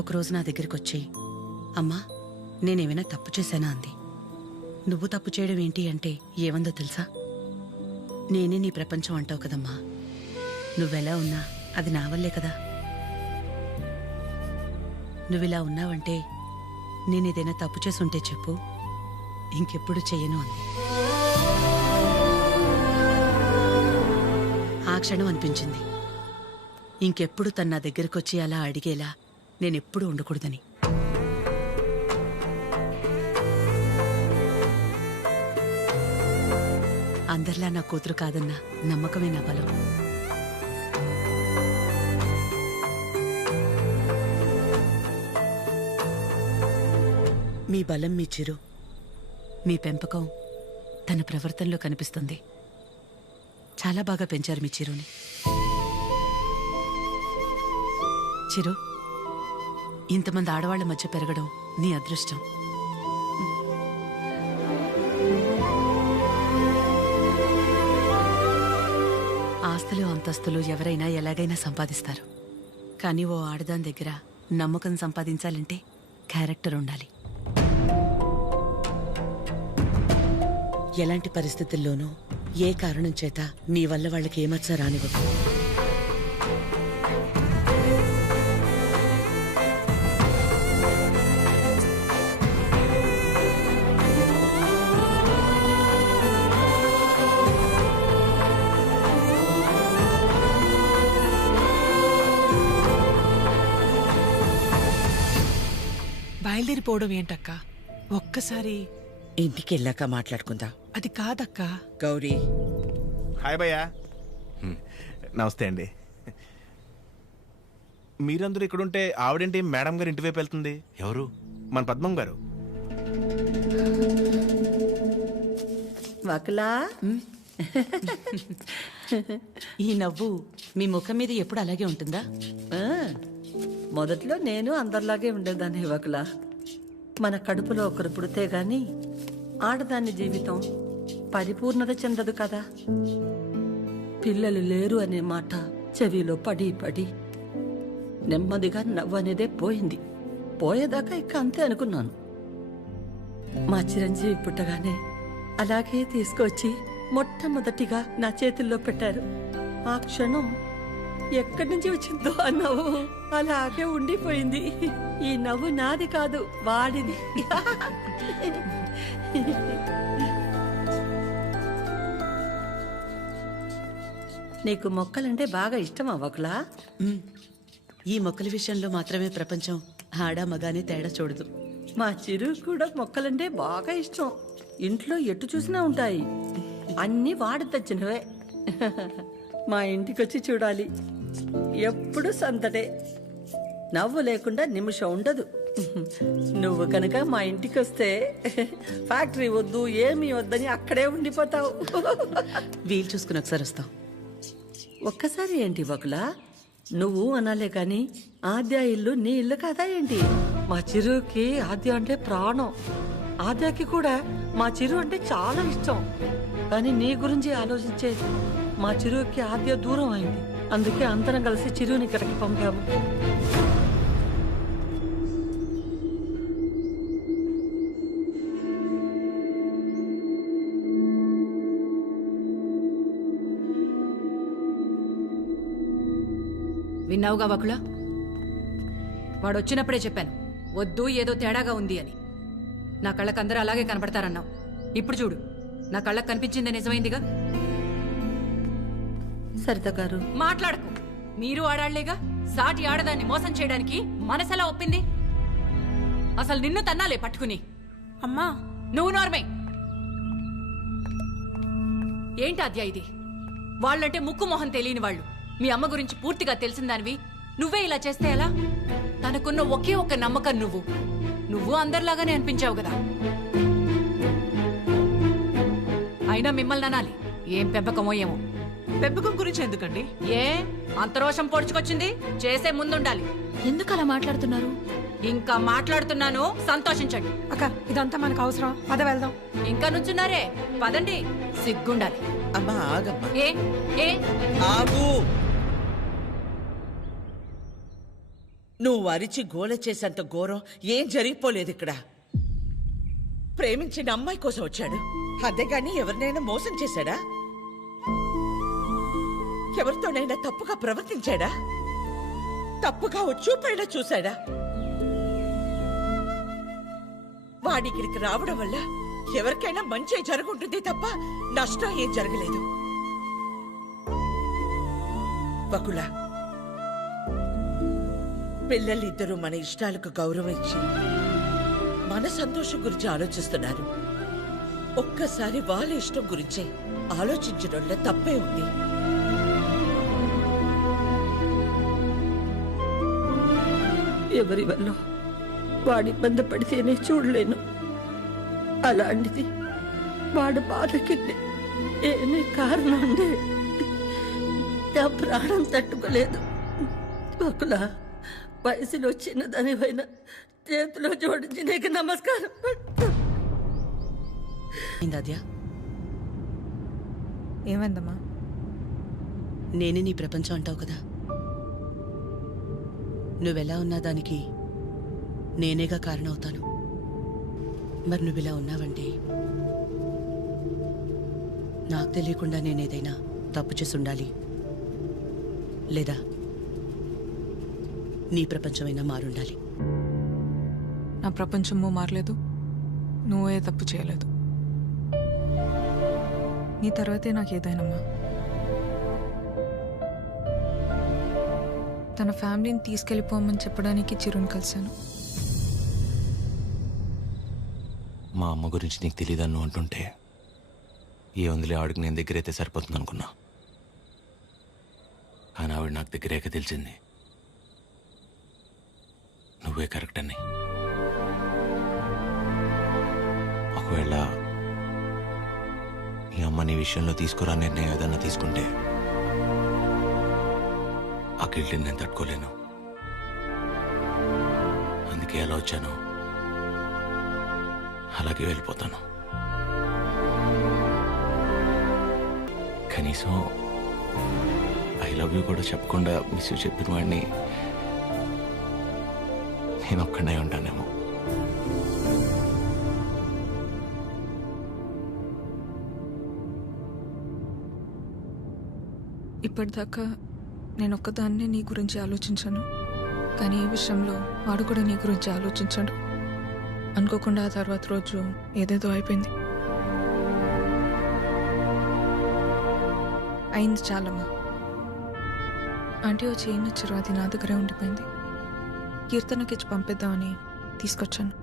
ఒకరోజు నా దగ్గరికి వచ్చి, అమ్మా నేనేమైనా తప్పు చేశానా అంది. నువ్వు తప్పు చేయడం ఏంటి అంటే ఏమందో తెలుసా? నేనే నీ ప్రపంచం అంటావు కదమ్మా, నువ్వెలా ఉన్నా అది నా వల్లే కదా. నువ్విలా ఉన్నావంటే నేనేదైనా తప్పు చేసుంటే చెప్పు, ఇంకెప్పుడు చెయ్యను అంది. ఆ క్షణం అనిపించింది ఇంకెప్పుడు తన నా దగ్గరకొచ్చి అలా అడిగేలా నేనెప్పుడు ఉండకూడదని. అందరిలా నా కూతురు కాదన్న నమ్మకమే నా బలం. మీ బలం మీ చిరు, మీ పెంపకం తన ప్రవర్తనలో కనిపిస్తుంది. చాలా బాగా పెంచారు మీ చిరుని. చిరు, ఇంతమంది ఆడవాళ్ల మధ్య పెరగడం నీ అదృష్టం. ఆస్తులు అంతస్తులు ఎవరైనా ఎలాగైనా సంపాదిస్తారు, కానీ ఓ ఆడదాని దగ్గర నమ్మకం సంపాదించాలంటే క్యారెక్టర్ ఉండాలి. ఎలాంటి పరిస్థితుల్లోనూ ఏ కారణం చేత నీ వల్ల వాళ్ళకి ఏమచ్చ రానివ్వదు. బయలుదేరిపోవడం ఏంటక్క? ఒక్కసారి ఇంటికి వెళ్ళాక మాట్లాడుకుందాం. అది కాదక్క. గౌరీ, హాయ్ భయ్యా. నమస్తే అండి. మీరందరూ ఇక్కడుంటే ఆవిడేంటి మేడం గారు ఇంటి వైపు వెళ్తుంది? ఎవరు? మన పద్మం గారు. వకలా, ఈ నవ్వు మీ ముఖం మీద ఎప్పుడు అలాగే ఉంటుందా? మొదట్లో నేను అందరిలాగే ఉండేదాన్ని వకలా. మన కడుపులో ఒకరు పుడితే గాని ఆడదాని జీవితం పరిపూర్ణత చెందదు కదా. పిల్లలు లేరు అనే మాట చెవిలో పడి పడి నెమ్మదిగా నవ్వు అనేదే పోయింది. పోయేదాకా ఇక అంతే అనుకున్నాను. మా చిరంజీవి పుట్టగానే అలాగే తీసుకొచ్చి మొట్టమొదటిగా నా చేతుల్లో పెట్టారు. ఆ క్షణం ఎక్కడి నుంచి వచ్చిందో ఆ నవ్వు అలాగే ఉండిపోయింది. ఈ నవ్వు నాది కాదు, వాడిది. నీకు మొక్కలంటే బాగా ఇష్టమా వకలా? ఈ మొక్కల విషయంలో మాత్రమే ప్రపంచం ఆడా మగానే తేడా చూడదు. మా చిరు కూడా మొక్కలంటే బాగా ఇష్టం. ఇంట్లో ఎటు చూసినా ఉంటాయి. అన్నీ వాడి తెచ్చినవే. మా ఇంటికొచ్చి చూడాలి, ఎప్పుడు సందడే. నవ్వు లేకుండా నిమిషం ఉండదు. నువ్వు కనుక మా ఇంటికి వస్తే ఫ్యాక్టరీ వద్దు ఏమీ వద్దని అక్కడే ఉండిపోతావు. వీలు చూసుకుని ఒకసారి వస్తాం. ఒక్కసారి ఏంటి వకులా, నువ్వు అనాలే కాని ఆద్య ఇల్లు నీ ఇల్లు కాదా ఏంటి? మా చిరుకి ఆద్య అంటే ప్రాణం. ఆద్యకి కూడా మా చిరు అంటే చాలా ఇష్టం. కానీ నీ గురించి ఆలోచించే మా చిరుకి ఆద్య దూరం అయింది. అందుకే అందరం కలిసి చిరుని ఇక్కడికి పంపాము. విన్నావుగా వకుల, వాడు వచ్చినప్పుడే చెప్పాను వద్దు, ఏదో తేడాగా ఉంది అని. నా కళ్ళకు అందరూ అలాగే కనపడతారన్నావు. ఇప్పుడు చూడు, నా కళ్ళకు కనిపించింది నిజమైందిగా. సరిత గారు మాట్లాడకు. మీరు ఆడాళ్లేగా. సాటి ఆడదాన్ని మోసం చేయడానికి మనసెలా ఒప్పింది? అసలు నిన్ను తన్నాలే పట్టుకుని. అమ్మా నువ్వు నోర్మే. ఏంటి అద్యా ఇది? వాళ్ళంటే ముక్కు మొహం తెలియని వాళ్ళు. మీ అమ్మ గురించి పూర్తిగా తెలిసిందానివి నువ్వే ఇలా చేస్తే ఎలా? తనకున్న ఒకే ఒక్క నమ్మకం నువ్వు అందరిలాగానే అనిపించావు కదా. అయినా మిమ్మల్ని అనాలి. ఏం పెంపకమో ఏమో. పెంపకం గురించి ఎందుకండి? ఏ అంత రోషం పొడుచుకొచ్చింది? చేసే ముందుండాలి. ఎందుకు అలా మాట్లాడుతున్నారు? ఇంకా మాట్లాడుతున్నాను, సంతోషించండి. అక్క ఇదంతా మనకు అవసరం, పద వెళ్దాం. ఇంకా నుంచున్నారే, పదండి. సిగ్గుండాలి. అమ్మా ఆగమ్మా. ఏ ఏ ఆగు. నువ్వు అరిచి గోల చేసేంత ఘోరం ఏం జరిగిపోలేదు ఇక్కడ. ప్రేమించిన అమ్మాయి కోసం వచ్చాడు, అంతేగాని ఎవరినైనా మోసం చేశాడా? ఎవరితోనైనా తప్పుగా ప్రవర్తించాడా? తప్పుగా చూపైనా చూశాడా? వాడికిడికి రావడం వల్ల ఎవరికైనా మంచి జరుగుంటుంది తప్ప నష్టం ఏం జరగలేదు. బకులా, పిల్లలిద్దరూ మన ఇష్టాలకు గౌరవం ఇచ్చి మన సంతోషం గురించి ఆలోచిస్తున్నారు. ఒక్కసారి వాళ్ళ ఇష్టం గురించే ఆలోచించడంలో తప్పే ఉంది. ఎవరి వల్ల వాడి ఇబ్బంది పడితేనే చూడలేను. అలాంటిది వాడు బాధకి ఏమీ కారణం ఉండే నా ప్రాణం తట్టుకోలేదు. బకులా, వయసులో చిన్నదానివైనా చేతిలో జోడించి నీకు నమస్కారం. ఏమైందమ్మా? నేనే నీ ప్రపంచం అంటావు కదా, నువ్వెలా ఉన్నా దానికి నేనేగా కారణమవుతాను. మరి నువ్విలా ఉన్నావంటే నాకు తెలియకుండా నేనేదైనా తప్పు చేసి ఉండాలి, లేదా నీ ప్రపంచమైనా మారుండాలి. నా ప్రపంచము మారలేదు, నువ్వే తప్పు చేయలేదు. నీ తర్వాతే నాకు ఏదైనమ్మా. తన ఫ్యామిలీని తీసుకెళ్ళిపోమని చెప్పడానికి చిరుని కలిశాను. మా అమ్మ గురించి నీకు తెలియదన్ను అంటుంటే ఏ ఉందిలే, ఆవిడకి నేను దగ్గరైతే సరిపోతుంది అనుకున్నా. కానీ ఆవిడ నాకు దగ్గరేక తెలిసింది నువ్వే కరెక్ట్ అని. ఒకవేళ ఈ అమ్మ నీ విషయంలో తీసుకురా నిర్ణయం ఏదన్నా తీసుకుంటే ఆ గిల్ట్ని నేను తట్టుకోలేను. అందుకే ఎలా వచ్చాను అలాగే వెళ్ళిపోతాను. కనీసం ఐ లవ్ యూ కూడా చెప్పకుండా మిస్ యూ చెప్పిన వాడిని నేను ఒక్కడే ఉంటానేమో. ఇప్పటిదాకా నేను ఒక్కదాన్నే నీ గురించి ఆలోచించాను, కానీ ఈ విషయంలో వాడు కూడా నీ గురించి ఆలోచించాడు. అనుకోకుండా ఆ తర్వాత రోజు ఏదేదో అయిపోయింది. అయింది చాలమ్మా. ఆంటీ వచ్చి ఏం నచ్చారు, అది నా దగ్గరే ఉండిపోయింది. కీర్తనకి ఇచ్చి పంపిద్దామని తీసుకొచ్చాను.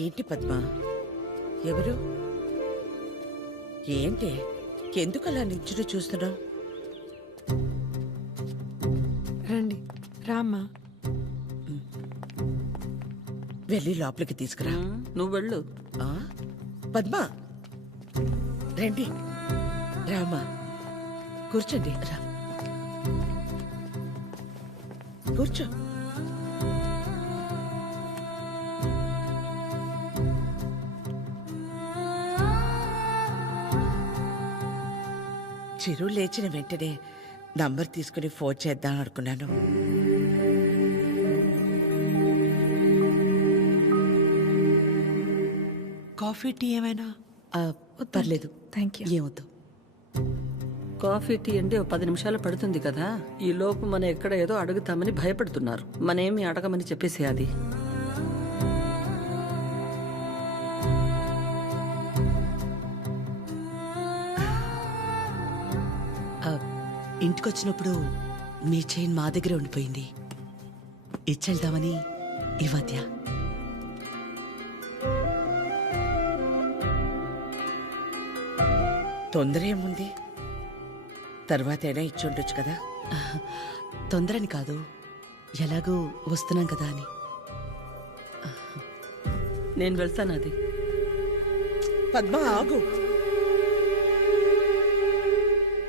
ఏంటి పద్మ? ఎవరు? ఏంటి? ఎందుకలా నించుని చూస్తున్నావు? రండి, రామ్మా. వెళ్ళి లోపలికి తీసుకురా. నువ్వు వెళ్ళు. పద్మ రండి, రామా కూర్చోండి. రా కూర్చో. చిరు లేచిన వెంటనే నంబర్ తీసుకుని ఫోన్ చేద్దాం అనుకున్నాను. కాఫీ టీ ఏమైనా? పర్లేదు, థ్యాంక్ యూ. ఏమొద్దు. కాఫీ టీ అంటే 10 నిమిషాలు పడుతుంది కదా. ఈ లోపు మనం ఎక్కడ ఏదో అడుగుతామని భయపడుతున్నారు. మనేమి అడగమని చెప్పేసి అది. ఇంటికొచ్చినప్పుడు మీ చైన్ మా దగ్గరే ఉండిపోయింది, ఇచ్చెళ్దామని ఈ మధ్య. తొందర ఏముంది, తర్వాతైనా ఇచ్చుండొచ్చు కదా. తొందరని కాదు, ఎలాగూ వస్తున్నాం కదా అని. నేను వెళ్తాను. అది పద్మ ఆగు,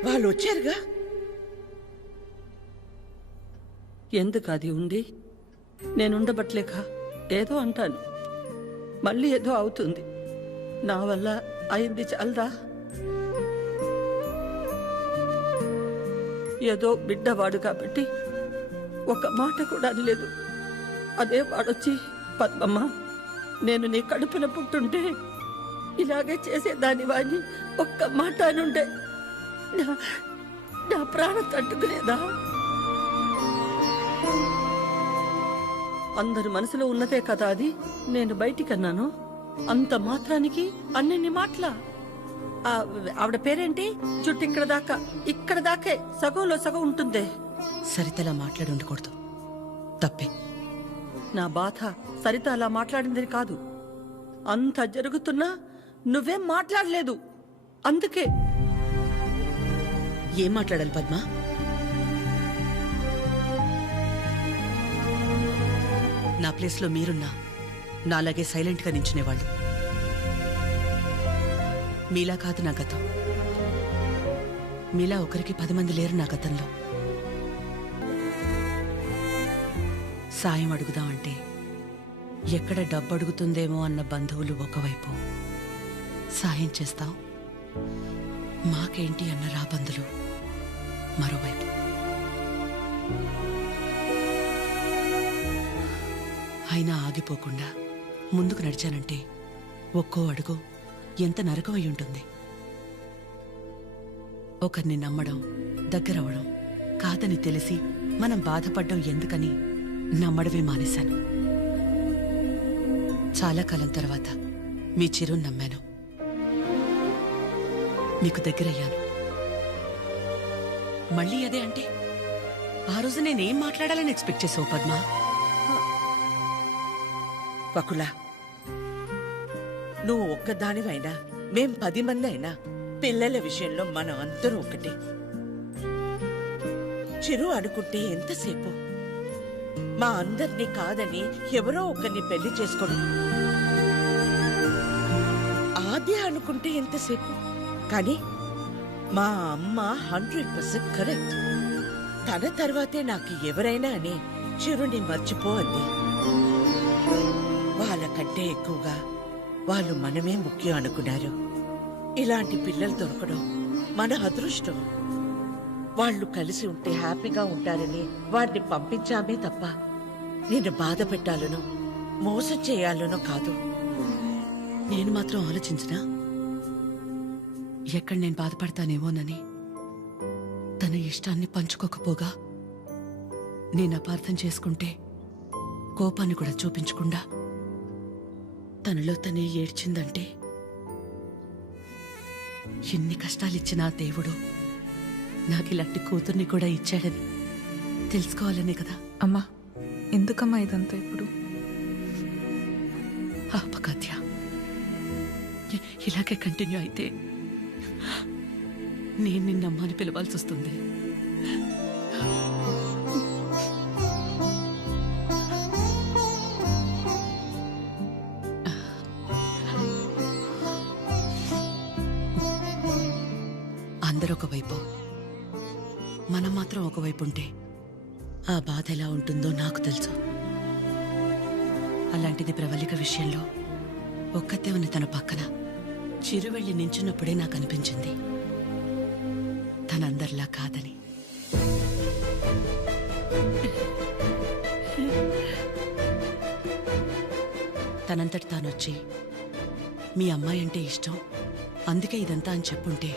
వాళ్ళు వచ్చారుగా. ఎందుకు అది ఉండి నేనుండబట్లేక ఏదో అంటాను, మళ్ళీ ఏదో అవుతుంది. నా వల్ల అయింది చాలదా? ఏదో బిడ్డవాడు కాబట్టి ఒక మాట కూడా అనలేదు. అదే వాడొచ్చి, పద్మమ్మ నేను నీ కడుపున పుట్టుంటే ఇలాగే చేసేదాని వాడిని ఒక్క మాట అనుండే నా ప్రాణం తట్టుకునేదా? అందరి మనసులో ఉన్నదే కదా అది. నేను బయటికన్నాను, అంత మాత్రానికి అన్ని మాటలా? ఆవిడ పేరేంటి? జుట్టు ఇక్కడ దాకే సగంలో సగం ఉంటుందే. సరితలా మాట్లాడి ఉండకూడదు, తప్పే. నా బాధ సరిత అలా మాట్లాడిందని కాదు, అంత జరుగుతున్నా నువ్వేం మాట్లాడలేదు, అందుకే. ఏం మాట్లాడాలి పద్మ? నా ప్లేస్లో మీరున్నా నాలాగే సైలెంట్గా నించునేవాళ్ళు. మీలా కాదు నా గతం. మీలా ఒకరికి 10 మంది లేరు నా గతంలో. సాయం అడుగుదామంటే ఎక్కడ డబ్బు అడుగుతుందేమో అన్న బంధువులు ఒకవైపు, సాయం చేస్తాం మాకేంటి అన్న రాబందులు మరోవైపు. అయినా ఆగిపోకుండా ముందుకు నడిచానంటే ఒక్కో అడుగు ఎంత నరకం అయి ఉంటుంది. ఒకరిని నమ్మడం, దగ్గరవడం కాదని తెలిసి మనం బాధపడ్డం ఎందుకని నమ్మడమే మానేశాను. చాలా కాలం తర్వాత మీ చిరుని నమ్మాను, మీకు దగ్గరయ్యాను. మళ్ళీ అదే అంటే ఆ రోజు నేనేం మాట్లాడాలని ఎక్స్పెక్ట్ చేసావు పద్మ? వకులా, నువ్వు ఒక్కదానివైనా మేం 10 మంది అయినా పిల్లల విషయంలో మనం అందరూ ఒకటే. చిరు అనుకుంటే ఎంతసేపు మా అందరినీ కాదని ఎవరో ఒకరిని పెళ్లి చేసుకోవడం. ఆద్య అనుకుంటే ఎంతసేపు, కానీ మా అమ్మ 100% కరెక్ట్. తన తర్వాతే నాకు ఎవరైనా అని చిరుని మర్చిపో అంది. వాళ్ళకంటే ఎక్కువగా వాళ్ళు మనమే ముఖ్యం అనుకున్నారు. ఇలాంటి పిల్లలు దొరకడం మన అదృష్టం. వాళ్ళు కలిసి ఉంటే హ్యాపీగా ఉంటారని వాడిని పంపించామే తప్ప నిన్ను బాధ పెట్టాలనో మోసం చేయాలనో కాదు. నేను మాత్రం ఆలోచించినా ఎక్కడ నేను బాధపడతానేమోనని. తన ఇష్టాన్ని పంచుకోకపోగా నేను అపార్థం చేసుకుంటే కోపాన్ని కూడా చూపించకుండా తనలో తనే ఏడ్చిందంటే ఎన్ని కష్టాలిచ్చినా దేవుడు నాకు ఇలాంటి కూతుర్ని కూడా ఇచ్చాడని తెలుసుకోవాలనే కదా. అమ్మా, ఎందుకమ్మా ఇదంతా ఇప్పుడు? ఆపకాద్య, ఇలాగే కంటిన్యూ అయితే నేను నిన్నమ్మని పిలవాల్సి వస్తుంది. అందరూ ఒకవైపు, మనం మాత్రం ఒకవైపు ఉంటే ఆ బాధ ఎలా ఉంటుందో నాకు తెలుసు. అలాంటిది ప్రవళిక విషయంలో ఒక్కతే ఉన్న తన పక్కన చిరు వెళ్ళి నించున్నప్పుడే నాకు అనిపించింది తనందరిలా కాదని. తనంతటి తానొచ్చి మీ అమ్మాయి అంటే ఇష్టం అందుకే ఇదంతా అని చెప్పుంటే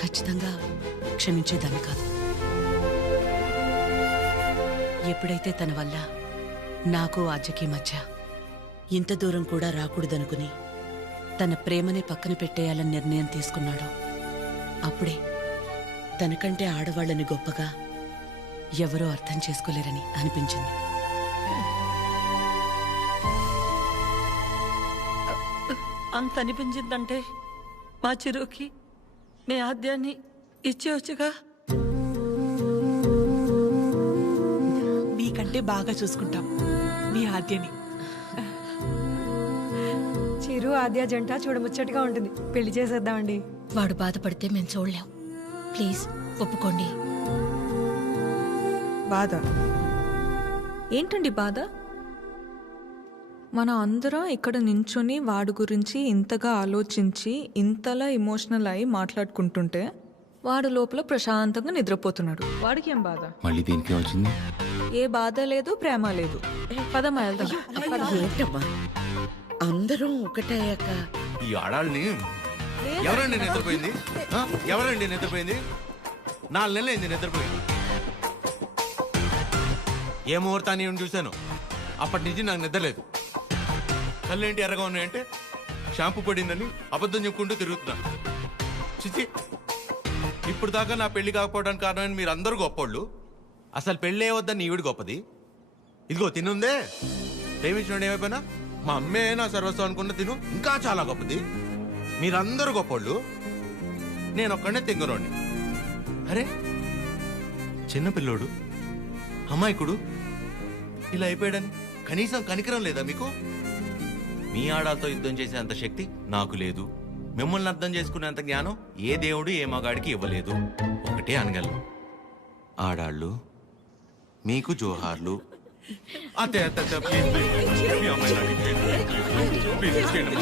ఖచ్చితంగా క్షమించేదాన్ని కాదు. ఎప్పుడైతే తన వల్ల నాకు ఆద్యకి మధ్య ఇంత దూరం కూడా రాకూడదనుకుని తన ప్రేమనే పక్కన పెట్టేయాలని నిర్ణయం తీసుకున్నాడో అప్పుడే తనకంటే ఆడవాళ్ళని గొప్పగా ఎవరో అర్థం చేసుకోలేరని అనిపించింది. అంత అనిపించిందంటే మా చిరుకి మీ ఆద్యాన్ని ఇచ్చేవచ్చుగా. మీకంటే బాగా చూసుకుంటాం మీ ఆద్యని. చిరు ఆద్య జంట చూడముచ్చటగా ఉంటుంది, పెళ్లి చేసేద్దామండి. వాడు బాధపడితే మేము చూడలేం. ప్లీజ్ ఒప్పుకోండి. బాధ ఏంటండి? బాధ మన అందరం ఇక్కడ నించుని వాడి గురించి ఇంతగా ఆలోచించి ఇంతలా ఎమోషనల్ అయి మాట్లాడుకుంటుంటే వాడు లోపల ప్రశాంతంగా నిద్రపోతున్నాడు. వాడికి ఏం బాధ? మళ్ళీ దీనికి వచ్చింది. ఏ బాధ లేదు, ప్రేమ లేదు. పదమ్మా వెళ్దాం. ఏంటమ్మా అందరం ఒకటయ్యాక ఈ ఆడాళ్ళని ఎవరండి నిద్రపోయింది? ఆ? ఎవరండి నిద్రపోయింది? 4 నెలలు అయింది నిద్రపోయింది. ఏ ముహూర్తాన్ని చూశాను, అప్పటి నుంచి నాకు నిద్రలేదు. కళ్ళేంటి ఎర్రగా ఉన్నాయంటే షాంపూ పడిందని అబద్ధం చెప్పుకుంటూ తిరుగుతున్నా. చిచి, ఇప్పుడు దాకా నా పెళ్లి కాకపోవడానికి కారణమైన మీరు అందరూ గొప్పోళ్ళు. అసలు పెళ్ళే వద్దని ఈవిడ గొప్పది. ఇదిగో తినుందే, ప్రేమించిన ఏమైపోయినా మా అమ్మే నా సర్వస్వం అనుకున్న తిను ఇంకా చాలా గొప్పది. మీరందరూ గొప్పోళ్ళు, నేను ఒక్కడే తెంగరోండి. అరే చిన్నపిల్లోడు, అమాయకుడు ఇలా అయిపోయాడని కనీసం కనికరం లేదా మీకు? మీ ఆడాలతో యుద్ధం చేసేంత శక్తి నాకు లేదు. మిమ్మల్ని అర్థం చేసుకునేంత జ్ఞానం ఏ దేవుడు ఏ మగాడికి ఇవ్వలేదు. ఒకటే అనగలను, ఆడాళ్ళు మీకు జోహార్లు. అతే ప్లీజ్ మీ అమ్మాయి ప్లీజ్ చేయండి.